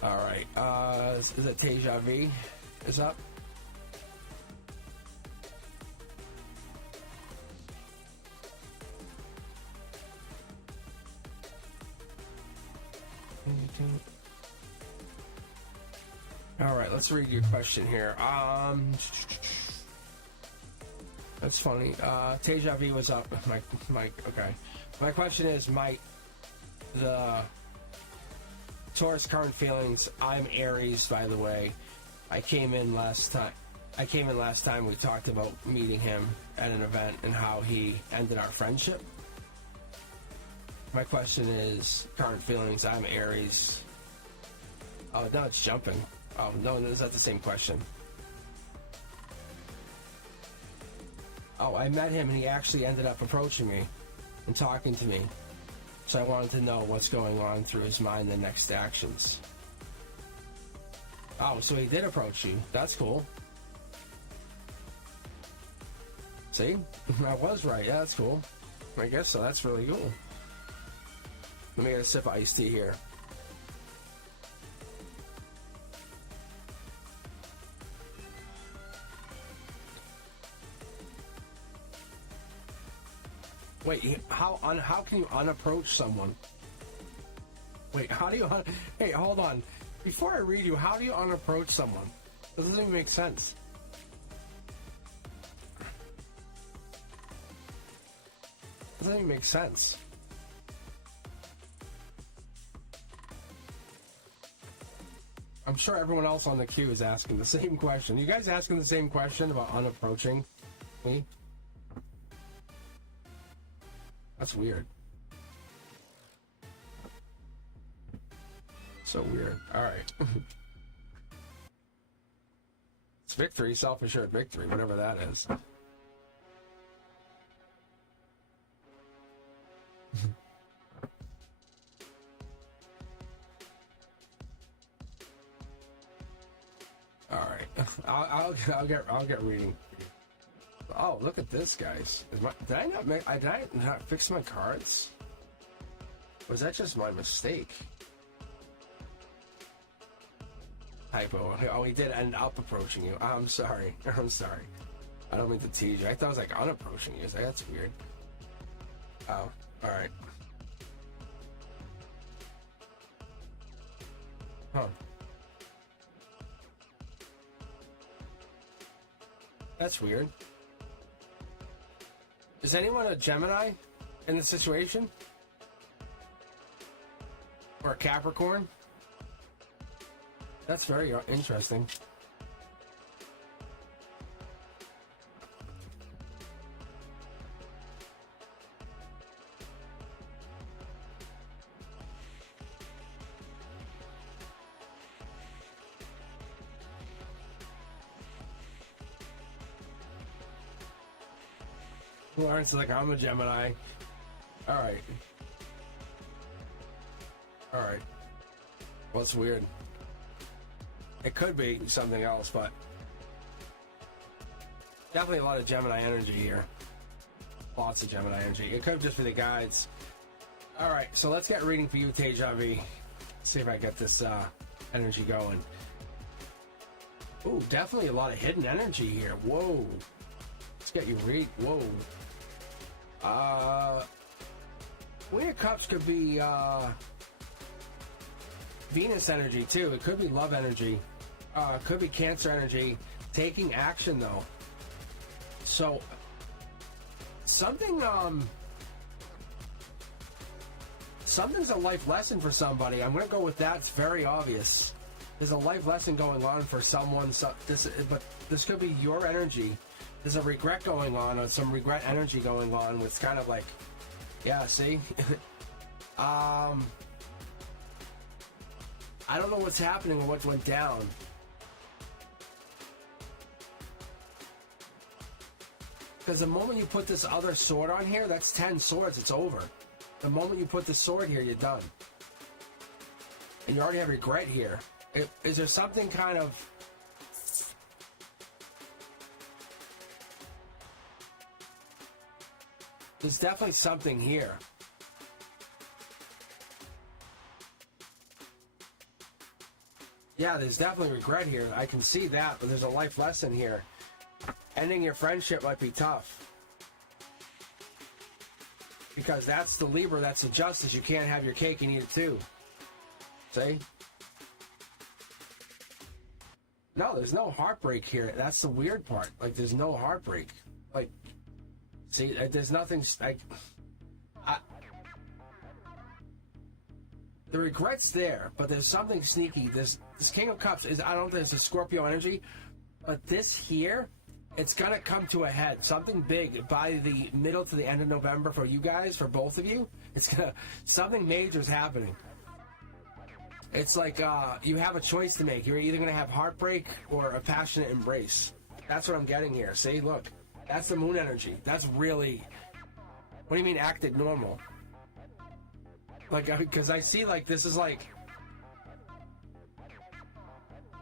Alright, is it Teja V? Is up? All right, let's read your question here. That's funny. Teja V was up. Mike. Okay. My question is, Mike, the Taurus current feelings. I'm Aries, by the way. I came in last time. We talked about meeting him at an event and how he ended our friendship. My question is, current feelings. I'm Aries. Oh, now it's jumping. Oh, no, is that the same question? Oh, I met him and he actually ended up approaching me and talking to me. So I wanted to know what's going on through his mind, the next actions. Oh, so he did approach you. That's cool. See? I was right. Yeah, that's cool. I guess so. That's really cool. Let me get a sip of iced tea here. Wait, how can you unapproach someone? Wait, how do you hey, hold on. Before I read you, how do you unapproach someone? That doesn't even make sense. It doesn't even make sense. I'm sure everyone else on the queue is asking the same question. You guys asking the same question about unapproaching me? That's weird. So weird. Alright. It's victory, self-assured victory, whatever that is. I'll get reading. Oh, look at this, guys. Did I not fix my cards? Was that just my mistake? Typo. Oh, he did end up approaching you. I'm sorry. I'm sorry. I don't mean to tease you. I thought it was like unapproaching you. That's weird. Oh, alright. Huh. That's weird. Is anyone a Gemini in this situation? Or a Capricorn? That's very interesting. Lawrence is like, I'm a Gemini. Alright. Alright. Well, it's weird. It could be something else, but definitely a lot of Gemini energy here. Lots of Gemini energy. It could just be the guides. Alright, so let's get reading for you, Teja V. See if I get this energy going. Ooh, definitely a lot of hidden energy here. Whoa. Let's get you read. Whoa. Queen of Cups could be Venus energy too. It could be love energy. Could be Cancer energy. Taking action though. So something something's a life lesson for somebody. I'm gonna go with that. It's very obvious. There's a life lesson going on for someone. But this could be your energy. There's a regret going on, or some regret energy going on. It's kind of like, yeah, see? I don't know what's happening or what went down. Because the moment you put this other sword on here, that's 10 swords, it's over. The moment you put the sword here, you're done. And you already have regret here. Is there something kind of... There's definitely something here. Yeah, there's definitely regret here. I can see that, but there's a life lesson here. Ending your friendship might be tough. Because that's the Libra, that's the justice. You can't have your cake and eat it too. See? No, there's no heartbreak here. That's the weird part. Like, there's no heartbreak. Like, see, there's nothing... the regret's there, but there's something sneaky. This King of Cups is, I don't think it's a Scorpio energy, but this here, it's gonna come to a head. Something big by the middle to the end of November for you guys, for both of you. Something major is happening. It's like you have a choice to make. You're either gonna have heartbreak or a passionate embrace. That's what I'm getting here. See, look, that's the moon energy. That's really, what do you mean acted normal? Like, because I see, like, this is like,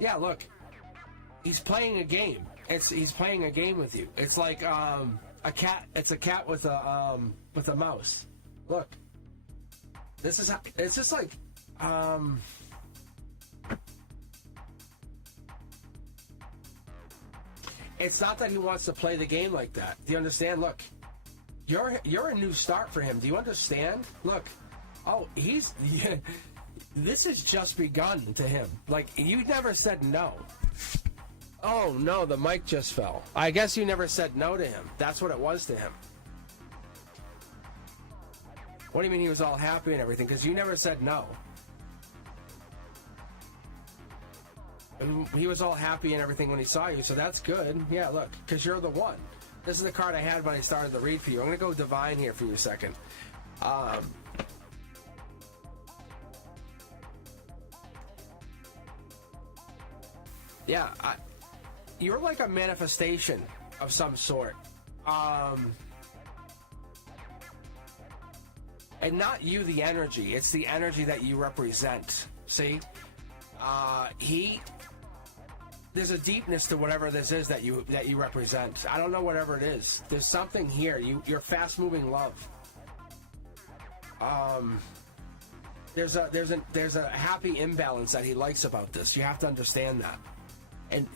yeah, look, he's playing a game. He's playing a game with you. It's like a cat. It's a cat with a mouse. Look, this is how, it's just like it's not that he wants to play the game like that. Do you understand? Look, you're a new start for him. Do you understand? Look, oh, yeah, this has just begun to him. Like, you never said no. Oh, no, the mic just fell. I guess you never said no to him. That's what it was to him. What do you mean he was all happy and everything? Because you never said no. He was all happy and everything when he saw you, so that's good. Yeah, look, because you're the one. This is the card I had when I started the read for you. I'm going to go Divine here for you a second. Yeah, you're like a manifestation of some sort. And not you, the energy. It's the energy that you represent. See? there's a deepness to whatever this is that you represent. I don't know whatever it is. There's something here. You're fast-moving love. There's a happy imbalance that he likes about this. You have to understand that. And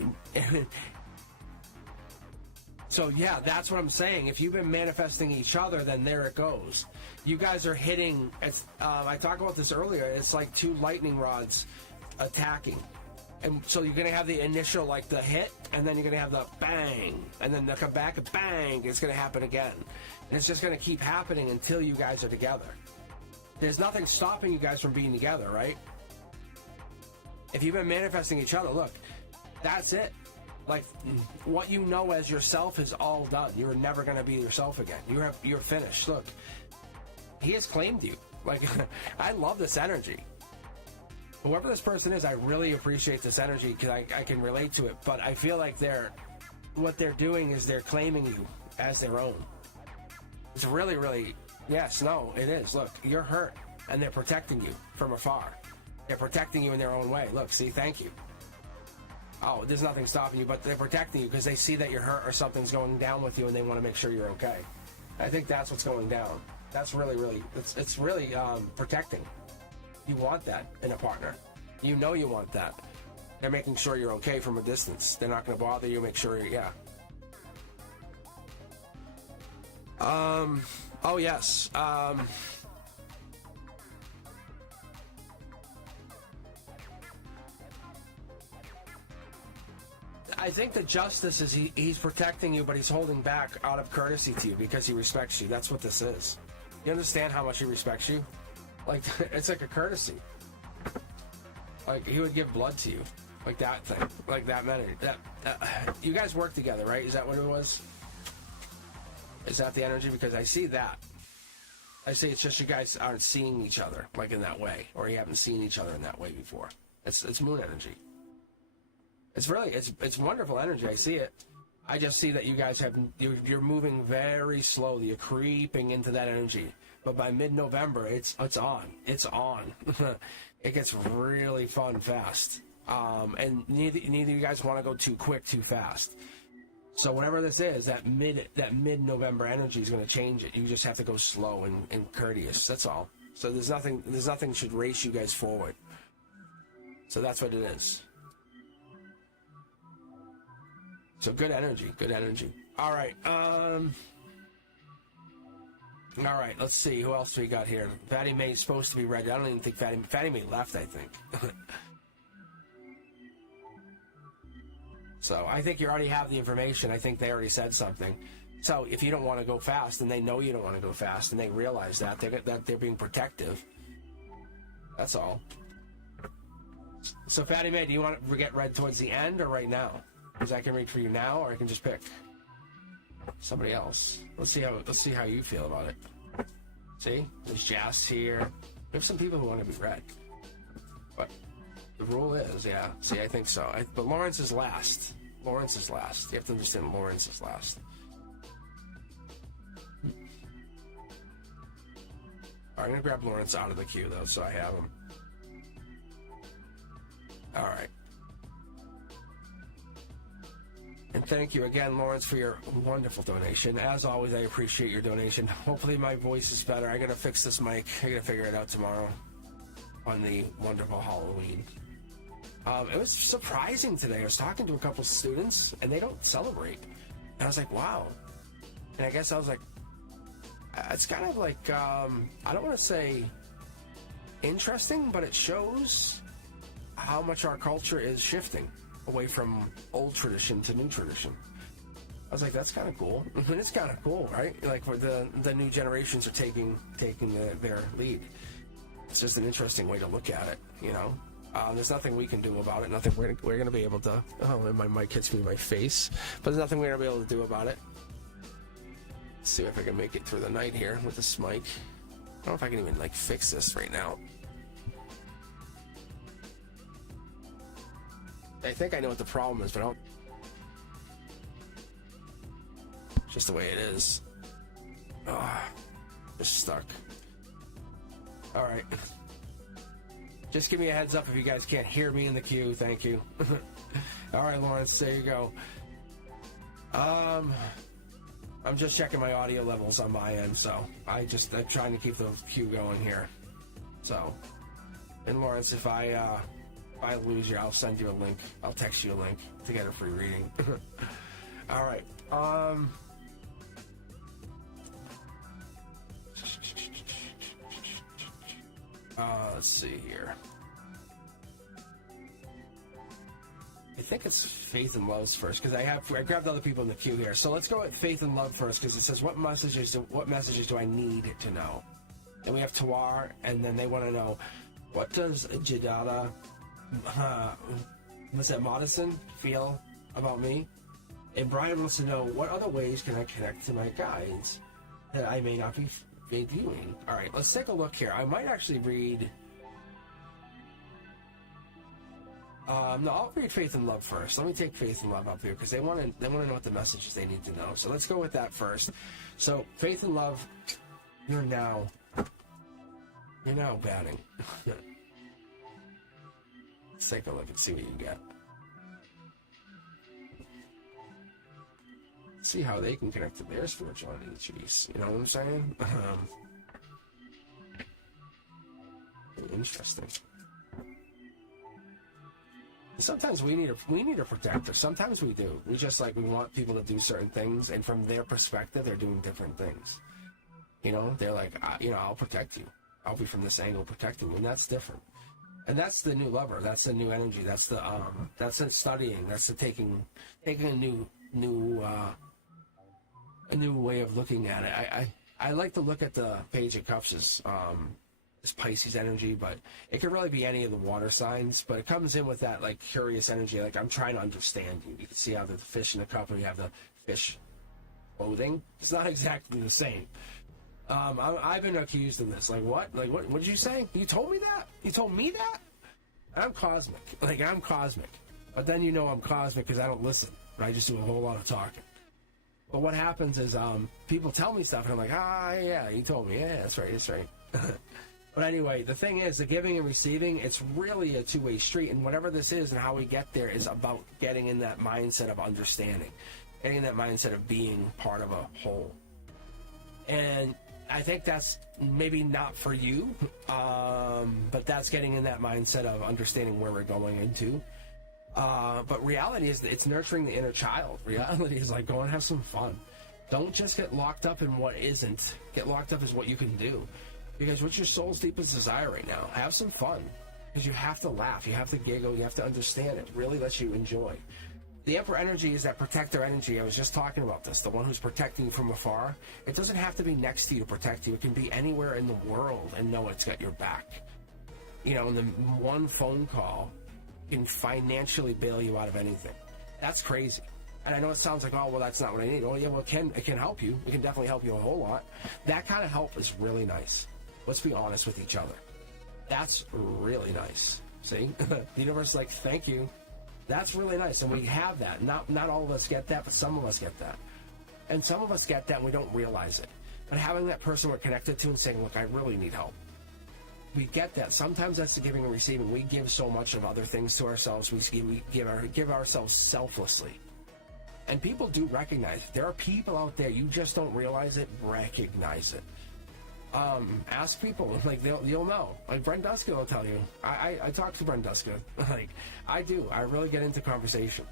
so yeah, that's what I'm saying. If you've been manifesting each other, then there it goes. You guys are hitting. I talked about this earlier. It's like two lightning rods attacking, and so you're gonna have the initial, like the hit, and then you're gonna have the bang, and then they'll come back and bang. It's gonna happen again, and it's just gonna keep happening until you guys are together. There's nothing stopping you guys from being together, right? If you've been manifesting each other, look, that's it. Like, what you know as yourself is all done. You're never going to be yourself again. You're finished. Look, he has claimed you. Like, I love this energy. Whoever this person is, I really appreciate this energy because I can relate to it. But I feel like what they're doing is they're claiming you as their own. It's really, really, yes, no, it is. Look, you're hurt, and they're protecting you from afar. They're protecting you in their own way. Look, see, thank you. Oh, there's nothing stopping you, but they're protecting you because they see that you're hurt or something's going down with you, and they want to make sure you're okay. I think that's what's going down. That's really, really, it's really protecting. You want that in a partner. You know you want that. They're making sure you're okay from a distance. They're not going to bother you. Make sure yeah. Oh yes. I think the justice is he's protecting you, but he's holding back out of courtesy to you because he respects you. That's what this is. You understand how much he respects you? Like, it's like a courtesy. Like, he would give blood to you. Like that thing. Like that many. You guys work together, right? Is that what it was? Is that the energy? Because I see that. I see it's just you guys aren't seeing each other, like, in that way. Or you haven't seen each other in that way before. It's moon energy. It's really, it's wonderful energy. I see it. I just see that you guys you're moving very slowly. You're creeping into that energy. But by mid-November, it's on. It's on. It gets really fun fast. And neither of you guys want to go too quick, too fast. So whatever this is, that mid-November energy is going to change it. You just have to go slow and courteous. That's all. So there's nothing should race you guys forward. So that's what it is. So good energy, good energy. All right, let's see. Who else we got here? Fatty May's supposed to be ready. I don't even think Fatty May left, I think. So I think you already have the information. I think they already said something. So if you don't want to go fast, and they know you don't want to go fast, and they realize that they're being protective. That's all. So Fatty May, do you want to get read towards the end or right now? Because I can read for you now, or I can just pick somebody else. Let's see how you feel about it. See, there's Jazz here. There's some people who want to be read, but the rule is, yeah. See, I think so. But Lawrence is last. Lawrence is last. You have to understand Lawrence is last. All right, I'm gonna grab Lawrence out of the queue though, so I have him. All right. And thank you again, Lawrence, for your wonderful donation. As always, I appreciate your donation. Hopefully my voice is better. I gotta fix this mic. I gotta figure it out tomorrow on the wonderful Halloween. It was surprising today. I was talking to a couple students, and they don't celebrate. And I was like, wow. And I guess I was like, it's kind of like, I don't want to say interesting, but it shows how much our culture is shifting away from old tradition to new tradition. I was like, that's kind of cool. It's kind of cool, right? Like, where the new generations are taking their lead. It's just an interesting way to look at it, you know? There's nothing we can do about it. Nothing we're going to be able to... Oh, my mic hits me in my face. But there's nothing we're going to be able to do about it. Let's see if I can make it through the night here with this mic. I don't know if I can even, like, fix this right now. I think I know what the problem is, but I don't... Just the way it is. Just stuck. Alright. Just give me a heads up if you guys can't hear me in the queue. Thank you. All right, Lawrence, there you go. I'm just checking my audio levels on my end, so I'm trying to keep the queue going here. So, and Lawrence, if I lose you, I'll send you a link. I'll text you a link to get a free reading. All right. Let's see here. I think it's Faith and Love's first because I grabbed other people in the queue here. So let's go with Faith and Love first because it says what messages do I need to know? Then we have Tawar, and then they want to know what does Jadada, what's that, Madison feel about me? And Brian wants to know what other ways can I connect to my guides that I may not be viewing. All right, let's take a look here. I might actually read. No, I'll read Faith and Love first. Let me take Faith and Love up here because they want to know what the messages they need to know. So let's go with that first. So Faith and Love, you're now batting. Let's take a look and see what you get. See how they can connect to their spirituality. Jeez, you know what I'm saying? Interesting. Sometimes we need a protector. Sometimes we do. We want people to do certain things, and from their perspective, they're doing different things. You know, they're like, I'll protect you. I'll be from this angle protecting you, and that's different. And that's the new lover. That's the new energy. That's the studying. That's the taking a new way of looking at it. I like to look at the Page of Cups as Pisces energy, but it could really be any of the water signs, but it comes in with that like curious energy, like I'm trying to understand you. You can see how the fish in the cup and you have the fish floating. It's not exactly the same. I've been accused of this. What did you say? You told me that? You told me that? I'm cosmic. I'm cosmic. But then I'm cosmic because I don't listen. I just do a whole lot of talking. But what happens is people tell me stuff and I'm like, yeah, you told me. Yeah, that's right. But anyway, the thing is, the giving and receiving, it's really a two-way street. And whatever this is and how we get there is about getting in that mindset of understanding, getting in that mindset of being part of a whole. And I think that's maybe not for you, but that's getting in that mindset of understanding where we're going into. But reality is that it's nurturing the inner child. Reality is go and have some fun. Don't just get locked up in what isn't. Get locked up in what you can do. Because what's your soul's deepest desire right now? Have some fun. Because you have to laugh, you have to giggle, you have to understand it. Really lets you enjoy. The Emperor energy is that protector energy. I was just talking about this. The one who's protecting you from afar. It doesn't have to be next to you to protect you. It can be anywhere in the world and know it's got your back. And the one phone call can financially bail you out of anything. That's crazy. And I know it sounds like, oh, well, that's not what I need. Oh, yeah, well, it can help you. It can definitely help you a whole lot. That kind of help is really nice. Let's be honest with each other. That's really nice. See? The universe is like, thank you. That's really nice. And we have that. Not all of us get that, but some of us get that. And some of us get that and we don't realize it. But having that person we're connected to and saying, look, I really need help. We get that. Sometimes that's the giving and receiving. We give so much of other things to ourselves. We give ourselves selflessly. And people do recognize it. There are people out there, you just don't realize it, recognize it. Ask people, you'll know. Brent Duska will tell you. I talk to Brent Duska. I do. I really get into conversation.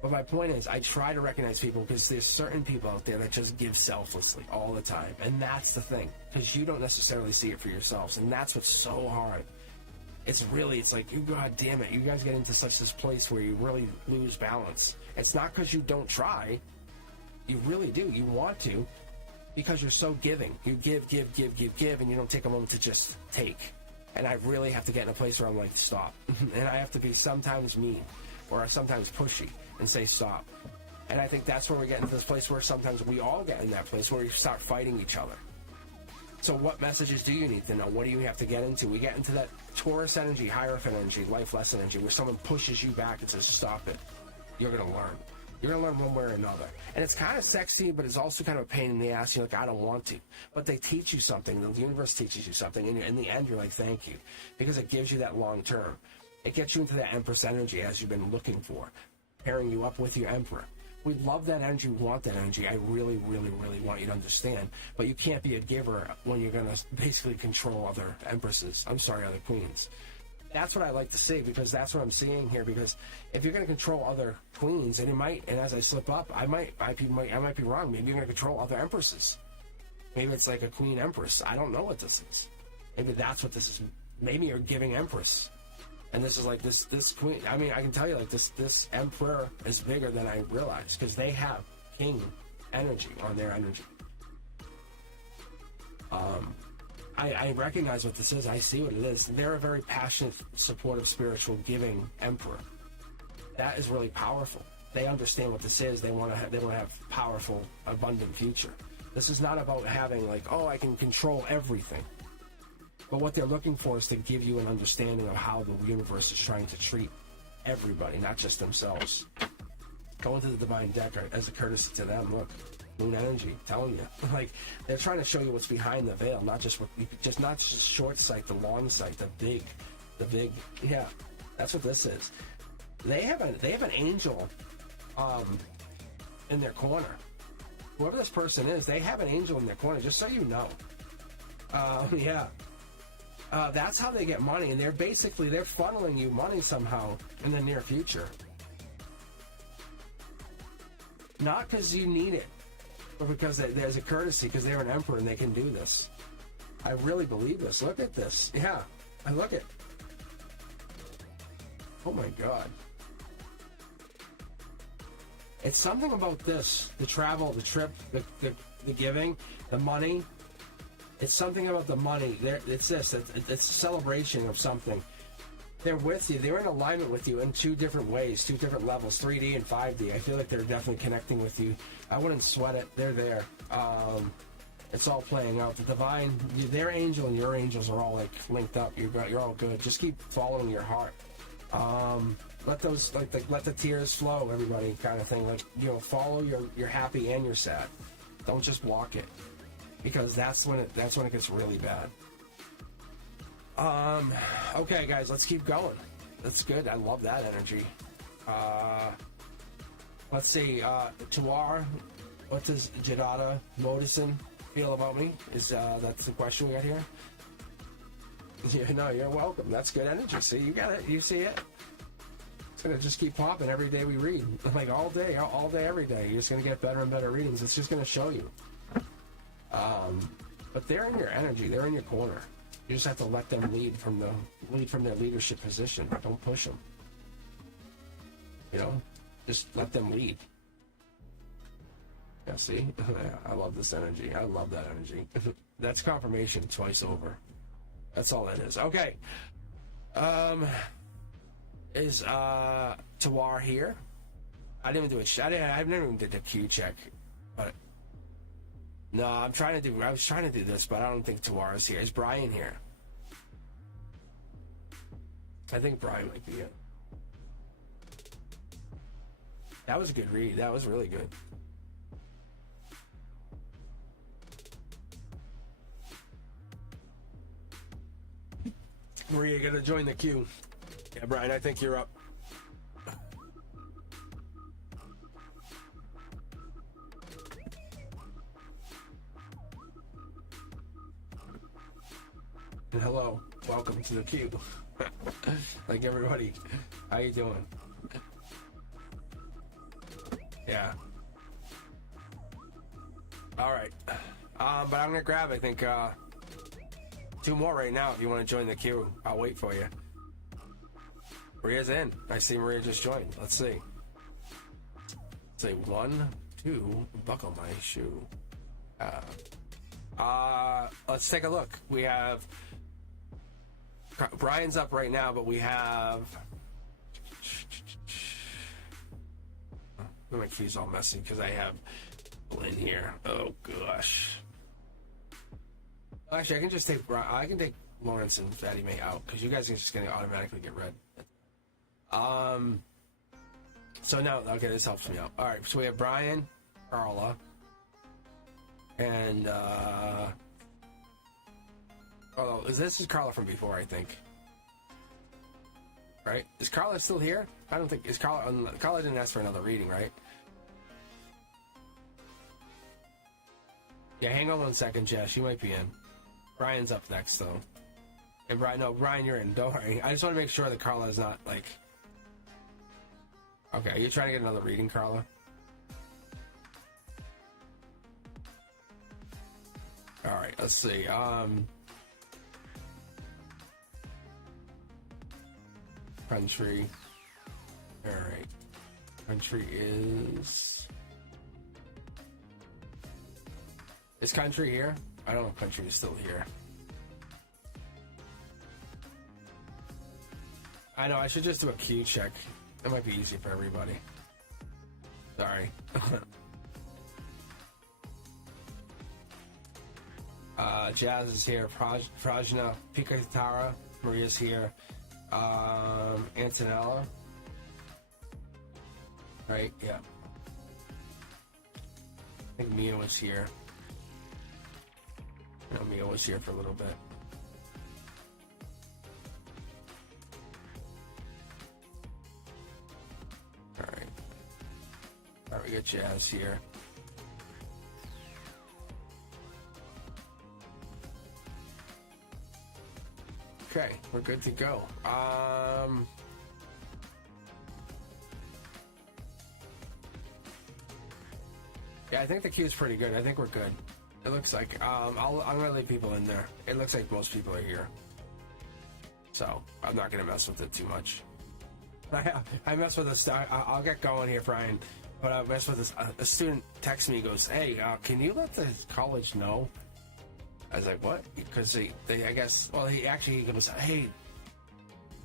But my point is, I try to recognize people because there's certain people out there that just give selflessly all the time. And that's the thing. Because you don't necessarily see it for yourselves. And that's what's so hard. It's like, God damn it, you guys get into this place where you really lose balance. It's not because you don't try. You really do. You want to. Because you're so giving. You give, and you don't take a moment to just take. And I really have to get in a place where I'm like, stop. And I have to be sometimes mean or sometimes pushy and say stop. And I think that's where we get into this place where sometimes we all get in that place where we start fighting each other. So what messages do you need to know? What do you have to get into? We get into that Taurus energy, Hierophant energy, life lesson energy, where someone pushes you back and says, stop it. You're going to learn. You're going to learn one way or another. And it's kind of sexy, but it's also kind of a pain in the ass. You're like, I don't want to. But they teach you something. The universe teaches you something. And in the end, you're like, thank you. Because it gives you that long term. It gets you into that Empress energy as you've been looking for. pairing you up with your emperor. We love that energy, we want that energy. I really, really, really want you to understand. But you can't be a giver when you're going to basically control other empresses. I'm sorry, other queens. That's what I like to see, because that's what I'm seeing here. Because if you're going to control other queens, and you might, and as I slip up, I might be wrong. Maybe you're going to control other empresses. Maybe it's like a queen empress. I don't know what this is. Maybe that's what this is. Maybe you're giving empress. And this is like this queen. I mean, I can tell you, like, this emperor is bigger than I realized, because they have king energy on their energy. I recognize what this is. I see what it is. They're a very passionate, supportive, spiritual, giving emperor. That is really powerful. They understand what this is. They want to have powerful, abundant future. This is not about having, like, oh, I can control everything. But what they're looking for is to give you an understanding of how the universe is trying to treat everybody, not just themselves. Go into the divine deck as a courtesy to them. Look, moon energy, telling you, like, they're trying to show you what's behind the veil, not just short sight, the long sight, the big. Yeah, that's what this is. They have an angel, in their corner. Whoever this person is, they have an angel in their corner. Just so you know. Yeah. That's how they get money, and they're funneling you money somehow in the near future. Not because you need it, but because there's a courtesy, because they're an emperor and they can do this. I really believe this. Look at this. Yeah, I look at. Oh my God. It's something about this: the travel, the trip, the giving, the money. It's something about the money. It's this. It's a celebration of something. They're with you. They're in alignment with you in two different ways, two different levels, 3D and 5D. I feel like they're definitely connecting with you. I wouldn't sweat it. They're there. It's all playing out. The divine, their angel and your angels are all like linked up. You're all good. Just keep following your heart. Let those let the tears flow, everybody, kind of thing. Like, follow your happy and your sad. Don't just walk it, because that's when it gets really bad. Okay, guys, let's keep going. That's good. I love that energy. Let's see. Tuar, what does Jadada Modison feel about me? That's the question we got here. Yeah, no, you're welcome. That's good energy. See, you got it. You see it. It's gonna just keep popping every day we read. Like all day, every day. You're just gonna get better and better readings. It's just gonna show you. But they're in your energy. They're in your corner. You just have to let them lead from their leadership position. Don't push them. Just let them lead. Yeah, see? I love this energy. I love that energy. That's confirmation twice over. That's all that is. Okay. Is Tawar here? I didn't even do I never even did the Q check. But no, I was trying to do this, but I don't think Tawar is here. Is Brian here? I think Brian might be it. That was a good read. That was really good. Maria, gonna join the queue. Yeah, Brian, I think you're up. And hello, welcome to the queue. Like everybody, how you doing? Yeah. All right. But I'm gonna grab, I think, 2 more right now. If you want to join the queue, I'll wait for you. Maria's in. I see Maria just joined. Let's see. Say 1, 2. Buckle my shoe. Let's take a look. We have Brian's up right now, but we have. My key's all messy because I have in here. Oh gosh. Actually, I can take Lawrence and Fatty May out because you guys are just going to automatically get red. So now, okay, this helps me out. All right, so we have Brian, Carla, and this is Carla from before, I think. right? Is Carla still here? I don't think, is Carla didn't ask for another reading, right? Yeah, hang on 1 second, Jess. You might be in. Brian's up next, though. And Brian, no, Brian, you're in. Don't worry. I just want to make sure that Carla is not, like... Okay, are you trying to get another reading, Carla? Alright, let's see. Country. Alright. Country is... Is country here? I don't know if country is still here. I know, I should just do a Q check. It might be easy for everybody. Sorry. Jazz is here. Prajna, Pikatara, Maria's here. Antonella. Right, yeah. I think Mia was here. No, Mia was here for a little bit. Alright. Alright, we got Jazz here. Okay, we're good to go. Yeah, I think the queue's pretty good. I think we're good. It looks like, I'm gonna leave people in there. It looks like most people are here. So, I'm not gonna mess with it too much. I mess with this, I'll get going here, Brian. But I mess with this, a student texts me, goes, hey, can you let the college know? I was like, what? Because they I guess, well, he goes, hey,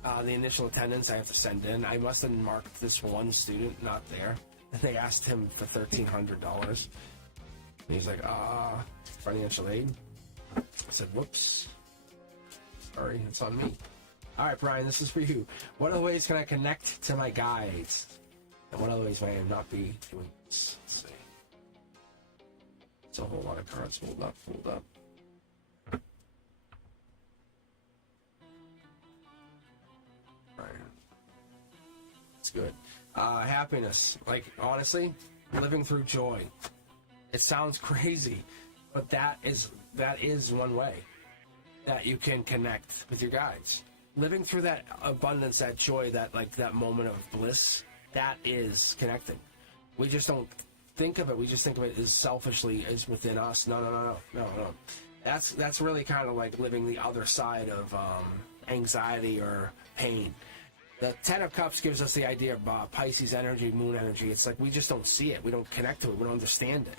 the initial attendance I have to send in, I must have marked this one student not there. And they asked him for $1,300. And he's like, financial aid? I said, whoops. Sorry, it's on me. All right, Brian, this is for you. What other ways can I connect to my guides? And what other ways may I not be doing this? Let's see. It's a whole lot of cards fold up. It's good. Happiness. Like, honestly, living through joy. It sounds crazy, but that is one way that you can connect with your guides. Living through that abundance, that joy, that moment of bliss, that is connecting. We just don't think of it. We just think of it as selfishly as within us. No. That's really kind of like living the other side of anxiety or pain. The Ten of Cups gives us the idea of Pisces energy, moon energy. It's like we just don't see it. We don't connect to it. We don't understand it.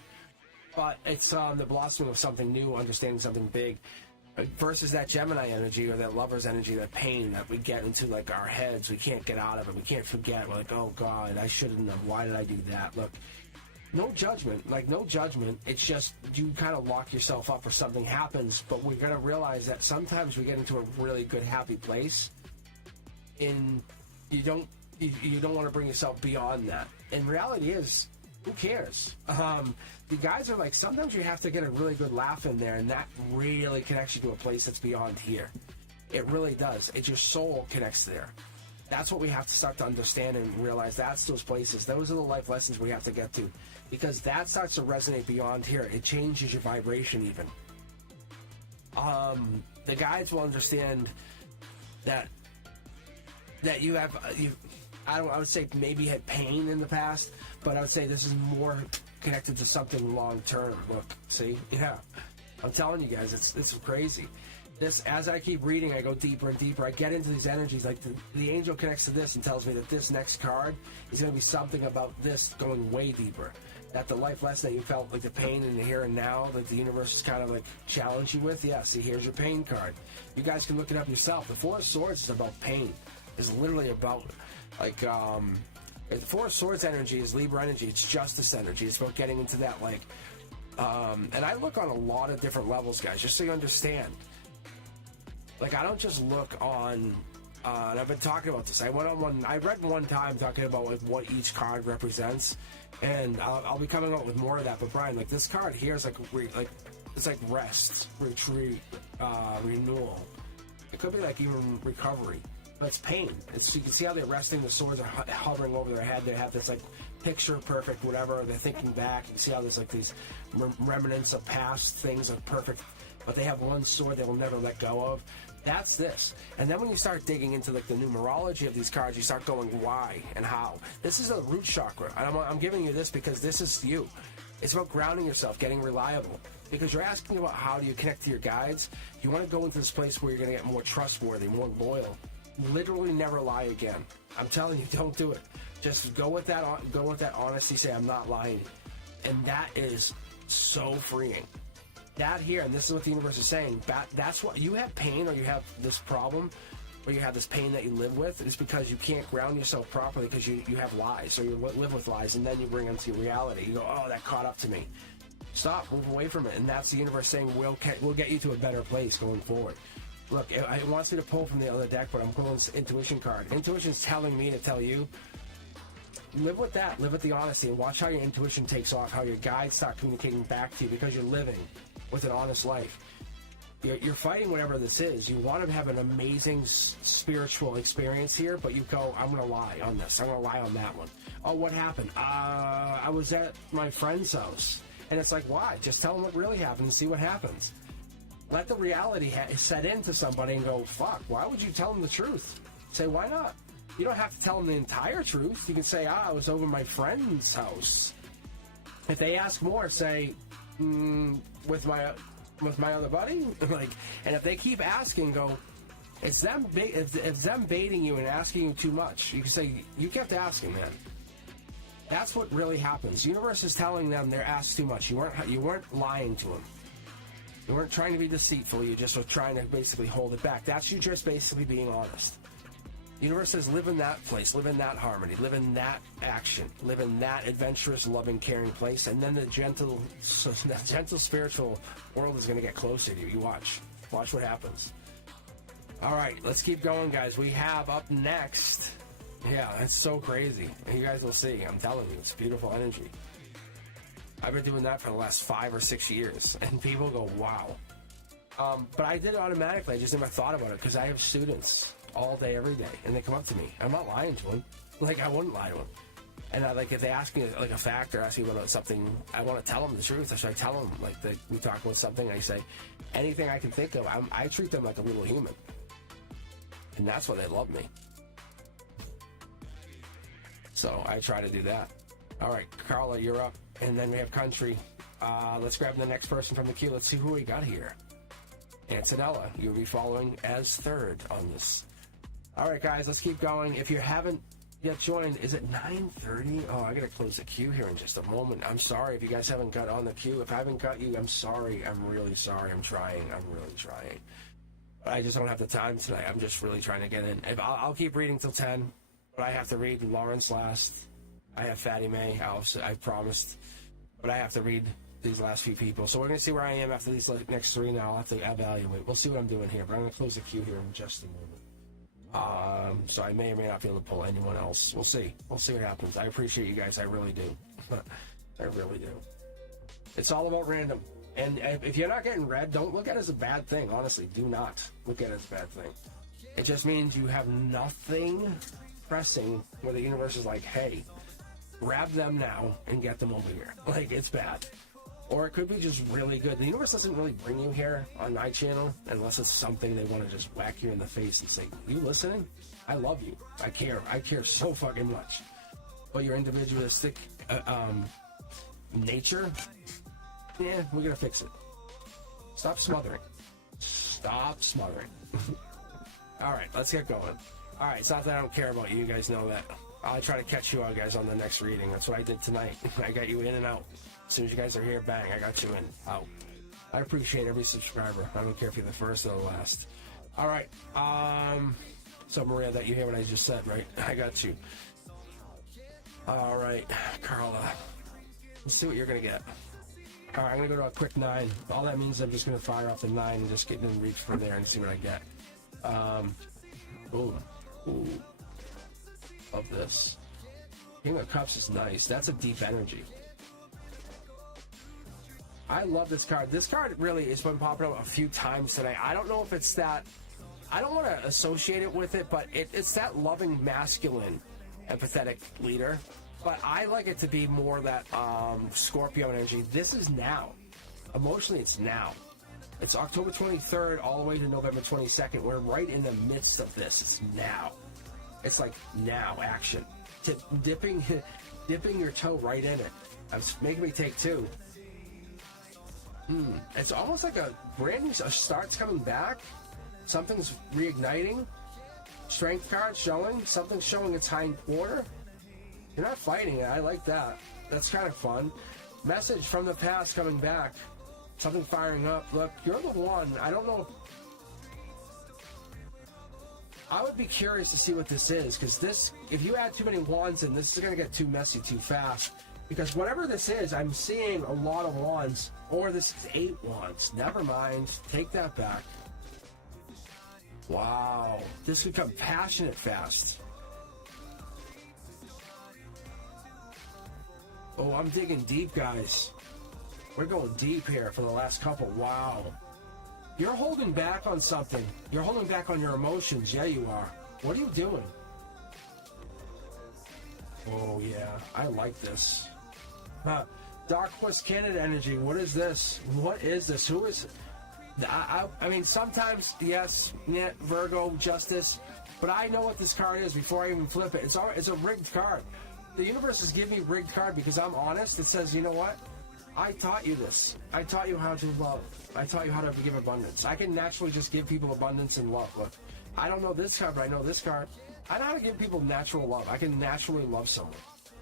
But it's the blossoming of something new, understanding something big, versus that Gemini energy or that lover's energy, that pain that we get into like our heads. We can't get out of it. We can't forget. We're like, oh God, I shouldn't have. Why did I do that? Look, no judgment. It's just you kind of lock yourself up or something happens. But we're going to realize that sometimes we get into a really good, happy place. And you don't want to bring yourself beyond that. And reality is, who cares? The guys are like, sometimes you have to get a really good laugh in there, and that really connects you to a place that's beyond here. It really does. It's your soul connects there. That's what we have to start to understand and realize. That's those places. Those are the life lessons we have to get to, because that starts to resonate beyond here. It changes your vibration even. The guides will understand that you have, I would say maybe had pain in the past, but I would say this is more connected to something long term. Look, see? Yeah. I'm telling you guys, it's crazy. This, as I keep reading, I go deeper and deeper. I get into these energies. Like the angel connects to this and tells me that this next card is going to be something about this going way deeper. That the life lesson that you felt, like the pain in the here and now, that the universe is kind of like challenged you with. Yeah, see, here's your pain card. You guys can look it up yourself. The Four of Swords is about pain. Is literally about like the Four of Swords energy is Libra energy. It's justice energy. It's about getting into that and I look on a lot of different levels, guys, just so you understand. Like, I don't just look on and I've been talking about this. I read one time talking about like what each card represents, and I'll be coming up with more of that. But Brian, like this card here is like it's like rest, retreat, renewal. It could be like even recovery. But it's pain. It's, you can see how they're resting, the swords are hovering over their head. They have this like picture perfect, whatever. They're thinking back. You can see how there's like these remnants of past things of perfect, but they have one sword they will never let go of. That's this. And then when you start digging into like the numerology of these cards, you start going why and how. This is a root chakra. And I'm giving you this because this is you. It's about grounding yourself, getting reliable. Because you're asking about how do you connect to your guides. You want to go into this place where you're going to get more trustworthy, more loyal. Literally never lie again. I'm telling you, don't do it. Just go with that honesty, say I'm not lying. And that is so freeing. That here, and this is what the universe is saying, that's what you have pain, or you have this problem, or you have this pain that you live with, is because you can't ground yourself properly because you have lies, or you live with lies, and then you bring into reality. You go, oh, that caught up to me. Stop, move away from it. And that's the universe saying, we'll get you to a better place going forward. Look, it wants me to pull from the other deck, but I'm pulling this intuition card. Intuition's telling me to tell you, live with that, live with the honesty, and watch how your intuition takes off, how your guides start communicating back to you because you're living with an honest life. You're fighting whatever this is. You want to have an amazing spiritual experience here, but you go, I'm going to lie on this. I'm going to lie on that one. Oh, what happened? I was at my friend's house. And it's like, why? Just tell them what really happened and see what happens. Let the reality set into somebody and go, fuck, why would you tell them the truth? Say, why not? You don't have to tell them the entire truth. You can say, I was over my friend's house. If they ask more, say, with my other buddy, like, and if they keep asking, go, it's them baiting you and asking you too much. You can say, you kept asking, man. That's what really happens. The universe is telling them they're asked too much. You weren't lying to them. You weren't trying to be deceitful. You just were trying to basically hold it back. That's you just basically being honest. The universe says, live in that place, live in that harmony, live in that action, live in that adventurous, loving, caring place, and then the gentle spiritual world is going to get closer to you. You watch what happens. All right, let's keep going, guys. We have up next, yeah, it's so crazy. You guys will see. I'm telling you, it's beautiful energy. I've been doing that for the last 5 or 6 years, and people go, wow. But I did it automatically. I just never thought about it because I have students all day, every day, and they come up to me. I'm not lying to them. Like, I wouldn't lie to them. And if they ask me like a fact or ask me about something, I want to tell them the truth. So I tell them, like, we talk about something, and I say, anything I can think of, I treat them like a little human. And that's why they love me. So I try to do that. All right, Carla, you're up. And then we have Country. Let's grab the next person from the queue. Let's see who we got here. Antonella, you'll be following as third on this. All right, guys, let's keep going. If you haven't yet joined, is it 9:30? Oh, I got to close the queue here in just a moment. I'm sorry if you guys haven't got on the queue. If I haven't got you, I'm sorry. I'm really sorry. I'm really trying. But I just don't have the time tonight. I'm just really trying to get in. I'll keep reading till 10, but I have to read Lawrence last. I have Fatty May. I promised. But I have to read these last few people. So we're going to see where I am after these next 3 now. I'll have to evaluate. We'll see what I'm doing here, but I'm going to close the queue here in just a moment. So I may or may not be able to pull anyone else. We'll see. We'll see what happens. I appreciate you guys. I really do. I really do. It's all about random. And if you're not getting read, don't look at it as a bad thing. Honestly, do not look at it as a bad thing. It just means you have nothing pressing where the universe is like, hey, grab them now and get them over here. Like, it's bad. Or it could be just really good. The universe doesn't really bring you here on my channel unless it's something they want to just whack you in the face and say, you listening? I love you. I care. I care so fucking much. But your individualistic nature, yeah, we're going to fix it. Stop smothering. Stop smothering. All right, let's get going. All right, it's not that I don't care about you. You guys know that. I'll try to catch you all guys on the next reading. That's what I did tonight. I got you in and out. As soon as you guys are here, bang, I got you in, out. I appreciate every subscriber. I don't care if you're the first or the last. All right. So, Maria, that you hear what I just said, right? I got you. All right, Carla. Let's see what you're going to get. All right, I'm going to go to a quick 9. All that means I'm just going to fire off the 9 and just get in reach from there and see what I get. Boom. Ooh. Love this. King of Cups is nice. That's a deep energy. I love this card. This card really has been popping up a few times today. I don't know if it's that I don't want to associate it with it, but it's that loving, masculine, empathetic leader. But I like it to be more that Scorpio energy. This is now. Emotionally, it's now. It's October 23rd all the way to November 22nd. We're right in the midst of this. It's now. It's like now action. Dipping your toe right in it. It's making me take two. It's almost like a brand new start's coming back. Something's reigniting. Strength card showing. Something's showing its hind quarter. You're not fighting it. I like that. That's kind of fun. Message from the past coming back. Something firing up. Look, you're the one. I don't know. I would be curious to see what this is, because this, if you add too many wands in, this is going to get too messy too fast. Because whatever this is, I'm seeing a lot of wands. Or this is 8 wands. Never mind. Take that back. Wow. This could become passionate fast. Oh, I'm digging deep, guys. We're going deep here for the last couple. Wow. You're holding back on something. You're holding back on your emotions. Yeah, you are. What are you doing? Oh, yeah. I like this. Dark Horse Canada energy. What is this? What is this? Who is... I mean, sometimes, yes, Virgo, Justice, but I know what this card is before I even flip it. It's a rigged card. The universe has given me a rigged card because I'm honest. It says, you know what? I taught you this. I taught you how to love. I taught you how to give abundance. I can naturally just give people abundance and love. Look, I don't know this card, but I know this card. I know how to give people natural love. I can naturally love someone.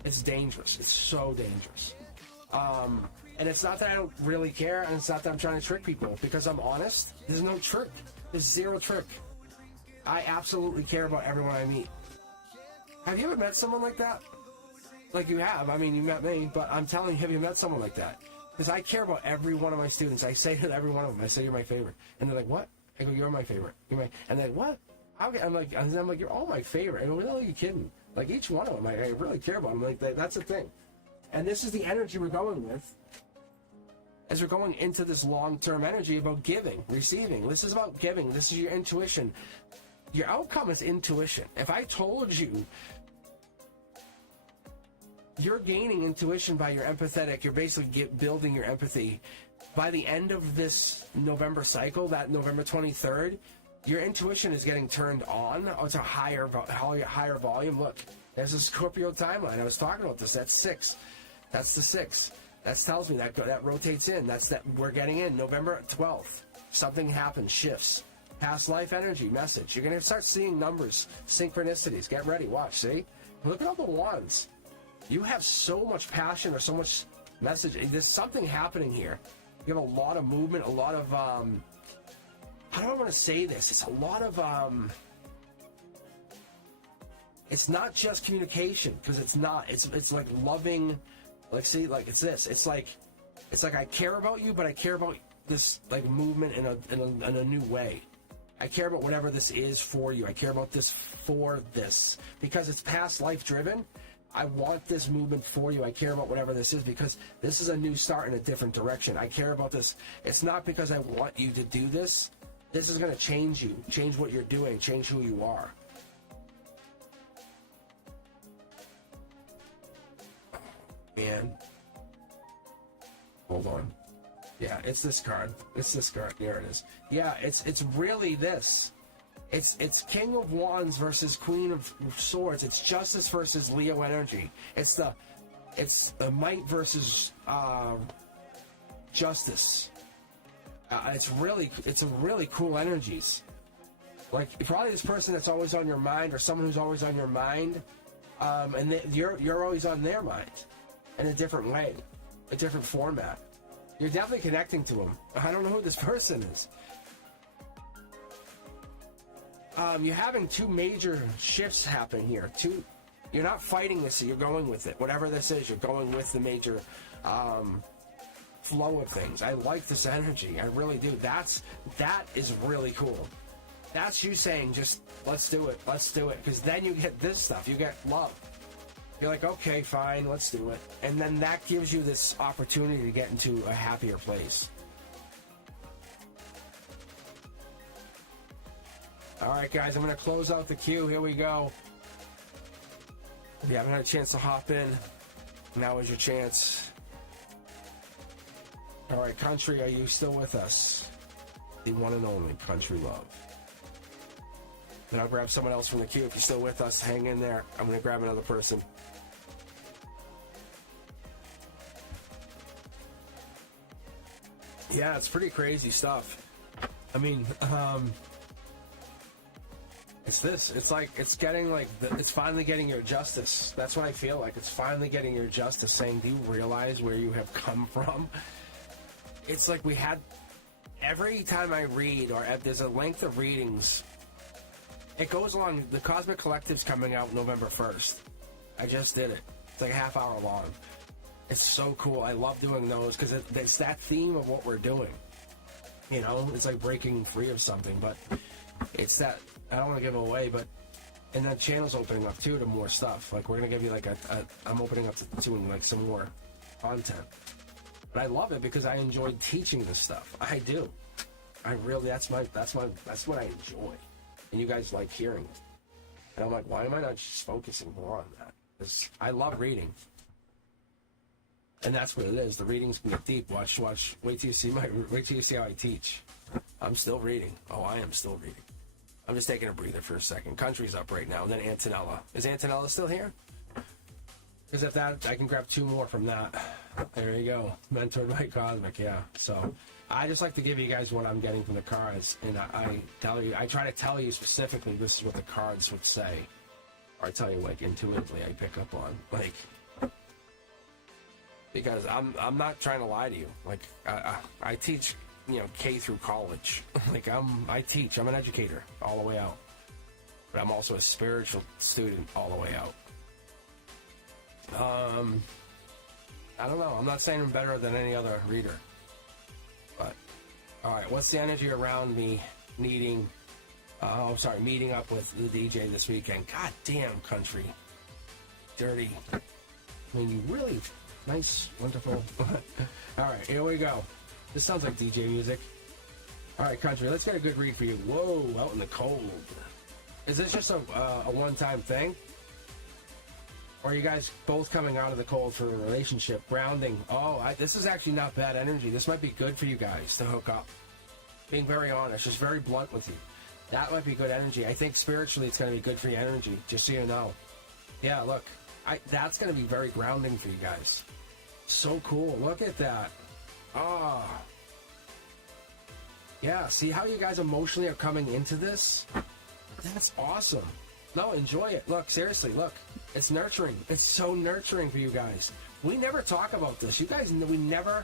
It's dangerous. It's so dangerous. And it's not that I don't really care, and it's not that I'm trying to trick people, because I'm honest. There's no trick. There's zero trick. I absolutely care about everyone I meet. Have you ever met someone like that? Like you have. I mean, you met me, but I'm telling you, have you met someone like that? Because I care about every one of my students. I say to every one of them, I say, you're my favorite. And they're like, what? I go, you're my favorite. And they're like, what? I'm like, you're all my favorite. And what the hell are you kidding? Like, each one of them, I really care about them. Like, that's the thing. And this is the energy we're going with. As we're going into this long-term energy about giving, receiving. This is about giving. This is your intuition. Your outcome is intuition. If I told you you're gaining intuition by your empathetic, you're basically building your empathy. By the end of this November cycle, that November 23rd, your intuition is getting turned on. Oh, it's a higher volume. Look, there's a Scorpio timeline. I was talking about this. That's 6. That's the 6. That tells me that rotates in. We're getting in November 12th. Something happens, shifts. Past life energy message. You're going to start seeing numbers, synchronicities. Get ready. Watch. See? Look at all the wands. You have so much passion or so much message. There's something happening here. You have a lot of movement, a lot of, how do I want to say this? It's a lot of, it's not just communication, because it's not. It's like loving, like, see, like it's this. It's like I care about you, but I care about this, like, movement in a new way. I care about whatever this is for you. I care about this for this. Because it's past life driven. I want this movement for you. I care about whatever this is, because this is a new start in a different direction. I care about this. It's not because I want you to do this. This is going to change you, change what you're doing, change who you are. Man. Hold on. Yeah, it's this card. It's this card. There it is. Yeah, it's really this. It's King of Wands versus Queen of Swords. It's Justice versus Leo energy. It's the Might versus Justice. It's a really cool energies. Like, probably this person that's always on your mind, or someone who's always on your mind, and you're always on their mind in a different way, a different format. You're definitely connecting to them. I don't know who this person is. You're having 2 major shifts happen here. You're not fighting this, you're going with it. Whatever this is, you're going with the major flow of things. I like this energy. I really do. That is really cool. That's you saying, just let's do it. Let's do it. Because then you get this stuff. You get love. You're like, okay, fine, let's do it. And then that gives you this opportunity to get into a happier place. All right, guys, I'm going to close out the queue. Here we go. If you haven't had a chance to hop in, now is your chance. All right, Country, are you still with us? The one and only Country Love. Then I'll grab someone else from the queue. If you're still with us, hang in there. I'm going to grab another person. Yeah, it's pretty crazy stuff. I mean, it's this. It's like, it's getting like, it's finally getting your justice. That's what I feel like. It's finally getting your justice, saying, do you realize where you have come from? It's like we had, every time I read, or there's a length of readings, it goes along. The Cosmic Collective's coming out November 1st. I just did it. It's like a half hour long. It's so cool. I love doing those because it's that theme of what we're doing. You know, it's like breaking free of something, but it's that, I don't want to give it away, but, and then channel's opening up too to more stuff. Like, we're going to give you like I'm opening up to doing like some more content. But I love it because I enjoy teaching this stuff. I do. I really, that's what I enjoy. And you guys like hearing it. And I'm like, why am I not just focusing more on that? Because I love reading. And that's what it is. The readings can get deep. Watch. Wait till you see how I teach. I'm still reading. Oh, I am still reading. I'm just taking a breather for a second. Country's up right now. And then Antonella. Is Antonella still here? Because if that, I can grab two more from that. There you go. Mentored by Cosmic, yeah. So I just like to give you guys what I'm getting from the cards. And I try to tell you specifically this is what the cards would say. Or I tell you, like, intuitively I pick up on. Like, because I'm not trying to lie to you. Like, I teach, you know, K through college. Like, I teach. I'm an educator all the way out. But I'm also a spiritual student all the way out. I don't know. I'm not saying I'm better than any other reader. But, all right. What's the energy around me meeting up with the DJ this weekend? God damn, Country. Dirty. I mean, you really... Nice, wonderful. All right, here we go. This sounds like DJ music. All right, Country, let's get a good read for you. Whoa, out in the cold. Is this just a one-time thing? Or are you guys both coming out of the cold for a relationship? Grounding. Oh, this is actually not bad energy. This might be good for you guys to hook up. Being very honest, just very blunt with you. That might be good energy. I think spiritually it's going to be good for your energy, just so you know. Yeah, look. That's going to be very grounding for you guys. So cool. Look at that. Ah. Yeah, see how you guys emotionally are coming into this? That's awesome. No, enjoy it. Look, seriously, look. It's nurturing. It's so nurturing for you guys. We never talk about this. You guys, we never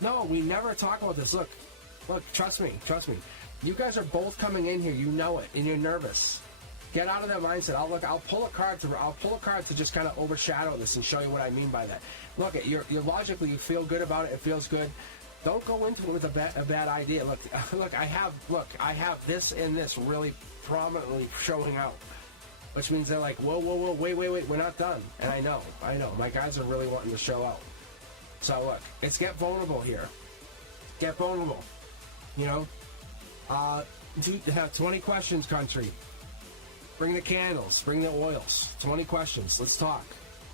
talk about this. Look, trust me. You guys are both coming in here. You know it, and you're nervous. Get out of that mindset. I'll pull a card to just kind of overshadow this and show you what I mean by that. Look, you're logically, you feel good about it. It feels good. Don't go into it with a bad idea. Look, I have this and this really prominently showing out, which means they're like, whoa, wait, we're not done. And I know, my guys are really wanting to show out. So look, it's get vulnerable here. Get vulnerable. You know, have 20 questions, Country. Bring the candles, bring the oils. 20 questions. Let's talk,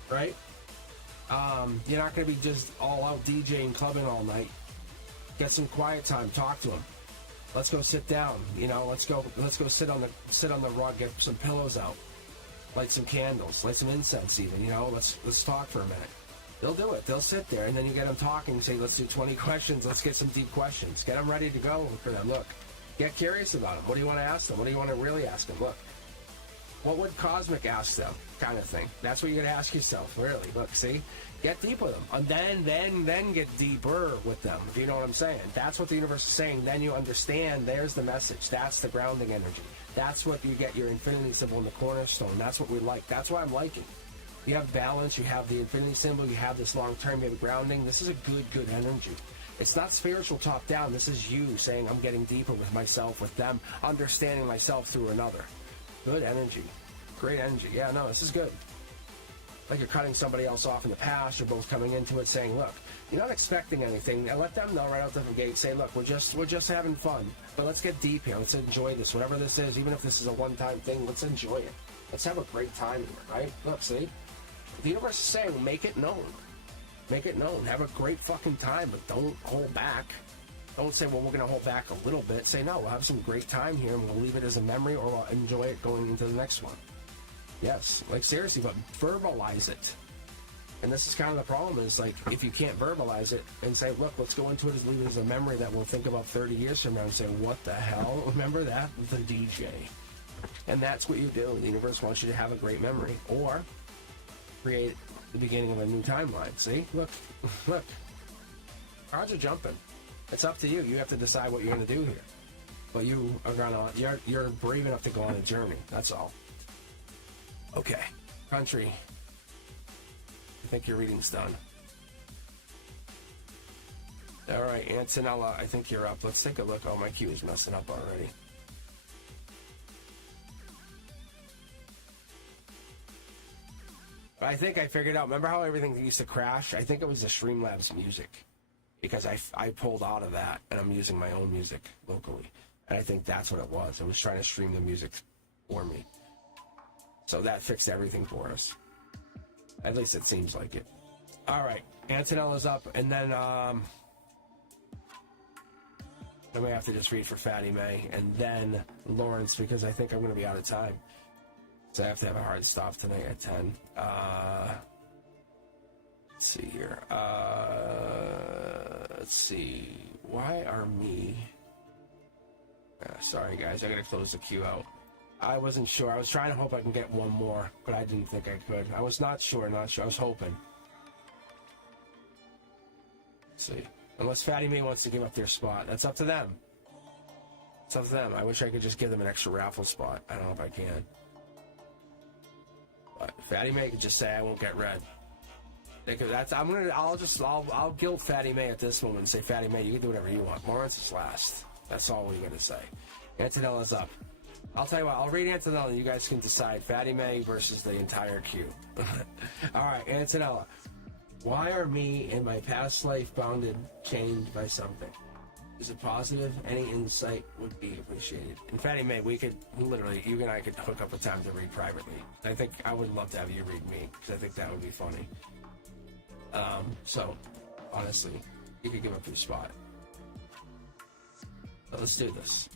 right? You're not going to be just all out DJing, clubbing all night. Get some quiet time. Talk to him. Let's go sit down. You know, let's go sit on the rug. Get some pillows out. Light some candles. Light some incense even. You know, let's talk for a minute. They'll do it. They'll sit there, and then you get them talking. Say, let's do 20 questions. Let's get some deep questions. Get them ready to go for them. Look, get curious about them. What do you want to ask them? What do you want to really ask them? Look. What would Cosmic ask them? Kind of thing. That's what you're going to ask yourself, really. Look, see? Get deep with them. And then get deeper with them, if you know what I'm saying. That's what the universe is saying. Then you understand. There's the message. That's the grounding energy. That's what you get your infinity symbol in the cornerstone. That's what we like. That's what I'm liking. You have balance. You have the infinity symbol. You have this long term. You have grounding. This is a good energy. It's not spiritual top down. This is you saying, I'm getting deeper with myself, with them, understanding myself through another. Good energy. Great energy. Yeah, no, this is good. like you're cutting somebody else off in the past. You're both coming into it saying, look, you're not expecting anything, and let them know right out the gate. Say, look, we're just having fun, but let's get deep here. Let's enjoy this, whatever this is. Even if this is a one-time thing, let's enjoy it. Let's have a great time here, right? Look, see, the universe is saying, make it known. Make it known. Have a great fucking time, but don't hold back. Don't say, well, we're going to hold back a little bit. Say, no, we'll have some great time here, and we'll leave it as a memory, or we'll enjoy it going into the next one. Yes, like seriously, but verbalize it. And this is kind of the problem, is like, if you can't verbalize it and say, look, let's go into it as leave it as a memory that we'll think about 30 years from now and say, what the hell? Remember that? The DJ. And that's what you do. The universe wants you to have a great memory, or create the beginning of a new timeline. See? Look. Look. Cards are jumping. It's up to you. You have to decide what you're going to do here. But you are gonna, you're brave enough to go on a journey. That's all. Okay. Country. I think your reading's done. All right, Antonella, I think you're up. Let's take a look. Oh, my queue is messing up already. I think I figured out. Remember how everything used to crash? I think it was the Streamlabs music, because I pulled out of that and I'm using my own music locally, and I think that's what it was. I was trying to stream the music for me, so that fixed everything for us. At least it seems like it. All right, Antonella's up, and then we have to just read for Fatty May and then Lawrence, because I think I'm going to be out of time. So I have to have a hard stop tonight at 10. Let's see here. Let's see. Why are me... sorry, guys. I got to close the queue out. I wasn't sure. I was trying to hope I can get one more, but I didn't think I could. I was not sure. I was hoping. Let's see. Unless Fatty May wants to give up their spot. That's up to them. It's up to them. I wish I could just give them an extra raffle spot. I don't know if I can. But Fatty May could just say, I won't get red. I'll guilt Fatty May at this moment and say, Fatty May, you can do whatever you want. Lawrence is last. That's all we're going to say. Antonella's up. I'll tell you what, I'll read Antonella and you guys can decide Fatty May versus the entire queue. All right, Antonella. Why are me in my past life bounded, chained by something? Is it positive? Any insight would be appreciated. And Fatty May, we could literally, you and I could hook up a time to read privately. I think I would love to have you read me, because I think that would be funny. So, honestly, you could give up your spot. So let's do this.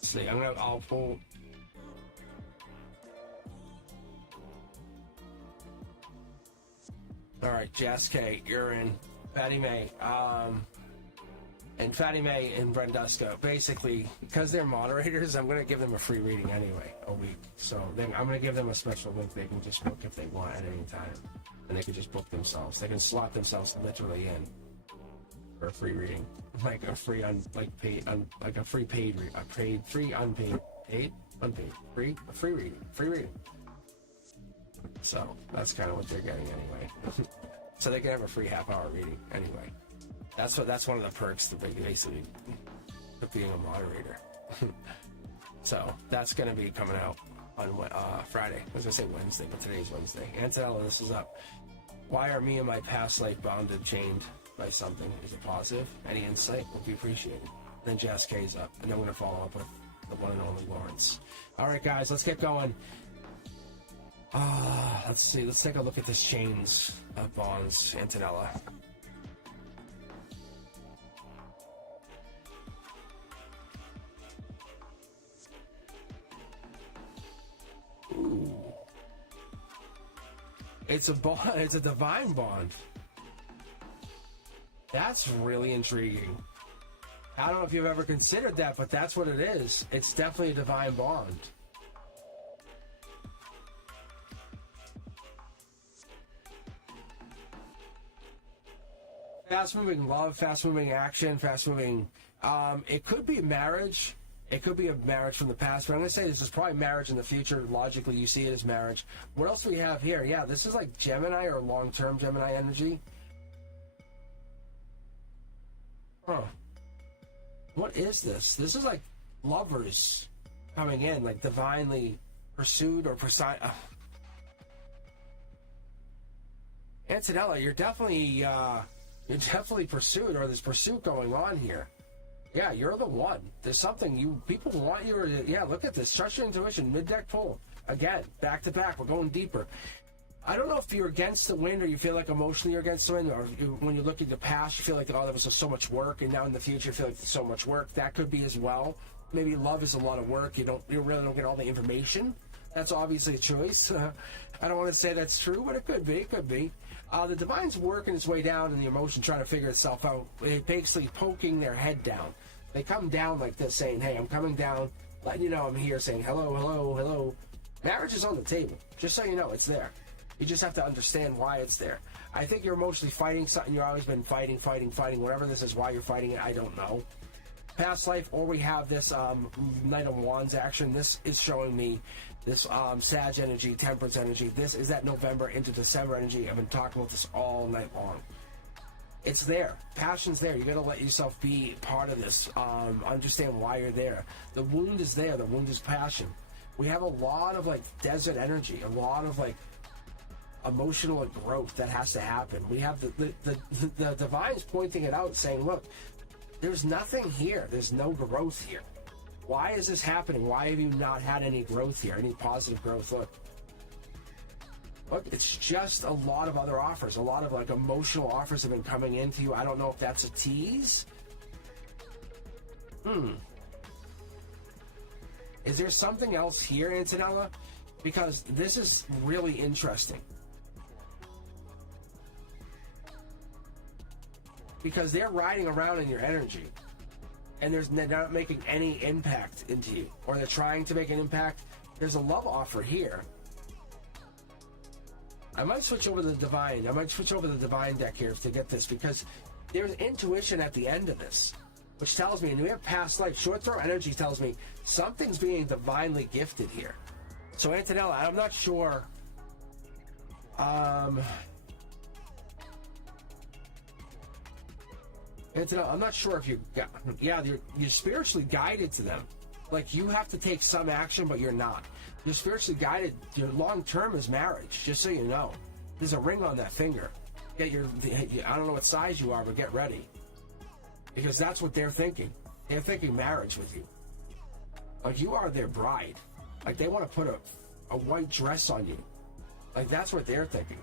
See, I'll pull. All right, Jazz K, you're in. Fatty May, and Fatty May and Brenduska, basically, because they're moderators, I'm going to give them a free reading anyway, a week. So then I'm going to give them a special link they can just book if they want at any time, and they can just book themselves. They can slot themselves literally in for a free reading, like a free free reading. So that's kind of what they're getting anyway. So they can have a free half-hour reading anyway. That's one of the perks of basically being a moderator. So that's going to be coming out on Friday. I was going to say Wednesday, but today's Wednesday. Antonella, this is up. Why are me and my past life bounded, chained by something? Is it positive? Any insight would be appreciated. Then Jazz K's up, and then we're going to follow up with the one and only Lawrence. All right, guys, let's get going. Let's see. Let's take a look at this chains of bonds, Antonella. Ooh. It's a bond. It's a divine bond. That's really intriguing. I don't know if you've ever considered that, but that's what it is. It's definitely a divine bond. Fast-moving love, fast-moving action, fast-moving... it could be marriage. It could be a marriage from the past, but I'm going to say this is probably marriage in the future. Logically, you see it as marriage. What else do we have here? Yeah, this is like Gemini or long-term Gemini energy. Huh. What is this? This is like lovers coming in, like divinely pursued or precise. Antonella, you're definitely pursued, or there's pursuit going on here. Yeah, you're the one. There's something people want you. Or, yeah, look at this. Trust your intuition. Mid-deck pull. Again, back to back. We're going deeper. I don't know if you're against the wind or you feel like emotionally you're against the wind, or when you look at the past, you feel like, oh, there was so much work, and now in the future, you feel like there's so much work. That could be as well. Maybe love is a lot of work. You really don't get all the information. That's obviously a choice. I don't want to say that's true, but it could be. It could be. The divine's working its way down in the emotion, trying to figure itself out. Basically poking their head down. They come down like this, saying, hey, I'm coming down, letting you know I'm here, saying, hello, hello, hello. Marriage is on the table. Just so you know, it's there. You just have to understand why it's there. I think you're emotionally fighting something. You've always been fighting. Whatever this is, why you're fighting it, I don't know. Past life, or we have this Knight of Wands action. This is showing me this Sag energy, Temperance energy. This is that November into December energy. I've been talking about this all night long. It's there. Passion's there. You got to let yourself be part of this. Understand why you're there. The wound is there. The wound is passion. We have a lot of like desert energy, a lot of like emotional growth that has to happen. We have the divine's pointing it out, saying, look, there's nothing here. There's no growth here. Why is this happening? Why have you not had any growth here? Any positive growth? Look, it's just a lot of other offers. A lot of like emotional offers have been coming into you. I don't know if that's a tease. Is there something else here, Antonella? Because this is really interesting. Because they're riding around in your energy, and they're not making any impact into you, or they're trying to make an impact. There's a love offer here. I might switch over to the divine. I might switch over to the divine deck here to get this, because there's intuition at the end of this, which tells me, and we have past life. Short throw energy tells me something's being divinely gifted here. So Antonella, I'm not sure. I'm not sure if you're spiritually guided to them. Like, you have to take some action, but you're not. You're spiritually guided. Your long term is marriage, just so you know. There's a ring on that finger. I don't know what size you are, but get ready. Because that's what they're thinking. They're thinking marriage with you. Like, you are their bride. Like, they want to put a white dress on you. Like, that's what they're thinking.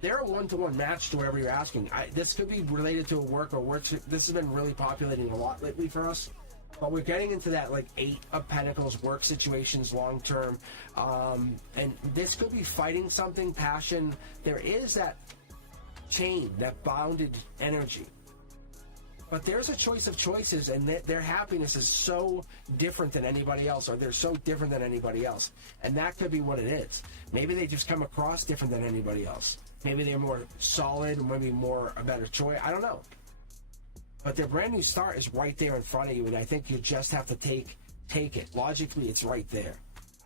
They're a one-to-one match to whatever you're asking. This could be related to a work. This has been really populating a lot lately for us. But we're getting into that like 8 of Pentacles work situations long term. And this could be fighting something, passion. There is that chain, that bounded energy. But there's a choice of choices, and their happiness is so different than anybody else, or they're so different than anybody else. And that could be what it is. Maybe they just come across different than anybody else. Maybe they're more solid, maybe more a better choice. I don't know. But their brand new start is right there in front of you, and I think you just have to take it. Logically, it's right there.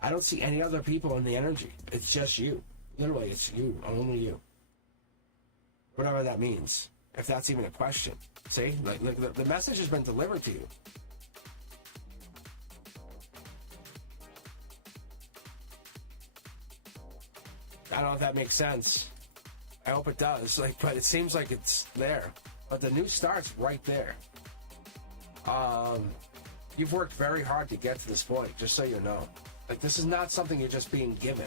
I don't see any other people in the energy. It's just you. Literally, it's you. Only you. Whatever that means. If that's even a question. See? Like the message has been delivered to you. I don't know if that makes sense. I hope it does. But it seems like it's there. But the new start's right there. You've worked very hard to get to this point, just so you know. Like, this is not something you're just being given.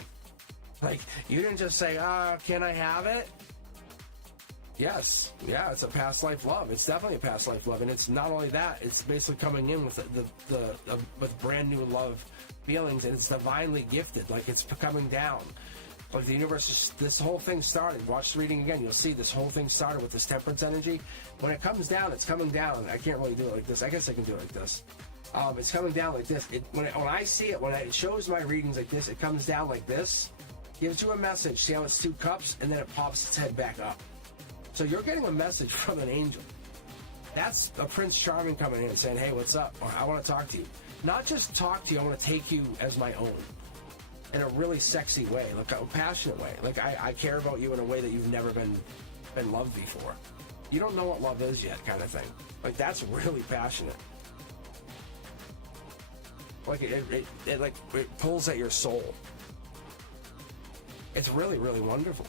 Like, you didn't just say, can I have it? Yes. Yeah, it's a past life love. It's definitely a past life love. And it's not only that, it's basically coming in with with brand new love feelings, and it's divinely gifted. Like, it's coming down. Like, the universe, this whole thing started. Watch the reading again. You'll see this whole thing started with this temperance energy. When it comes down, it's coming down. I can't really do it like this. I guess I can do it like this. It's coming down like this. When I see it, when it shows my readings like this, it comes down like this. Gives you a message. See how it's 2 cups? And then it pops its head back up. So you're getting a message from an angel. That's a Prince Charming coming in and saying, hey, what's up? Or, I want to talk to you. Not just talk to you, I want to take you as my own. In a really sexy way, like a passionate way. Like, I care about you in a way that you've never been loved before. You don't know what love is yet, kind of thing. Like, that's really passionate. Like, it pulls at your soul. It's really, really wonderful.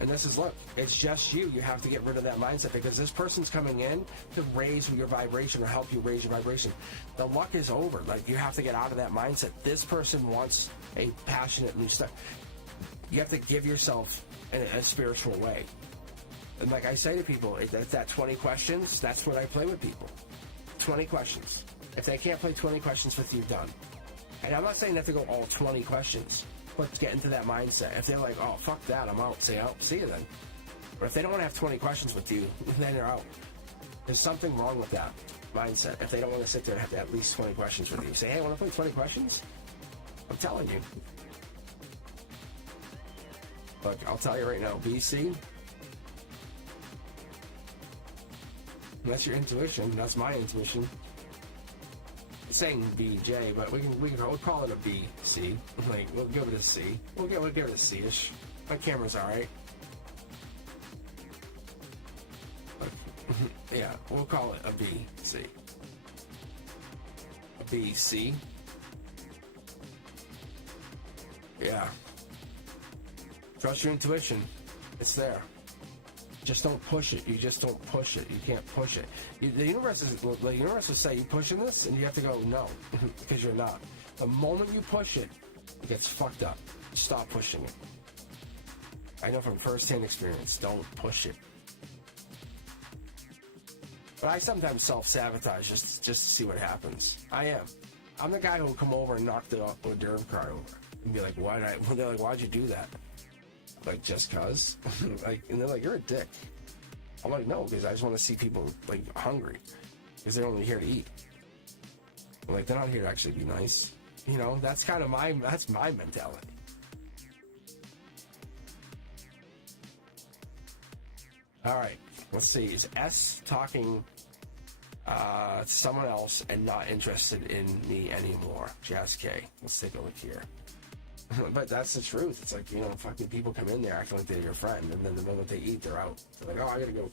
And this is, look, it's just you. You have to get rid of that mindset, because this person's coming in to raise your vibration or help you raise your vibration. The luck is over. Like, you have to get out of that mindset. This person wants a passionate new start. You have to give yourself in a spiritual way. And like I say to people, that 20 questions, that's what I play with people. 20 questions. If they can't play 20 questions with you, done. And I'm not saying they have to go all 20 questions. Let's get into that mindset. If they're like, oh, fuck that, I'm out, say, oh, see you then. But if they don't want to have 20 questions with you, then they're out. There's something wrong with that mindset. If they don't want to sit there and have at least 20 questions with you, say, hey, want to play 20 questions? I'm telling you. Look, I'll tell you right now, BC, that's your intuition. That's my intuition. It's saying BJ, but we'll call it a B, C. Like, we'll give it a C. We'll give it a C-ish. My camera's all right. Yeah, we'll call it a B, C. A B, C. Yeah. Trust your intuition. It's there. Just don't push it. You just don't push it. You can't push it. The universe will say, you pushing this? And you have to go, no, because you're not. The moment you push it, it gets fucked up. Stop pushing it. I know from first-hand experience, don't push it. But I sometimes self-sabotage just to see what happens. I am. I'm the guy who will come over and knock the hors d'oeuvre cart over. And be like, they're like, why'd you do that? Like, just cause? Like, and they're like, you're a dick. I'm like, no, because I just want to see people, like, hungry. Because they're only here to eat. I'm like, they're not here to actually be nice. You know, that's kind of that's my mentality. All right, let's see. Is S talking to someone else and not interested in me anymore? Jazz K. Let's take a look here. But that's the truth. It's like, you know, fucking people come in there acting like they're your friend, and then the moment they eat, they're out. They're like, oh, I gotta go.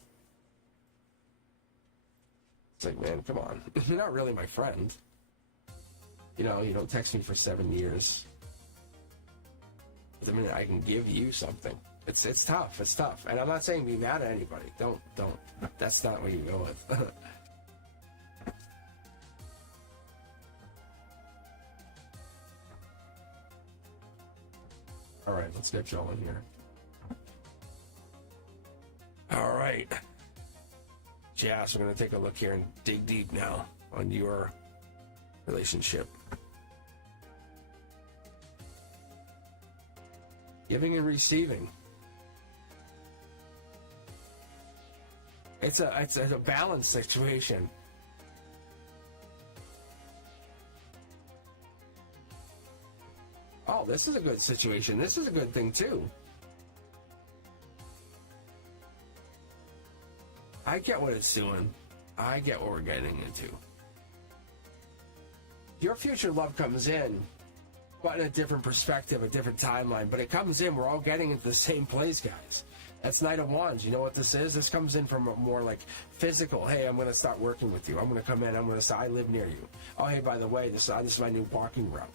It's like, man, come on. You're not really my friend. You know, you don't text me for 7 years. The minute I can give you something. It's tough. It's tough. And I'm not saying be mad at anybody. Don't. That's not what you go with. All right, let's get going here. All right. Jazz, we're going to take a look here and dig deep now on your relationship. Giving and receiving. It's a balanced situation. Oh, this is a good situation. This is a good thing, too. I get what it's doing. I get what we're getting into. Your future love comes in, but in a different perspective, a different timeline. But it comes in, we're all getting into the same place, guys. That's Knight of Wands. You know what this is? This comes in from a more like physical. Hey, I'm going to start working with you. I'm going to come in. I'm going to say, I live near you. Oh, hey, by the way, this is my new walking route.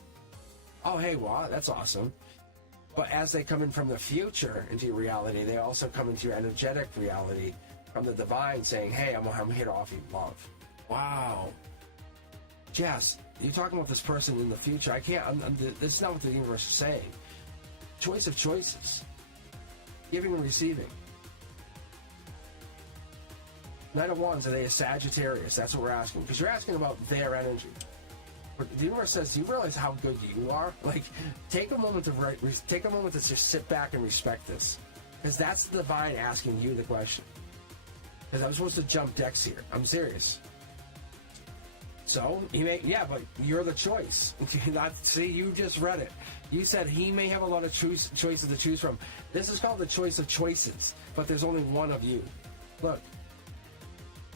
Oh, hey, wow, that's awesome. But as they come in from the future into your reality, they also come into your energetic reality from the divine saying, hey, I'm here to offer you love. Wow. Jess, you're talking about this person in the future. I can't, this is not what the universe is saying. Choice of choices. Giving and receiving. Knight of Wands, are they a Sagittarius? That's what we're asking. Because you're asking about their energy. But the universe says, do you realize how good you are? Like, take a moment to just sit back and respect this. Because that's the divine asking you the question. Because I'm supposed to jump decks here. I'm serious. So, but you're the choice. See, you just read it. You said he may have a lot of choices to choose from. This is called the choice of choices, but there's only one of you. Look,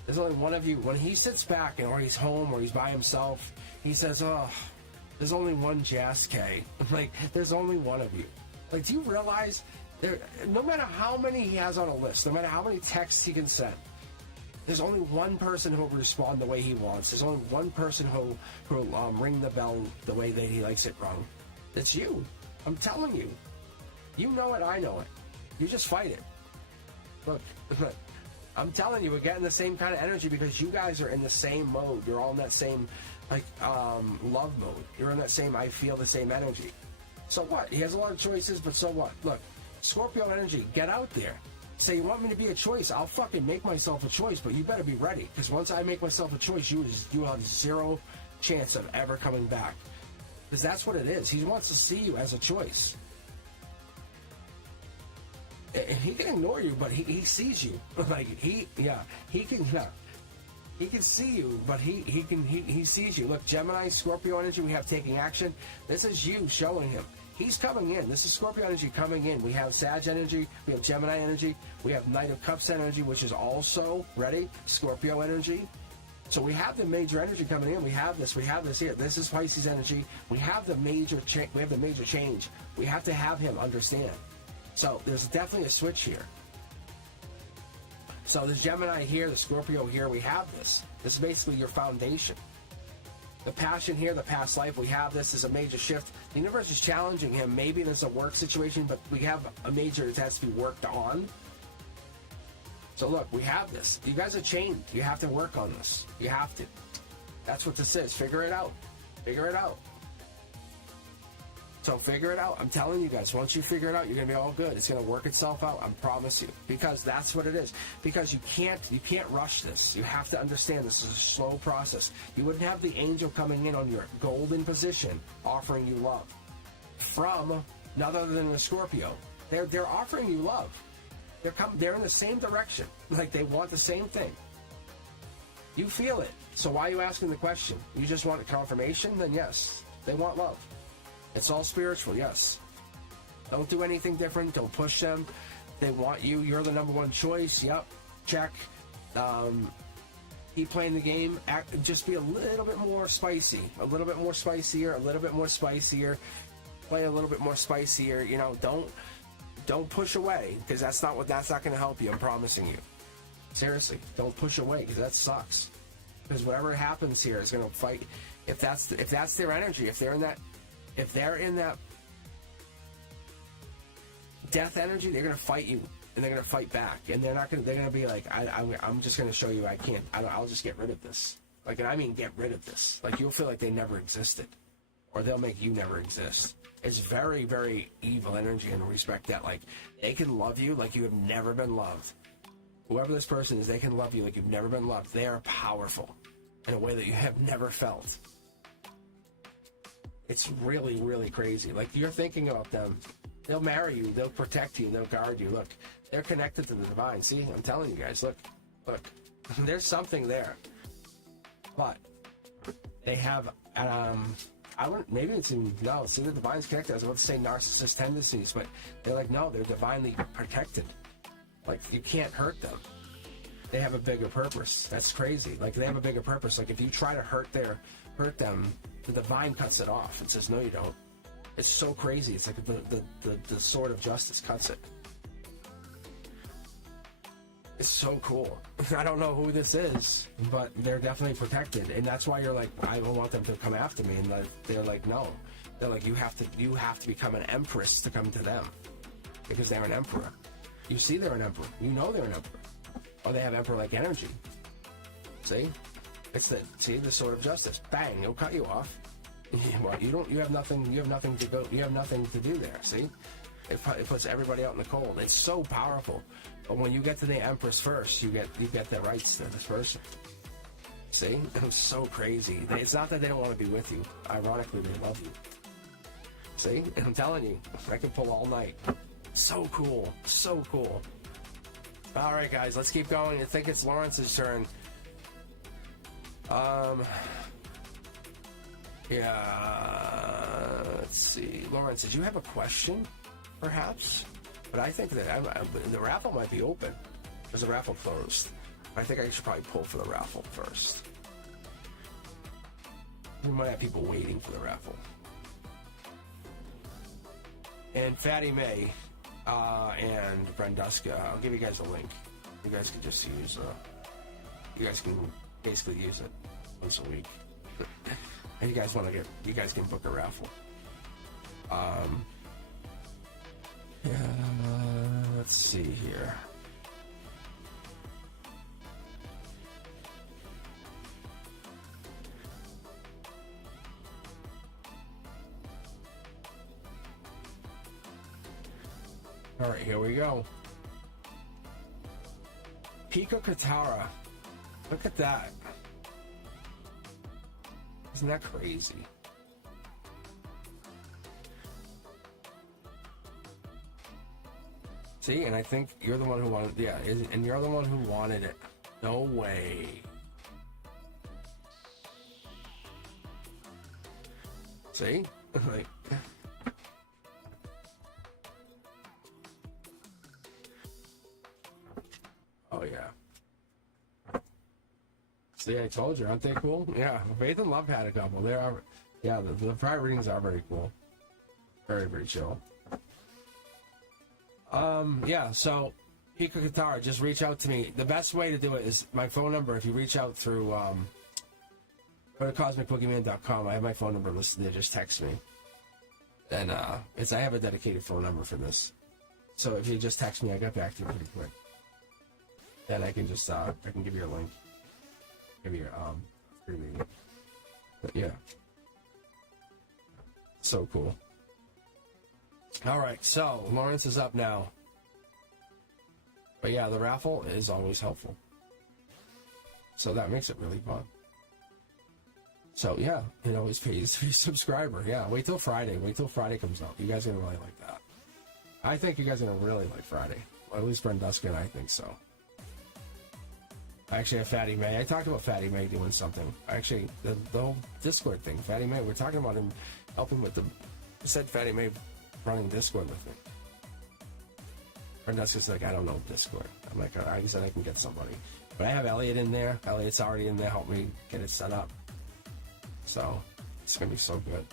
there's only one of you. When he sits back, or he's home, or he's by himself, he says, oh, there's only one Jazz K. Like, there's only one of you. Like, do you realize No matter how many he has on a list, no matter how many texts he can send, there's only one person who will respond the way he wants. There's only one person who will ring the bell the way that he likes it rung. It's you. I'm telling you. You know it, I know it. You just fight it. Look, I'm telling you, we're getting the same kind of energy because you guys are in the same mode. You're all in that same, love mode. You're in that same, I feel the same energy. So what? He has a lot of choices, but so what? Look, Scorpio energy, get out there. Say, you want me to be a choice? I'll fucking make myself a choice, but you better be ready. Because once I make myself a choice, you have zero chance of ever coming back. Because that's what it is. He wants to see you as a choice. And he can ignore you, but he sees you. He can see you, but he sees you. Look, Gemini, Scorpio energy, we have taking action. This is you showing him. He's coming in. This is Scorpio energy coming in. We have Sag energy. We have Gemini energy. We have Knight of Cups energy, which is also, ready, Scorpio energy. So we have the major energy coming in. We have this here. This is Pisces energy. We have the major change. We have to have him understand. So there's definitely a switch here. So the Gemini here, the Scorpio here, we have this. This is basically your foundation. The passion here, the past life, we have this as a major shift. The universe is challenging him. Maybe it's a work situation, but we have a major that has to be worked on. So look, we have this. You guys are chained. You have to work on this. You have to. That's what this is. Figure it out. Figure it out. So figure it out. I'm telling you guys, once you figure it out, you're going to be all good. It's going to work itself out. I promise you. Because that's what it is. Because you can't rush this. You have to understand this is a slow process. You wouldn't have the angel coming in on your golden position offering you love from none other than the Scorpio. They're offering you love. They're in the same direction. Like they want the same thing. You feel it. So why are you asking the question? You just want confirmation? Then yes, they want love. It's all spiritual, yes. Don't do anything different. Don't push them. They want you. You're the number one choice. Yep. Check. Keep playing the game. Just be a little bit more spicy. A little bit more spicier. A little bit more spicier. Play a little bit more spicier. You know, don't push away because that's not going to help you. I'm promising you. Seriously, don't push away because that sucks. Because whatever happens here is going to fight. If that's their energy, if they're in that death energy, they're going to fight you and they're going to fight back, and they're going to be like, I'm just going to show you I'll just get rid of this. Like, and I mean get rid of this. Like, you'll feel like they never existed, or they'll make you never exist. It's very, very evil energy in respect that, like, they can love you like you have never been loved. Whoever this person is, they can love you like you've never been loved. They are powerful in a way that you have never felt. It's really, really crazy. Like, you're thinking about them. They'll marry you. They'll protect you. They'll guard you. Look, they're connected to the divine. See, I'm telling you guys. Look. There's something there. But they have, maybe it's see, the divine's connected. I was about to say narcissist tendencies, but they're like, no, they're divinely protected. Like, you can't hurt them. They have a bigger purpose. That's crazy. Like, they have a bigger purpose. Like, if you try to hurt them, the divine cuts it off and says, no, you don't. It's so crazy. It's like the sword of justice cuts it. It's so cool. I don't know who this is, but they're definitely protected. And that's why you're like, I don't want them to come after me. And they're like, no. They're like, you have to become an empress to come to them. Because they're an emperor. You see they're an emperor. You know they're an emperor. Or they have emperor-like energy. See? It's the sword of justice. Bang, it'll cut you off. Well, you have nothing to do there. See? It puts everybody out in the cold. It's so powerful. But when you get to the Empress first, you get the rights to this person. See? It's so crazy. It's not that they don't want to be with you. Ironically, they love you. See? I'm telling you, I can pull all night. So cool. So cool. All right, guys, let's keep going. I think it's Lawrence's turn. Yeah, let's see. Lawrence, did you have a question, perhaps? But I think that the raffle might be open. There's a raffle closed. I think I should probably pull for the raffle first. We might have people waiting for the raffle. And Fatty May, and Branduska. I'll give you guys a link. You guys can just use. You guys can basically use it once a week. And you guys want to get. You guys can book a raffle. Yeah. Let's see here. All right, here we go. Pika Katara. Look at that. Isn't that crazy? See, and I think you're the one who wanted, yeah, and you're the one who wanted it. No way. See? Like, oh yeah. See, I told you, aren't they cool? Yeah, Faith and Love had a couple. They are, yeah, the private readings are very cool. Very, very chill. Yeah, so Pika Katara, just reach out to me. The best way to do it is my phone number. If you reach out through, go to cosmicboogeyman.com. I have my phone number listed there. Just text me. And I have a dedicated phone number for this. So if you just text me, I get back to you pretty quick. Then I can just, I can give you a link. Give you free reading. But yeah. So cool. All right, so Lawrence is up now. But yeah, the raffle is always helpful. So that makes it really fun. So yeah, you know, he's paid subscriber. Yeah, wait till Friday. Wait till Friday comes out. You guys are gonna really like that. I think you guys are gonna really like Friday. Well, at least Branduska and I think so. I actually have Fatty May. I talked about Fatty May doing something. Actually, the whole Discord thing. Fatty May, we're talking about him helping with the. I said Fatty May running Discord with me. Branduska's like, I don't know Discord. I'm like, I said I can get somebody. But I have Elliot in there. Elliot's already in there, help me get it set up. So it's gonna be so good.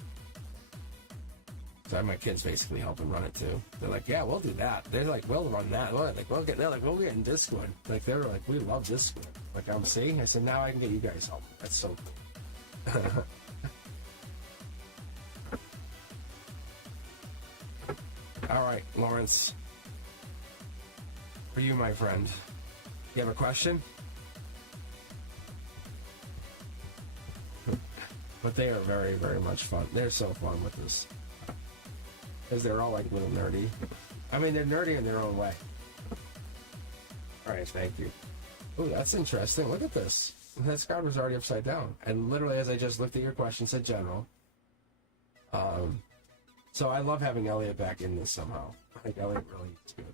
So I have my kids basically helping run it too. They're like, yeah, we'll do that. They're like, we'll run that. They're like, we'll get in Discord. Like they're like, we love Discord. Like I'm seeing. I said, now I can get you guys help. That's so cool. All right, Lawrence. For you, my friend. You have a question? But they are very, very much fun. They're so fun with this. Because they're all like little nerdy. I mean, they're nerdy in their own way. Alright, thank you. Oh, that's interesting. Look at this. That card was already upside down. And literally, as I just looked at your question, said general. So I love having Elliot back in this somehow. I think Elliot really is good.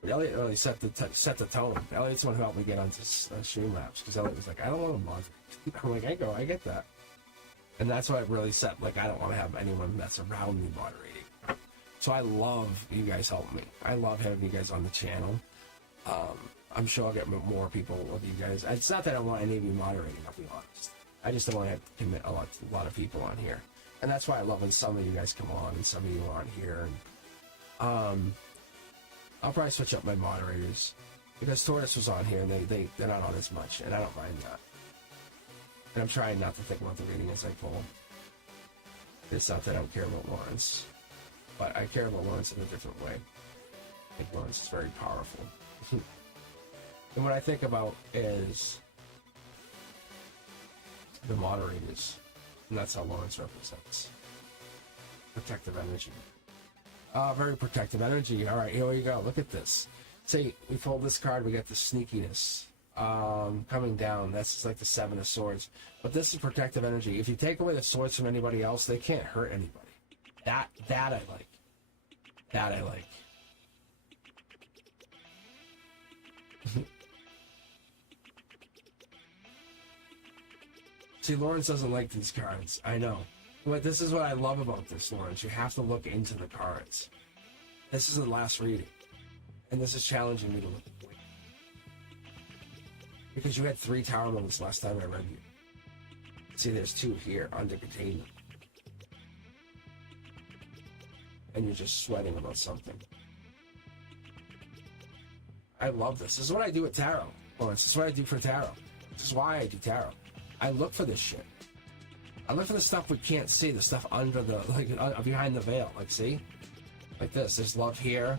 But Elliot really set the tone. Elliot's the one who helped me get onto stream labs. Because Elliot was like, I don't want to moderate. I'm like, I get that. And that's why it really set, like, I don't want to have anyone that's around me moderating. So I love you guys helping me. I love having you guys on the channel. I'm sure I'll get more people with you guys. It's not that I want any of you moderating, I'll be honest. I just don't want to have to commit a lot of people on here. And that's why I love when some of you guys come on and some of you aren't here. And, I'll probably switch up my moderators. Because Tortoise was on here and they're not on as much. And I don't mind that. And I'm trying not to think about the reading as I pull. It's not that I don't care about Lawrence. But I care about Lawrence in a different way. I think Lawrence is very powerful. And what I think about is the moderators. And that's how Lawrence represents. Protective energy. Very protective energy. All right, here we go. Look at this. See, we pulled this card, we got the sneakiness. Coming down, that's just like the Seven of Swords. But this is protective energy. If you take away the swords from anybody else, they can't hurt anybody. That I like. That I like. See, Lawrence doesn't like these cards. I know. But this is what I love about this, Lawrence. You have to look into the cards. This is the last reading. And this is challenging me to look at the because you had 3 tower moments last time I read you. See, there's 2 here under containment. And you're just sweating about something. I love this. This is what I do with tarot. This is what I do for tarot. This is why I do tarot. I look for this shit. I look for the stuff we can't see, the stuff under the, behind the veil. Like, see? Like this. There's love here.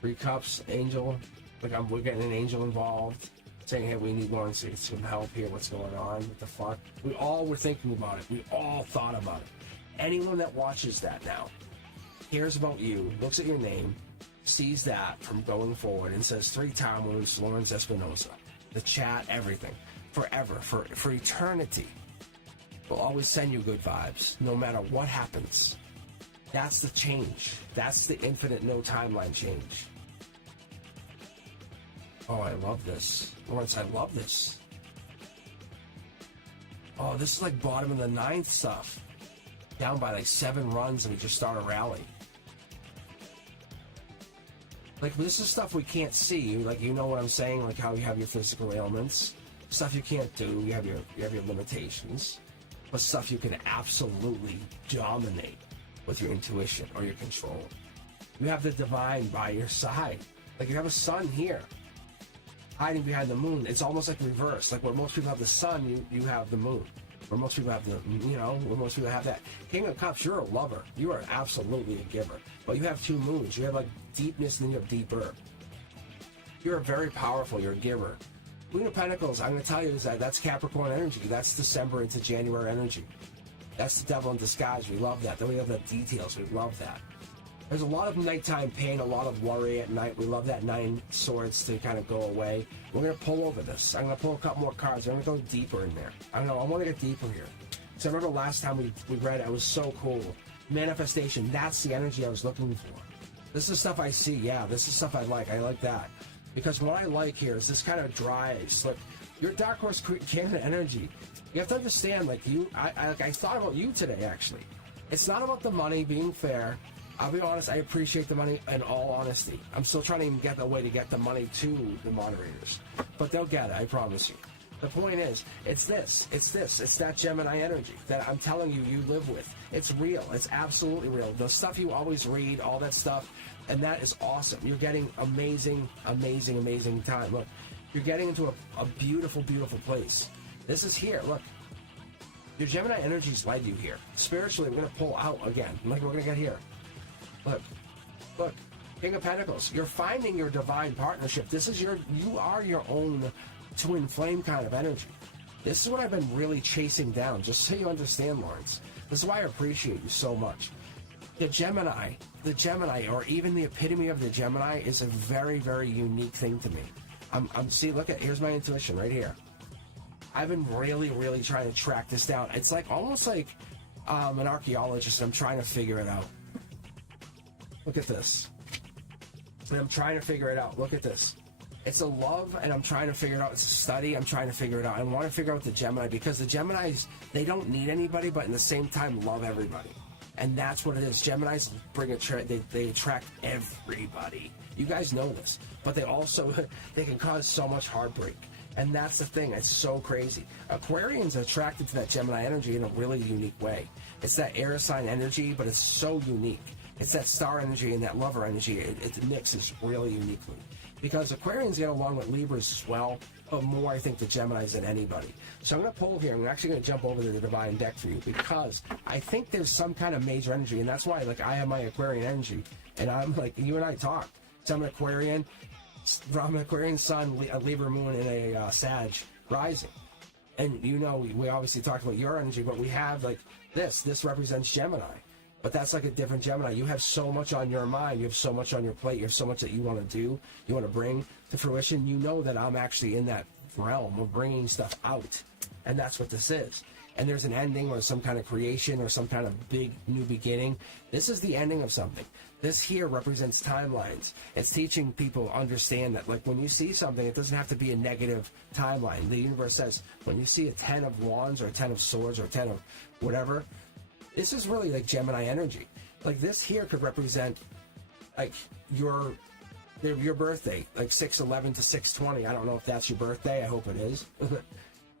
3 cups, angel. Like, we're getting an angel involved. Saying, hey, we need Lawrence some help here. What's going on? What the fuck? We all were thinking about it. We all thought about it. Anyone that watches that now, hears about you, looks at your name, sees that from going forward, and says 3 times Lawrence Espinosa. The chat, everything. Forever. For eternity. Will always send you good vibes, no matter what happens. That's the change. That's the infinite no timeline change. Oh, I love this. Lawrence, I love this. Oh, this is like bottom of the 9th stuff. Down by like 7 runs and we just start a rally. Like, this is stuff we can't see. Like, you know what I'm saying? Like how you have your physical ailments. Stuff you can't do. You have your limitations. But stuff you can absolutely dominate with your intuition or your control. You have the divine by your side. Like, you have a sun here. Hiding behind the moon. It's almost like reverse. Like where most people have the sun, you have the moon. Where most people have the, where most people have that. King of Cups, you're a lover. You are absolutely a giver. But you have 2 moons. You have like deepness and then you have deeper. You're very powerful. You're a giver. Queen of Pentacles, I'm going to tell you is that's Capricorn energy. That's December into January energy. That's the devil in disguise. We love that. Then we have the details. We love that. There's a lot of nighttime pain, a lot of worry at night. We love that 9 swords to kind of go away. We're going to pull over this. I'm going to pull a couple more cards. I'm going to go deeper in there. I want to get deeper here. So I remember last time we read it, it was so cool. Manifestation, that's the energy I was looking for. This is stuff I see. Yeah, this is stuff I like. I like that. Because what I like here is this kind of drive, slick. Your Dark Horse Canada energy. You have to understand, like, I thought about you today, actually. It's not about the money being fair. I'll be honest, I appreciate the money in all honesty. I'm still trying to even get the way to get the money to the moderators. But they'll get it, I promise you. The point is, it's that Gemini energy that I'm telling you, you live with. It's real, it's absolutely real. The stuff you always read, all that stuff, and that is awesome. You're getting amazing, amazing, amazing time. Look, you're getting into a beautiful, beautiful place. This is here, look. Your Gemini energies led you here. Spiritually, we're going to pull out again, like we're going to get here. Look, King of Pentacles. You're finding your divine partnership. You are your own twin flame kind of energy. This is what I've been really chasing down, just so you understand, Lawrence. This is why I appreciate you so much. The Gemini, or even the epitome of the Gemini is a very, very unique thing to me. Here's my intuition right here. I've been really, really trying to track this down. It's like almost like an archaeologist. I'm trying to figure it out. Look at this. And I'm trying to figure it out. Look at this. It's a love, and I'm trying to figure it out. It's a study. I'm trying to figure it out. I want to figure out the Gemini, because the Geminis, they don't need anybody, but in the same time love everybody. And that's what it is. Geminis they attract everybody. You guys know this. But they also, they can cause so much heartbreak. And that's the thing. It's so crazy. Aquarians are attracted to that Gemini energy in a really unique way. It's that air sign energy, but it's so unique. It's that star energy and that lover energy. It mixes really uniquely. Because Aquarians get along with Libras as well, but more, I think, the Geminis than anybody. So I'm going to pull here. I'm actually going to jump over to the Divine deck for you, because I think there's some kind of major energy, and that's why, like, I have my Aquarian energy, and I'm like, you and I talk. So I'm an Aquarian sun, a Libra moon, and a Sag rising. And, we obviously talked about your energy, but we have, like, this represents Gemini. But that's like a different Gemini. You have so much on your mind. You have so much on your plate. You have so much that you want to do. You want to bring to fruition. You know that I'm actually in that realm of bringing stuff out. And that's what this is. And there's an ending or some kind of creation or some kind of big new beginning. This is the ending of something. This here represents timelines. It's teaching people to understand that, like, when you see something, it doesn't have to be a negative timeline. The universe says when you see a 10 of wands or a 10 of swords or a 10 of whatever, this is really like Gemini energy. Like, this here could represent, like, your birthday, like 6/11 to 6/20. I don't know if that's your birthday. I hope it is.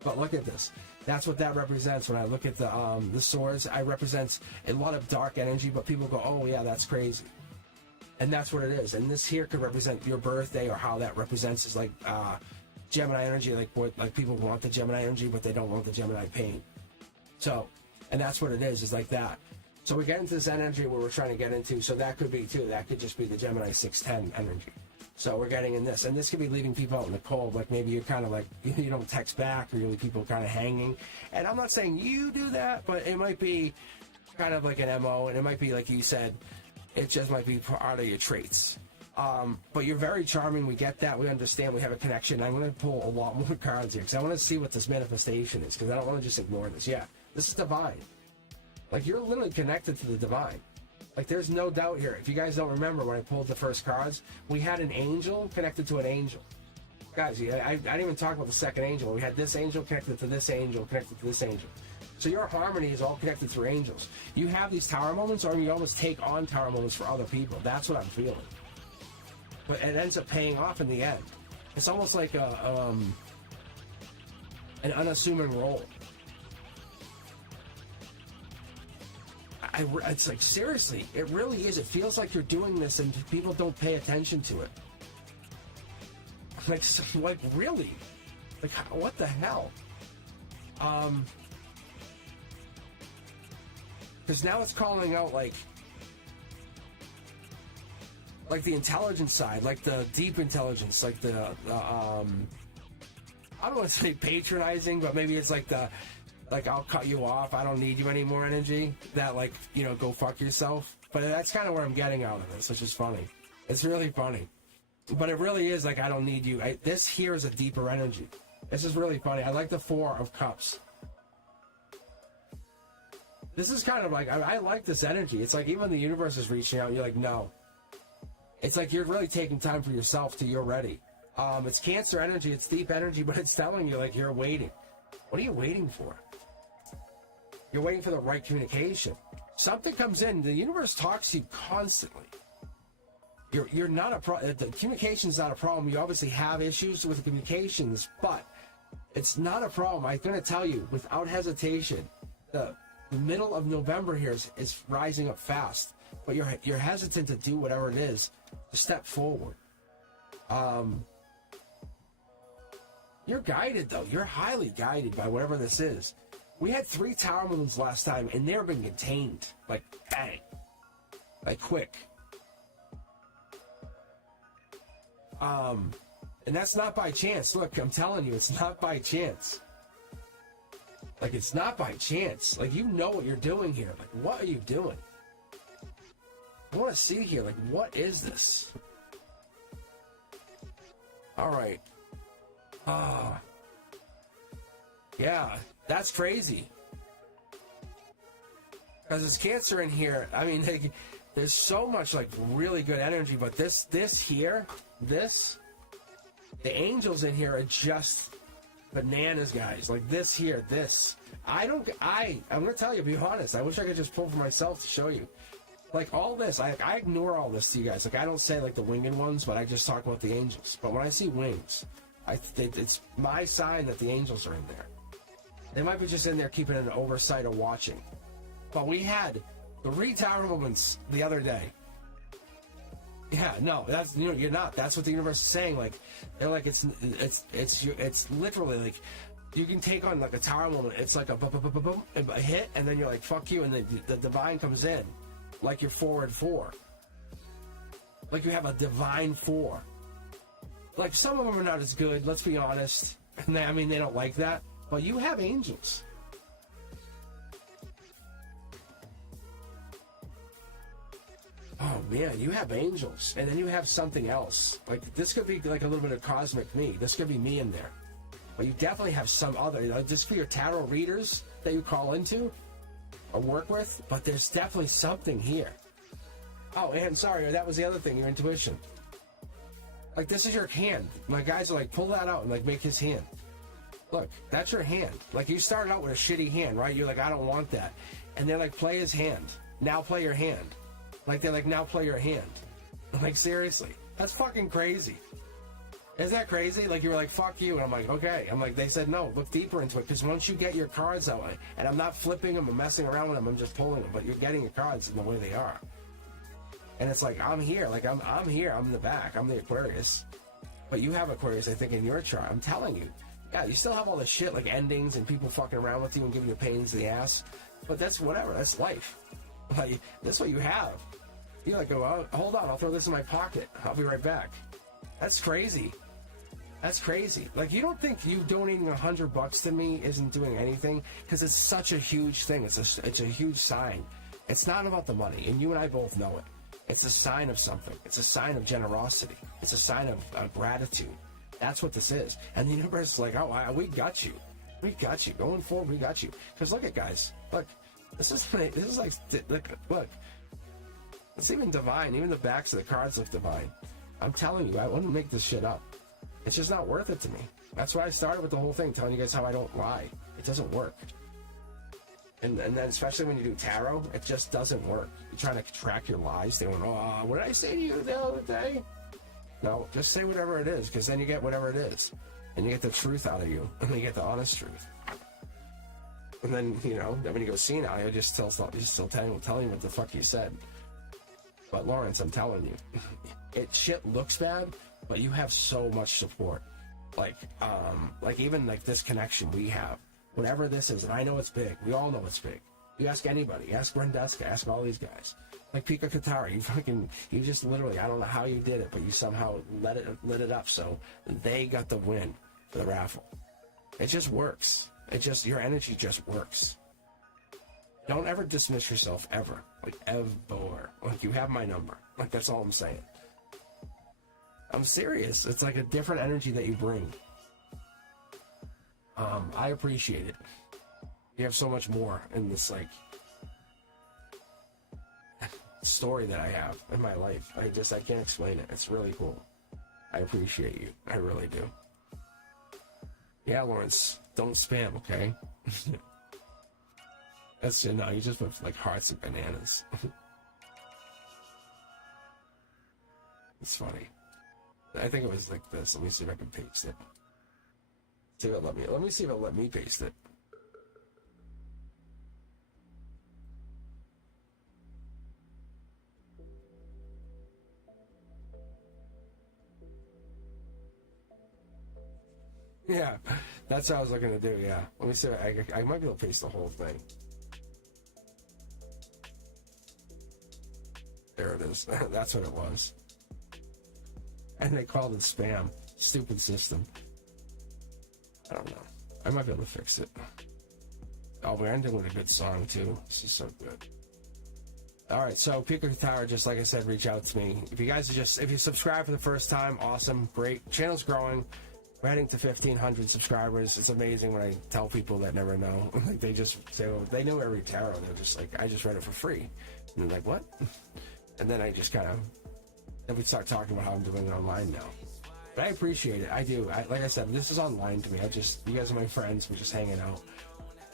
But look at this. That's what that represents. When I look at the swords, I represent a lot of dark energy, but people go, oh yeah, that's crazy. And that's what it is. And this here could represent your birthday, or how that represents is like Gemini energy, like what, like people want the Gemini energy, but they don't want the Gemini pain. So, and that's what it is like that. So we get into this energy where we're trying to get into, so that could be too, that could just be the Gemini 610 energy. So we're getting in this, and this could be leaving people out in the cold, like maybe you're kind of like, you don't text back, or you leave people kind of hanging. And I'm not saying you do that, but it might be kind of like an MO, and it might be like you said, it just might be part of your traits. But you're very charming, we get that, we understand, we have a connection. I'm going to pull a lot more cards here, because I want to see what this manifestation is, because I don't want to just ignore this. Yeah, this is divine. Like, you're literally connected to the divine. Like, there's no doubt here. If you guys don't remember, when I pulled the first cards, we had an angel connected to an angel. Guys, I didn't even talk about the second angel. We had this angel connected to this angel, connected to this angel. So your harmony is all connected through angels. You have these tower moments, or you almost take on tower moments for other people. That's what I'm feeling. But it ends up paying off in the end. It's almost like an unassuming role. It's like, seriously, it really is. It feels like you're doing this and people don't pay attention to it. Like really? Like, what the hell? Because now it's calling out like the intelligence side, like the deep intelligence, like the I don't want to say patronizing, but maybe it's like the, like, I'll cut you off, I don't need you anymore energy, that, like, you know, go fuck yourself. But that's kind of where I'm getting out of this, which is funny. It's really funny. But it really is like, I don't need you. This here is a deeper energy. This is really funny. I like the 4 of Cups. This is kind of like, I like this energy. It's like, even the universe is reaching out, you're like, no. It's like you're really taking time for yourself till you're ready. It's Cancer energy, it's deep energy, but it's telling you, like, you're waiting. What are you waiting for? You're waiting for the right communication. Something comes in. The universe talks to you constantly. You're not a problem. The communication's not a problem. You obviously have issues with the communications, but it's not a problem. I'm going to tell you, without hesitation, the middle of November here is rising up fast, but you're hesitant to do whatever it is to step forward. You're guided, though. You're highly guided by whatever this is. We had 3 tower moons last time, and they've been contained. Like, bang. Like, quick. And that's not by chance. Look, I'm telling you, it's not by chance. Like, it's not by chance. Like, you know what you're doing here. Like, what are you doing? I want to see here, like, what is this? Alright. Yeah, that's crazy. Because it's Cancer in here. I mean, there's so much, like, really good energy, but this here, the angels in here are just bananas, guys. Like, this here, this. I'm gonna tell you, be honest, I wish I could just pull for myself to show you. Like, all this, I ignore all this to you guys. Like, I don't say, like, the winged ones, but I just talk about the angels. But when I see wings, it's my sign that the angels are in there. They might be just in there keeping an oversight or watching. But we had 3 tower moments the other day. Yeah, no, that's, you know, you're not. That's what the universe is saying. Like, they're like, it's literally like, you can take on like a tower moment. It's like a boom, boom, boom, boom, a hit, and then you're like, fuck you, and then the divine comes in, like you're forward 4. Like you have a divine 4. Like, some of them are not as good. Let's be honest. And they don't like that. But you have angels. Oh man, you have angels, and then you have something else. Like, this could be like a little bit of cosmic me. This could be me in there. But you definitely have some other, like, just for your tarot readers that you call into or work with. But there's definitely something here. Oh, and sorry, that was the other thing, your intuition. Like, this is your hand. My guys are like, pull that out and like make his hand. Look, that's your hand. Like, you started out with a shitty hand, right? You're like, I don't want that. And they're like, play his hand. Now play your hand. Like, they're like, now play your hand. I'm like, seriously? That's fucking crazy. Isn't that crazy? Like, you were like, fuck you. And I'm like, okay. I'm like, they said, no, look deeper into it. Because once you get your cards that way, and I'm not flipping them and messing around with them, I'm just pulling them. But you're getting your cards in the way they are. And it's like, I'm here. Like, I'm here. I'm in the back. I'm the Aquarius. But you have Aquarius, I think, in your chart. I'm telling you. Yeah, you still have all this shit, like endings and people fucking around with you and giving you pains in the ass. But that's whatever. That's life. Like, that's what you have. You like go, oh, hold on, I'll throw this in my pocket. I'll be right back. That's crazy. That's crazy. Like, you don't think you donating $100 to me isn't doing anything? Because it's such a huge thing. It's a huge sign. It's not about the money, and you and I both know it. It's a sign of something. It's a sign of generosity. It's a sign of gratitude. That's what this is. And the universe is like, oh, we got you. We got you. Going forward, we got you. Because look at guys. Look. This is like, look. It's even divine. Even the backs of the cards look divine. I'm telling you, I wouldn't make this shit up. It's just not worth it to me. That's why I started with the whole thing, telling you guys how I don't lie. It doesn't work. And then especially when you do tarot, it just doesn't work. You're trying to track your lies. They went, oh, what did I say to you the other day? No, just say whatever it is, because then you get whatever it is. And you get the truth out of you. And then you get the honest truth. And then, you know, when you go senile, you're just still telling you what the fuck you said. But Lawrence, I'm telling you, shit looks bad, but you have so much support. Like even like this connection we have. Whatever this is, and I know it's big. We all know it's big. You ask anybody. Ask Brendeska. Ask all these guys. Like Pika Katara, you just literally, I don't know how you did it, but you somehow lit it up so they got the win for the raffle. It just works. Your energy just works. Don't ever dismiss yourself, ever. Like, ever. Like, you have my number. Like, that's all I'm saying. I'm serious. It's like a different energy that you bring. I appreciate it. You have so much more in this, like, story that I have in my life. I can't explain it. It's really cool. I appreciate you. I really do. Yeah, Lawrence, don't spam, okay? That's, no, you just put, like, hearts and bananas. It's funny. I think it was like this. Let me see if I can paste it. See if it let me see if it'll let me paste it. Yeah, that's what I was looking to do, yeah. Let me see if I might be able to paste the whole thing. There it is. That's what it was. And they called it spam. Stupid system. I don't know. I might be able to fix it. Oh, we're ending with a good song, too. This is so good. Alright, so Pika Katara, just like I said, reach out to me. If you subscribe for the first time, awesome, great. Channel's growing. We're heading to 1,500 subscribers. It's amazing when I tell people that never know. Like, they just say, well, they know every tarot. They're just like, I just read it for free. And they're like, what? And then I just kind of, then we start talking about how I'm doing it online now. But I appreciate it. I do. Like I said, this is online to me. You guys are my friends. We're just hanging out.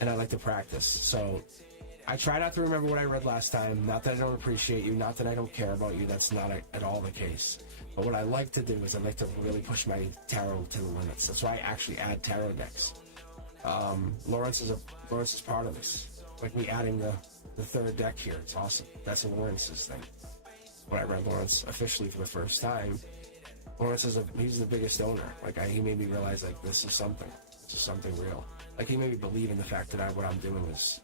And I like to practice. So I try not to remember what I read last time. Not that I don't appreciate you. Not that I don't care about you. That's not at all the case. But what I like to do is I like to really push my tarot to the limits. That's why I actually add tarot decks. Lawrence is part of this. Like me adding the third deck here. It's awesome. That's Lawrence's thing. When I read Lawrence officially for the first time, Lawrence he's the biggest owner. Like he made me realize like this is something. This is something real. Like he made me believe in the fact that what I'm doing is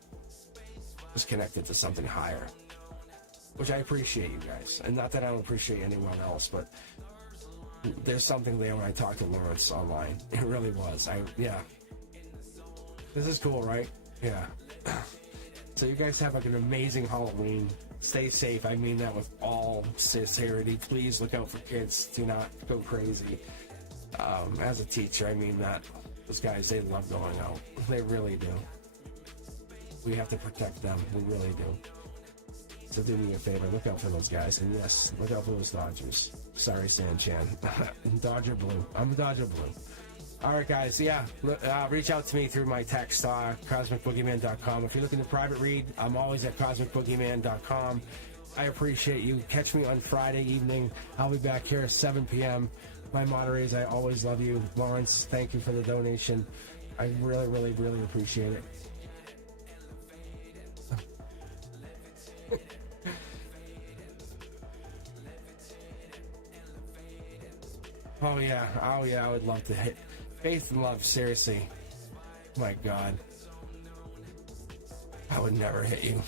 connected to something higher. Which I appreciate, you guys. And not that I don't appreciate anyone else, but there's something there when I talked to Lawrence online. It really was. Yeah. This is cool, right? Yeah. So you guys have like an amazing Halloween. Stay safe. I mean that with all sincerity. Please look out for kids. Do not go crazy. As a teacher, I mean that. Those guys, they love going out. They really do. We have to protect them. We really do. So do me a favor, look out for those guys. And yes, look out for those Dodgers. Sorry, Sanchan. Dodger Blue. I'm a Dodger Blue. Alright, guys, yeah. Reach out to me through my text, cosmicboogeyman.com. If you're looking to private read, I'm always at cosmicboogeyman.com. I appreciate you. Catch me on Friday evening. I'll be back here at 7 p.m. My moderators, I always love you. Lawrence, thank you for the donation. I really, really, really appreciate it. Oh yeah, I would love to hit faith and love. Seriously, my God, I would never hit you.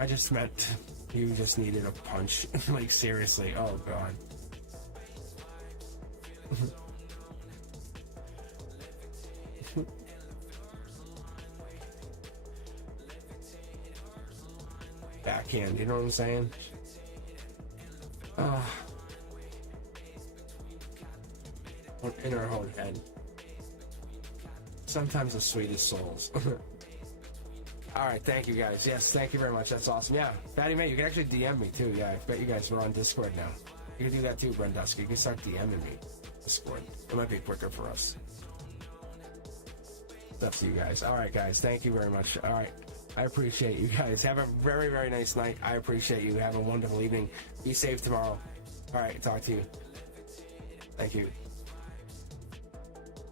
I just meant you just needed a punch. Like seriously, oh God. Backhand, you know what I'm saying? In our own head. Sometimes the sweetest souls. Alright, thank you guys. Yes, thank you very much. That's awesome. Yeah, Fatty May, you can actually DM me too. Yeah, I bet you guys are on Discord now. You can do that too, Brenduski. You can start DMing me. Discord. It might be quicker for us. It's up to you guys. Alright, guys. Thank you very much. Alright. I appreciate you guys. Have a very, very nice night. I appreciate you. Have a wonderful evening. Be safe tomorrow. Alright, talk to you. Thank you.